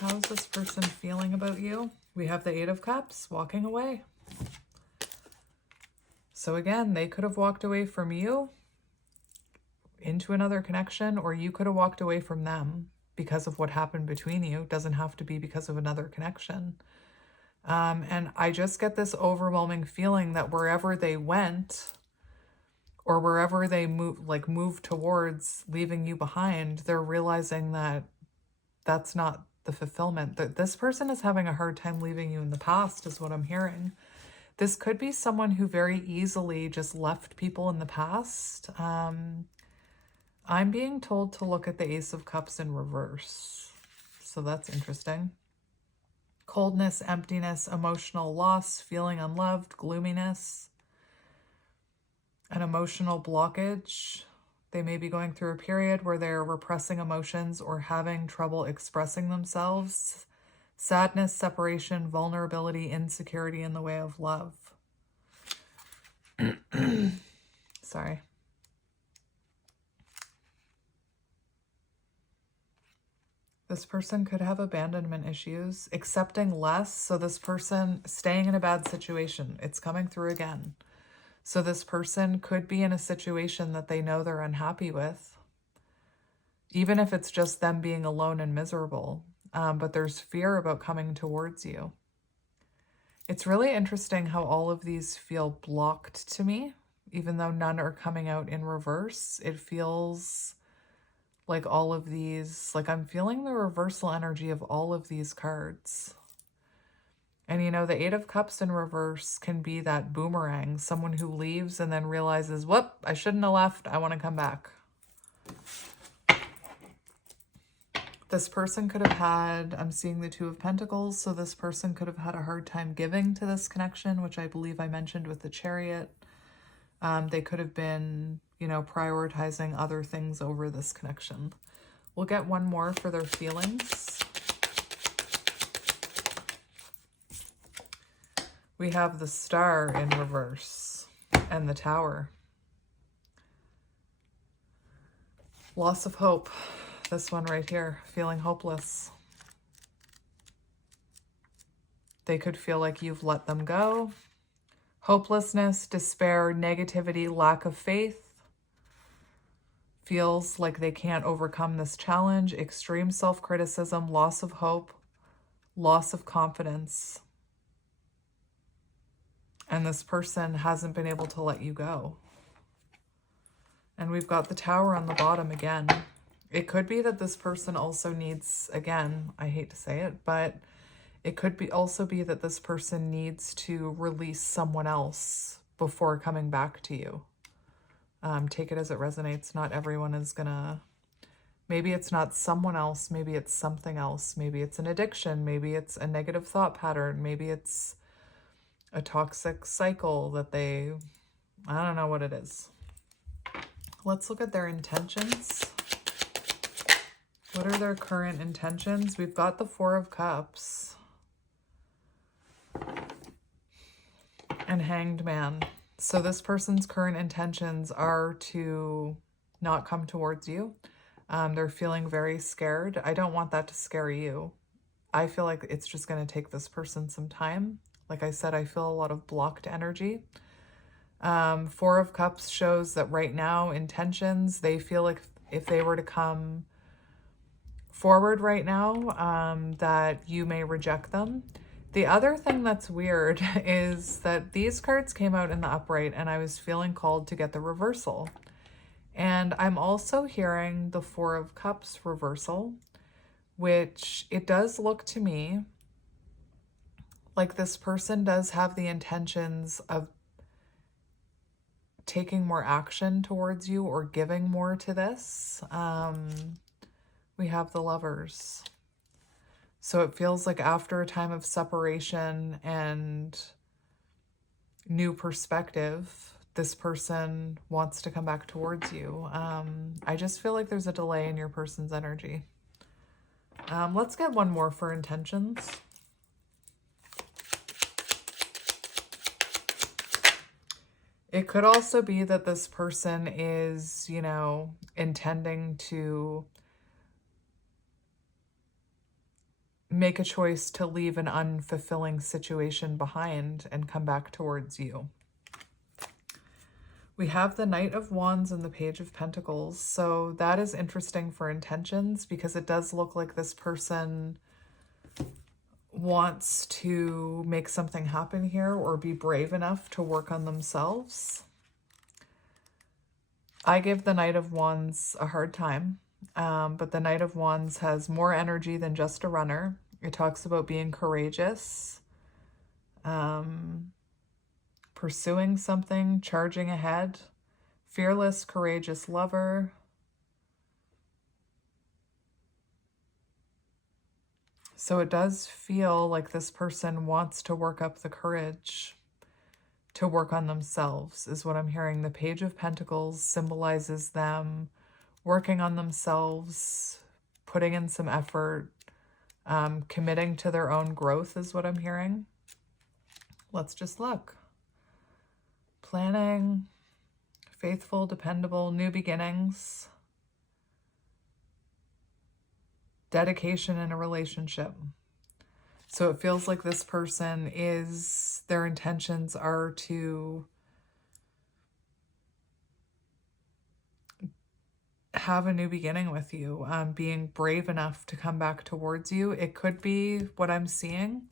How's this person feeling about you? We have the 8 of Cups, walking away. So again, they could have walked away from you into another connection, or you could have walked away from them because of what happened between you. It doesn't have to be because of another connection. And I just get this overwhelming feeling that wherever they went, or wherever they moved towards leaving you behind, they're realizing that that's not the fulfillment. That this person is having a hard time leaving you in the past, is what I'm hearing. This could be someone who very easily just left people in the past. I'm being told to look at the Ace of Cups in reverse. So that's interesting. Coldness, emptiness, emotional loss, feeling unloved, gloominess, an emotional blockage. They may be going through a period where they're repressing emotions or having trouble expressing themselves. Sadness, separation, vulnerability, insecurity in the way of love. Sorry. This person could have abandonment issues, accepting less. So this person staying in a bad situation, it's coming through again. So this person could be in a situation that they know they're unhappy with, even if it's just them being alone and miserable. But there's fear about coming towards you. It's really interesting how all of these feel blocked to me, even though none are coming out in reverse. It feels like all of these, like I'm feeling the reversal energy of all of these cards. And you know, the 8 of Cups in reverse can be that boomerang, someone who leaves and then realizes, whoop, I shouldn't have left, I want to come back. This person could have had, I'm seeing the 2 of Pentacles, so this person could have had a hard time giving to this connection, which I believe I mentioned with the Chariot. They could have been, you know, prioritizing other things over this connection. We'll get one more for their feelings. We have the Star in reverse and the Tower. Loss of hope. This one right here, feeling hopeless. They could feel like you've let them go. Hopelessness, despair, negativity, lack of faith. Feels like they can't overcome this challenge. Extreme self-criticism, loss of hope, loss of confidence. And this person hasn't been able to let you go. And we've got the Tower on the bottom again. It could be that this person also needs, again, I hate to say it, but it could be also be that this person needs to release someone else before coming back to you. Take it as it resonates. Not everyone is gonna, maybe it's not someone else, maybe it's something else. Maybe it's an addiction, maybe it's a negative thought pattern, maybe it's a toxic cycle that they, I don't know what it is. Let's look at their intentions. What are their current intentions? We've got the Four of Cups and Hanged Man. So this person's current intentions are to not come towards you. They're feeling very scared. I don't want that to scare you. I feel like it's just going to take this person some time. Like I said, I feel a lot of blocked energy. Four of Cups shows that right now, intentions, they feel like if they were to come forward right now, that you may reject them. The other thing that's weird is that these cards came out in the upright and I was feeling called to get the reversal. And I'm also hearing the Four of Cups reversal, which it does look to me like this person does have the intentions of taking more action towards you or giving more to this. We have the Lovers. So it feels like after a time of separation and new perspective, this person wants to come back towards you. I just feel like there's a delay in your person's energy. Let's get one more for intentions. It could also be that this person is, you know, intending to make a choice to leave an unfulfilling situation behind and come back towards you. We have the Knight of Wands and the Page of Pentacles. So that is interesting for intentions because it does look like this person wants to make something happen here or be brave enough to work on themselves. I give the Knight of Wands a hard time, but the Knight of Wands has more energy than just a runner. It talks about being courageous, pursuing something, charging ahead, fearless, courageous lover. So it does feel like this person wants to work up the courage to work on themselves, is what I'm hearing. The Page of Pentacles symbolizes them working on themselves, putting in some effort, committing to their own growth is what I'm hearing. Let's just look. Planning, faithful, dependable, new beginnings, dedication in a relationship. So it feels like this person is, their intentions are to have a new beginning with you, being brave enough to come back towards you. It could be what I'm seeing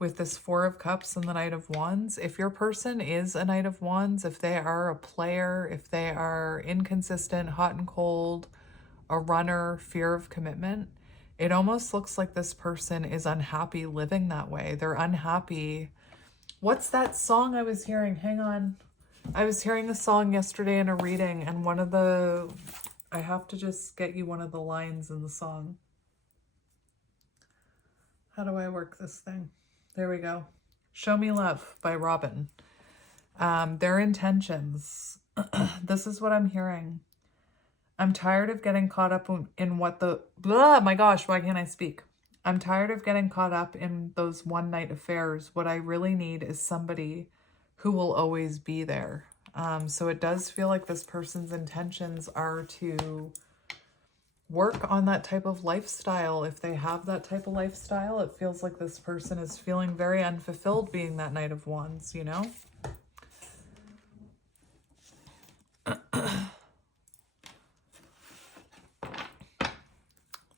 with this Four of Cups and the Knight of Wands. If your person is a Knight of Wands, if they are a player, if they are inconsistent, hot and cold, a runner, fear of commitment, it almost looks like this person is unhappy living that way. They're unhappy. What's that song I was hearing? Hang on. I was hearing the song yesterday in a reading, and one of the, I have to just get you one of the lines in the song. How do I work this thing? There we go. Show Me Love by Robin. Their intentions. This is what I'm hearing. I'm tired of getting caught up in what the, blah, my gosh, why can't I speak? I'm tired of getting caught up in those one-night affairs. What I really need is somebody who will always be there. So it does feel like this person's intentions are to work on that type of lifestyle. If they have that type of lifestyle, it feels like this person is feeling very unfulfilled being that Knight of Wands, you know?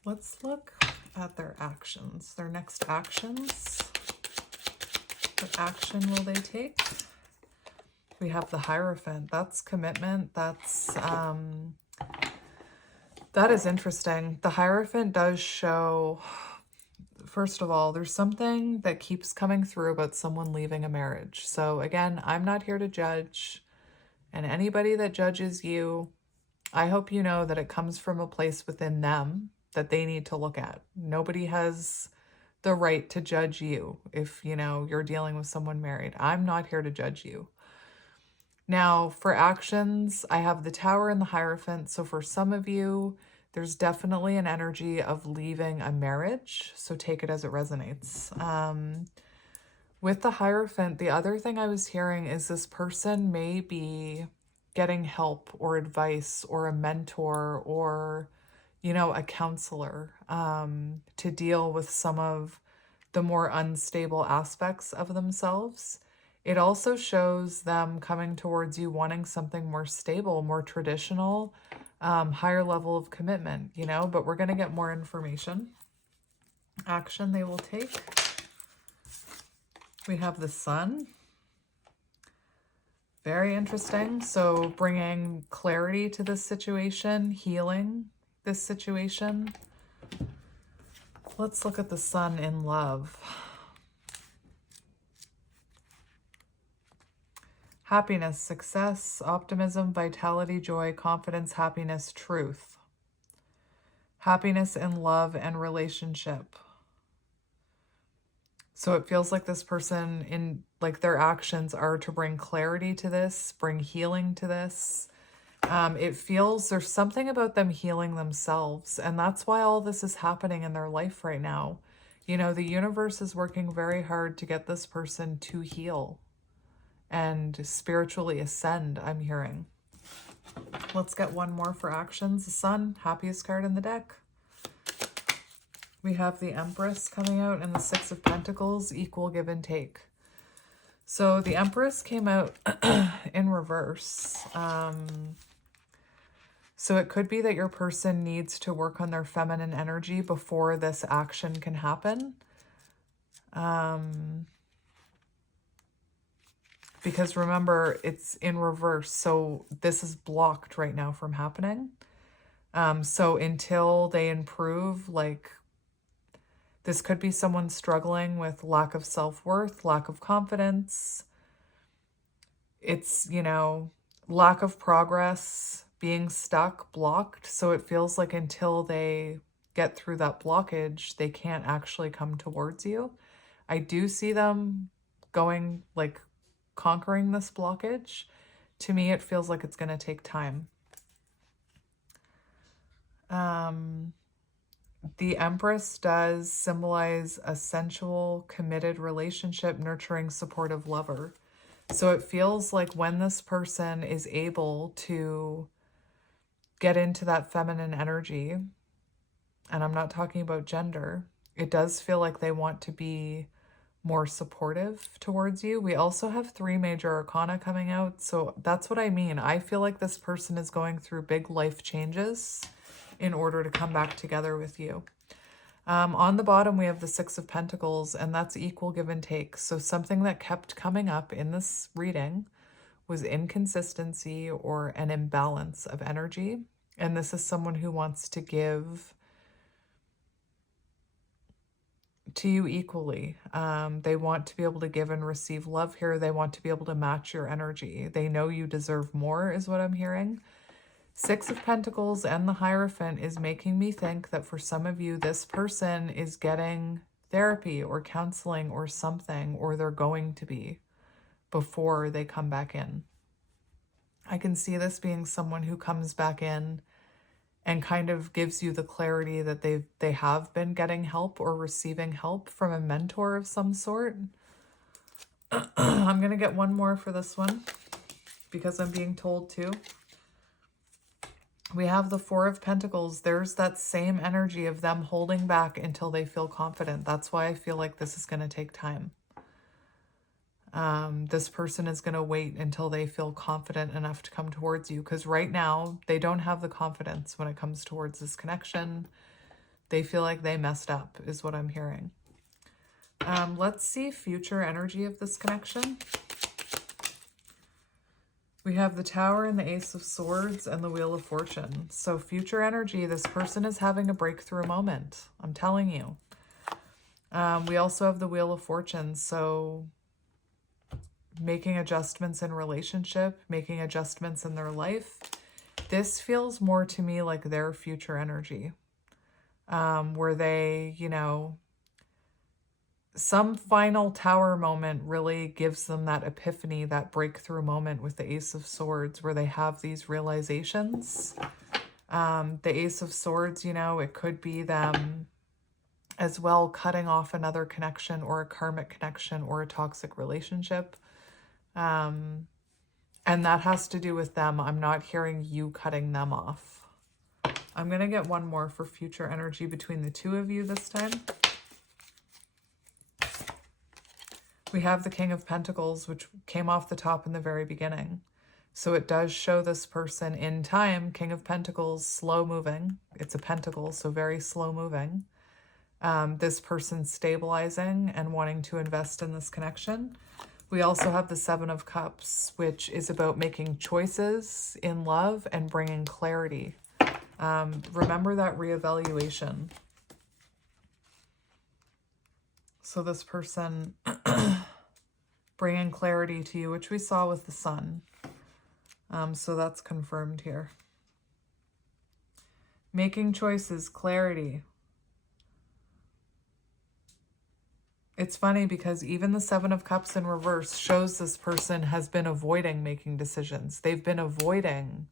Let's look at their actions, their next actions. What action will they take? We have the Hierophant. That's commitment. That is interesting. The Hierophant does show, first of all, there's something that keeps coming through about someone leaving a marriage. So again, I'm not here to judge, and anybody that judges you, I hope you know that it comes from a place within them that they need to look at. Nobody has the right to judge you if, you know, you're dealing with someone married. I'm not here to judge you. Now, for actions, I have the Tower and the Hierophant. So for some of you, there's definitely an energy of leaving a marriage. So take it as it resonates. With the Hierophant, the other thing I was hearing is this person may be getting help or advice or a mentor or, you know, a counselor to deal with some of the more unstable aspects of themselves. It also shows them coming towards you wanting something more stable, more traditional, higher level of commitment, you know, but we're going to get more information. Action they will take. We have the Sun. Very interesting. So bringing clarity to this situation, healing this situation. Let's look at the Sun in love. Happiness, success, optimism, vitality, joy, confidence, happiness, truth. Happiness in love and relationship. So it feels like this person, in like their actions are to bring clarity to this, bring healing to this. It feels there's something about them healing themselves, and that's why all this is happening in their life right now. You know, the universe is working very hard to get this person to heal and spiritually ascend, I'm hearing. Let's get one more for actions. The Sun, happiest card in the deck. We have the Empress coming out and the Six of Pentacles, equal give and take. So the Empress came out in reverse. So it could be that your person needs to work on their feminine energy before this action can happen. Because remember, it's in reverse. So this is blocked right now from happening. So until they improve, like, this could be someone struggling with lack of self-worth, lack of confidence. It's, you know, lack of progress, being stuck, blocked. So it feels like until they get through that blockage, they can't actually come towards you. I do see them going, like, conquering this blockage. To me, it feels like it's going to take time. The Empress does symbolize a sensual, committed relationship, nurturing, supportive lover. So it feels like when this person is able to get into that feminine energy, and I'm not talking about gender, it does feel like they want to be more supportive towards you. We also have 3 major arcana coming out. So that's what I mean. I feel like this person is going through big life changes in order to come back together with you. On the bottom, we have the Six of Pentacles, and that's equal give and take. So something that kept coming up in this reading was inconsistency or an imbalance of energy. And this is someone who wants to give to you equally. They want to be able to give and receive love here. They want to be able to match your energy. They know you deserve more, is what I'm hearing. Six of Pentacles and the Hierophant is making me think that for some of you, this person is getting therapy or counseling or something, or they're going to be before they come back in. I can see this being someone who comes back in and kind of gives you the clarity that they have been getting help or receiving help from a mentor of some sort. I'm going to get one more for this one because I'm being told to. We have the Four of Pentacles. There's that same energy of them holding back until they feel confident. That's why I feel like this is going to take time. This person is going to wait until they feel confident enough to come towards you, because right now they don't have the confidence when it comes towards this connection. They feel like they messed up is what I'm hearing. Let's see future energy of this connection. We have the Tower and the Ace of Swords and the Wheel of Fortune. So future energy, this person is having a breakthrough moment. I'm telling you. We also have the Wheel of Fortune. So making adjustments in relationship, making adjustments in their life. This feels more to me like their future energy. Where they, you know, some final Tower moment really gives them that epiphany, that breakthrough moment with the Ace of Swords, where they have these realizations. The Ace of Swords, you know, it could be them as well cutting off another connection or a karmic connection or a toxic relationship. And that has to do with them. I'm not hearing you cutting them off. I'm going to get one more for future energy between the two of you this time. We have the King of Pentacles, which came off the top in the very beginning. So it does show this person in time. King of Pentacles, slow moving. It's a pentacle, so very slow moving. This person stabilizing and wanting to invest in this connection. We also have the Seven of Cups, which is about making choices in love and bringing clarity. Remember that reevaluation. So this person bringing clarity to you, which we saw with the Sun. So that's confirmed here. Making choices, clarity. It's funny because even the Seven of Cups in reverse shows this person has been avoiding making decisions. They've been avoiding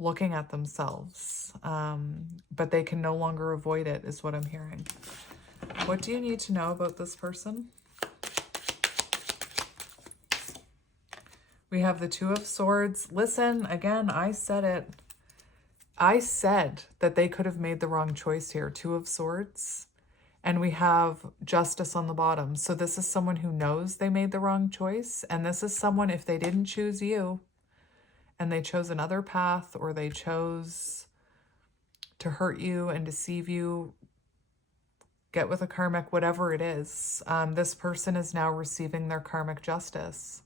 looking at themselves, but they can no longer avoid it, is what I'm hearing. What do you need to know about this person? We have the Two of Swords. Listen, again, I said it. I said that they could have made the wrong choice here. Two of Swords. And we have Justice on the bottom. So this is someone who knows they made the wrong choice. And this is someone, if they didn't choose you and they chose another path, or they chose to hurt you and deceive you, get with a karmic, whatever it is, this person is now receiving their karmic justice.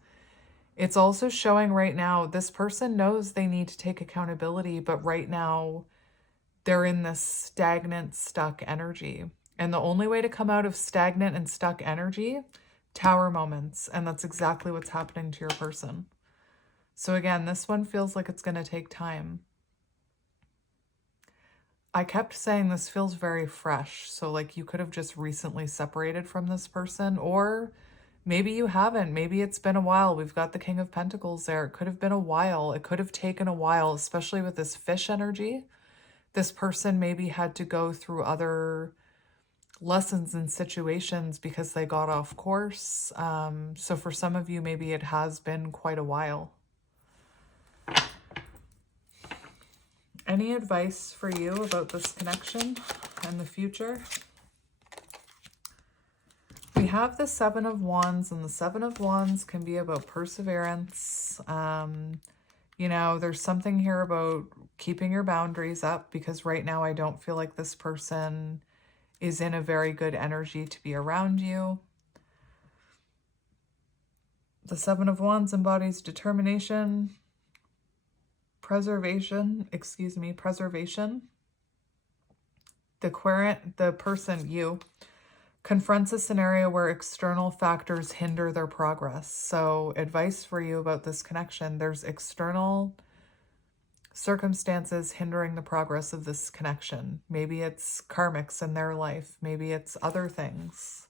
It's also showing right now, this person knows they need to take accountability, but right now they're in this stagnant, stuck energy. And the only way to come out of stagnant and stuck energy, Tower moments. And that's exactly what's happening to your person. So again, this one feels like it's going to take time. I kept saying this feels very fresh. So like you could have just recently separated from this person, or maybe you haven't. Maybe it's been a while. We've got the King of Pentacles there. It could have been a while. It could have taken a while, especially with this fish energy. This person maybe had to go through other lessons and situations because they got off course. So for some of you, maybe it has been quite a while. Any advice for you about this connection and the future? We have the Seven of Wands, and the Seven of Wands can be about perseverance. You know, there's something here about keeping your boundaries up, because right now I don't feel like this person is in a very good energy to be around you. The Seven of Wands embodies determination, preservation. The person, you, confronts a scenario where external factors hinder their progress. So advice for you about this connection: there's external circumstances hindering the progress of this connection. Maybe it's karmics in their life. Maybe it's other things.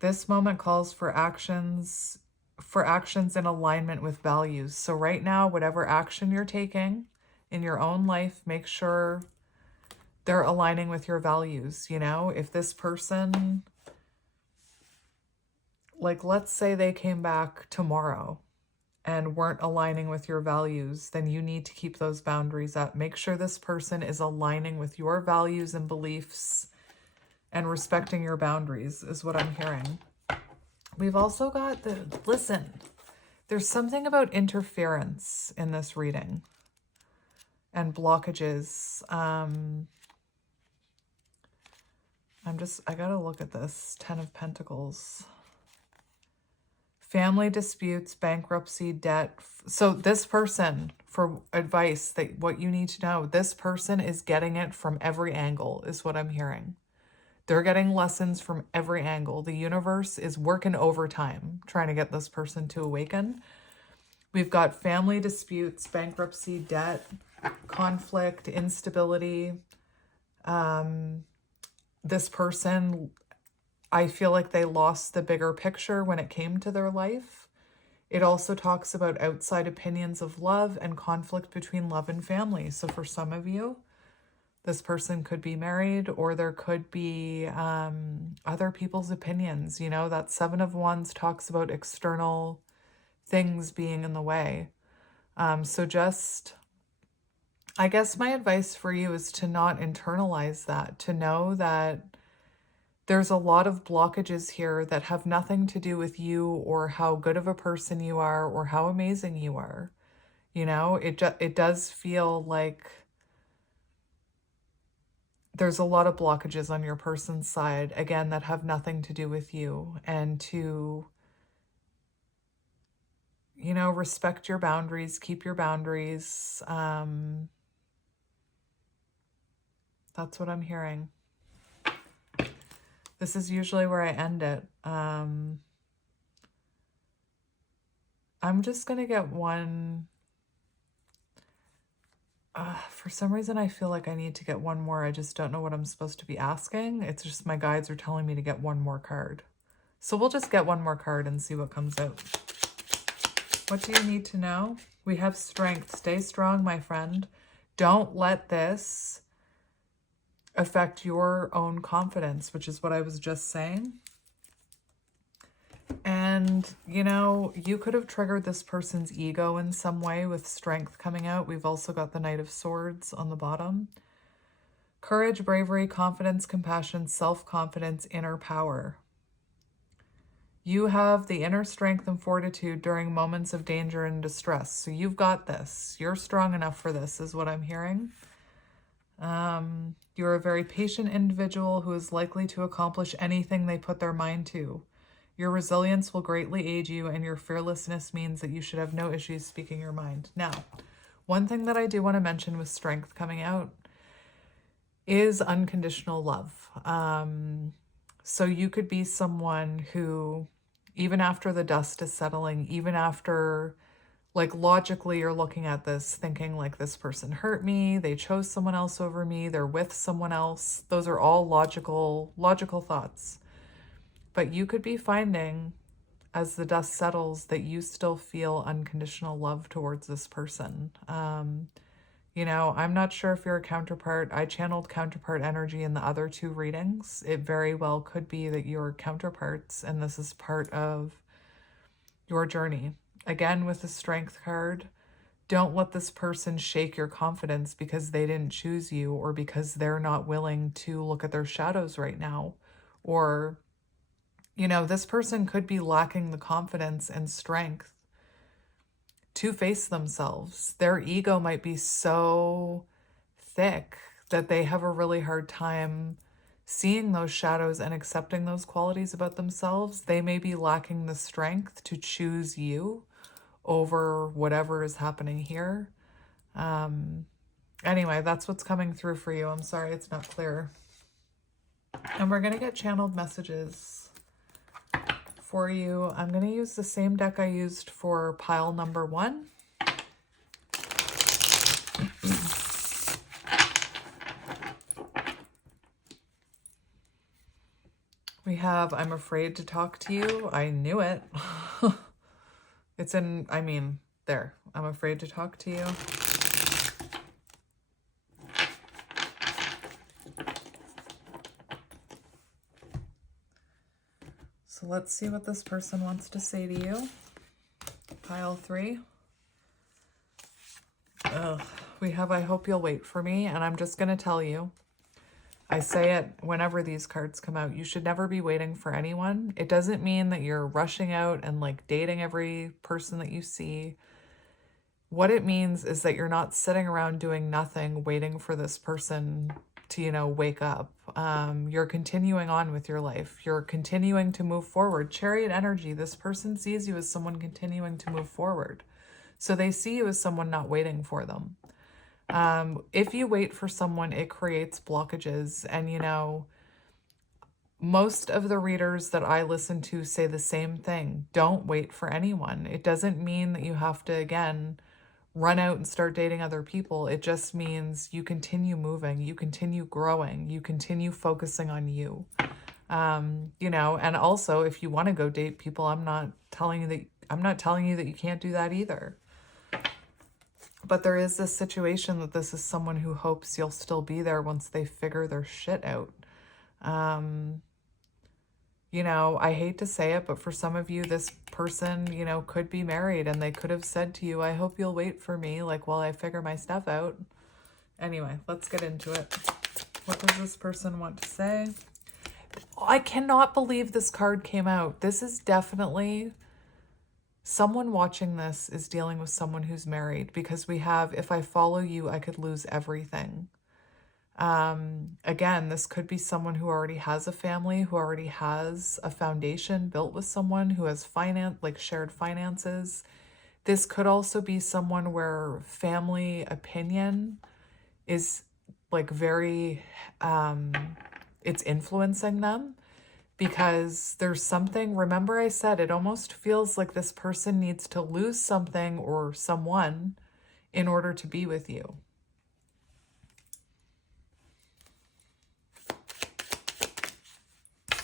This moment calls for actions for actions in alignment with values. So right now, whatever action you're taking in your own life, make sure they're aligning with your values. You know, if this person, like, let's say they came back tomorrow and weren't aligning with your values, then you need to keep those boundaries up. Make sure this person is aligning with your values and beliefs and respecting your boundaries is what I'm hearing. We've also got listen, there's something about interference in this reading and blockages. I gotta look at this. 10 of Pentacles. Family disputes, bankruptcy, debt. So this person, for advice, that what you need to know, this person is getting it from every angle, is what I'm hearing. They're getting lessons from every angle. The universe is working overtime trying to get this person to awaken. We've got family disputes, bankruptcy, debt, conflict, instability. This person, I feel like they lost the bigger picture when it came to their life. It also talks about outside opinions of love and conflict between love and family. So for some of you, this person could be married, or there could be other people's opinions. You know, that 7 of Wands talks about external things being in the way. So just, I guess my advice for you is to not internalize that, to know that there's a lot of blockages here that have nothing to do with you or how good of a person you are or how amazing you are. You know, it does feel like there's a lot of blockages on your person's side, again, that have nothing to do with you. And to, you know, respect your boundaries, keep your boundaries. That's what I'm hearing. This is usually where I end it. I'm just going to get one. For some reason, I feel like I need to get one more. I just don't know what I'm supposed to be asking. It's just my guides are telling me to get one more card. So we'll just get one more card and see what comes out. What do you need to know? We have strength. Stay strong, my friend. Don't let this affect your own confidence, which is what I was just saying. And, you know, you could have triggered this person's ego in some way with strength coming out. We've also got the Knight of Swords on the bottom. Courage, bravery, confidence, compassion, self-confidence, inner power. You have the inner strength and fortitude during moments of danger and distress. So you've got this. You're strong enough for this, is what I'm hearing. You're a very patient individual who is likely to accomplish anything they put their mind to. Your resilience will greatly aid you, and your fearlessness means that you should have no issues speaking your mind. Now, one thing that I do want to mention with strength coming out is unconditional love. So you could be someone who, even after the dust is settling, even after, like, logically you're looking at this thinking like, this person hurt me, they chose someone else over me, they're with someone else. Those are all logical thoughts. But you could be finding, as the dust settles, that you still feel unconditional love towards this person. You know, I'm not sure if you're a counterpart. I channeled counterpart energy in the other 2 readings. It very well could be that you're counterparts, and this is part of your journey. Again, with the Strength card, don't let this person shake your confidence because they didn't choose you, or because they're not willing to look at their shadows right now. Or, you know, this person could be lacking the confidence and strength to face themselves. Their ego might be so thick that they have a really hard time seeing those shadows and accepting those qualities about themselves. They may be lacking the strength to choose you over whatever is happening here. Anyway, that's what's coming through for you. I'm sorry it's not clear. And we're going to get channeled messages for you. I'm going to use the same deck I used for pile number 1. We have, I'm afraid to talk to you. I knew it. It's in, I mean, there. I'm afraid to talk to you. So let's see what this person wants to say to you. Pile 3. Ugh. We have, I hope you'll wait for me. And I'm just going to tell you, I say it whenever these cards come out, you should never be waiting for anyone. It doesn't mean that you're rushing out and like dating every person that you see. What it means is that you're not sitting around doing nothing, waiting for this person to, you know, wake up. You're continuing on with your life. You're continuing to move forward. Chariot energy, this person sees you as someone continuing to move forward. So they see you as someone not waiting for them. If you wait for someone, it creates blockages. And, you know, most of the readers that I listen to say the same thing. Don't wait for anyone. It doesn't mean that you have to, again, run out and start dating other people. It just means you continue moving, you continue growing, you continue focusing on you. You know, and also if you want to go date people, I'm not telling you that you can't do that either. But there is this situation that this is someone who hopes you'll still be there once they figure their shit out. You know, I hate to say it, but for some of you, this person, you know, could be married and they could have said to you, I hope you'll wait for me, like, while I figure my stuff out. Anyway, let's get into it. What does this person want to say? I cannot believe this card came out. This is definitely someone watching this is dealing with someone who's married, because we have, if I follow you, I could lose everything. Again, this could be someone who already has a family, who already has a foundation built with someone, who has shared finances. This could also be someone where family opinion is like very, it's influencing them, because there's something, remember I said, it almost feels like this person needs to lose something or someone in order to be with you.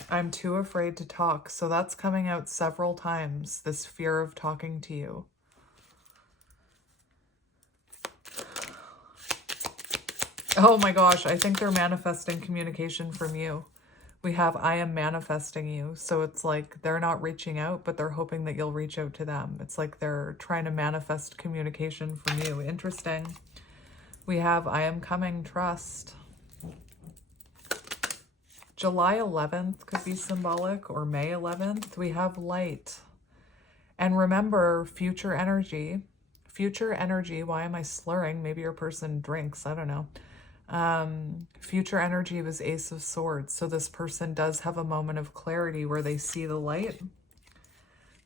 I'm too afraid to talk. So that's coming out several times, this fear of talking to you. Oh my gosh, I think they're manifesting communication from you. We have, I am manifesting you. So it's like they're not reaching out, but they're hoping that you'll reach out to them. It's like they're trying to manifest communication from you. Interesting. We have, I am coming, trust. July 11th could be symbolic, or May 11th. We have light. And remember, future energy. Future energy, why am I slurring? Maybe your person drinks, I don't know. Future energy was Ace of Swords. So this person does have a moment of clarity where they see the light.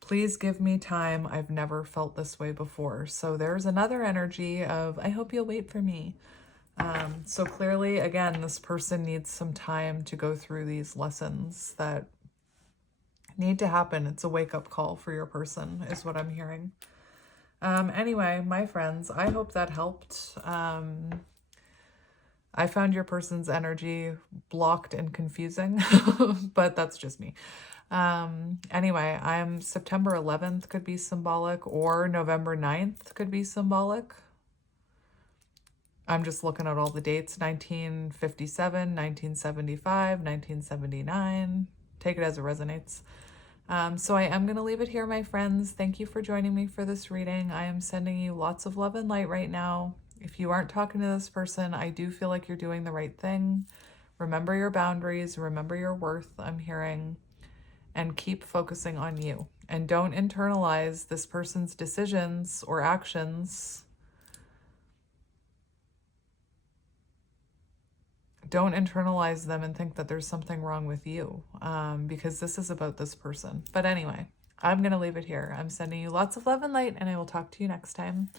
Please give me time. I've never felt this way before. So there's another energy of, I hope you'll wait for me. So clearly, again, this person needs some time to go through these lessons that need to happen. It's a wake-up call for your person, is what I'm hearing. Anyway, my friends, I hope that helped. I found your person's energy blocked and confusing, but that's just me. Anyway, September 11th could be symbolic, or November 9th could be symbolic. I'm just looking at all the dates, 1957, 1975, 1979. Take it as it resonates. So I am going to leave it here, my friends. Thank you for joining me for this reading. I am sending you lots of love and light right now. If you aren't talking to this person, I do feel like you're doing the right thing. Remember your boundaries, remember your worth, I'm hearing, and keep focusing on you. And don't internalize this person's decisions or actions. Don't internalize them and think that there's something wrong with you, because this is about this person. But anyway, I'm going to leave it here. I'm sending you lots of love and light, and I will talk to you next time.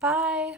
Bye.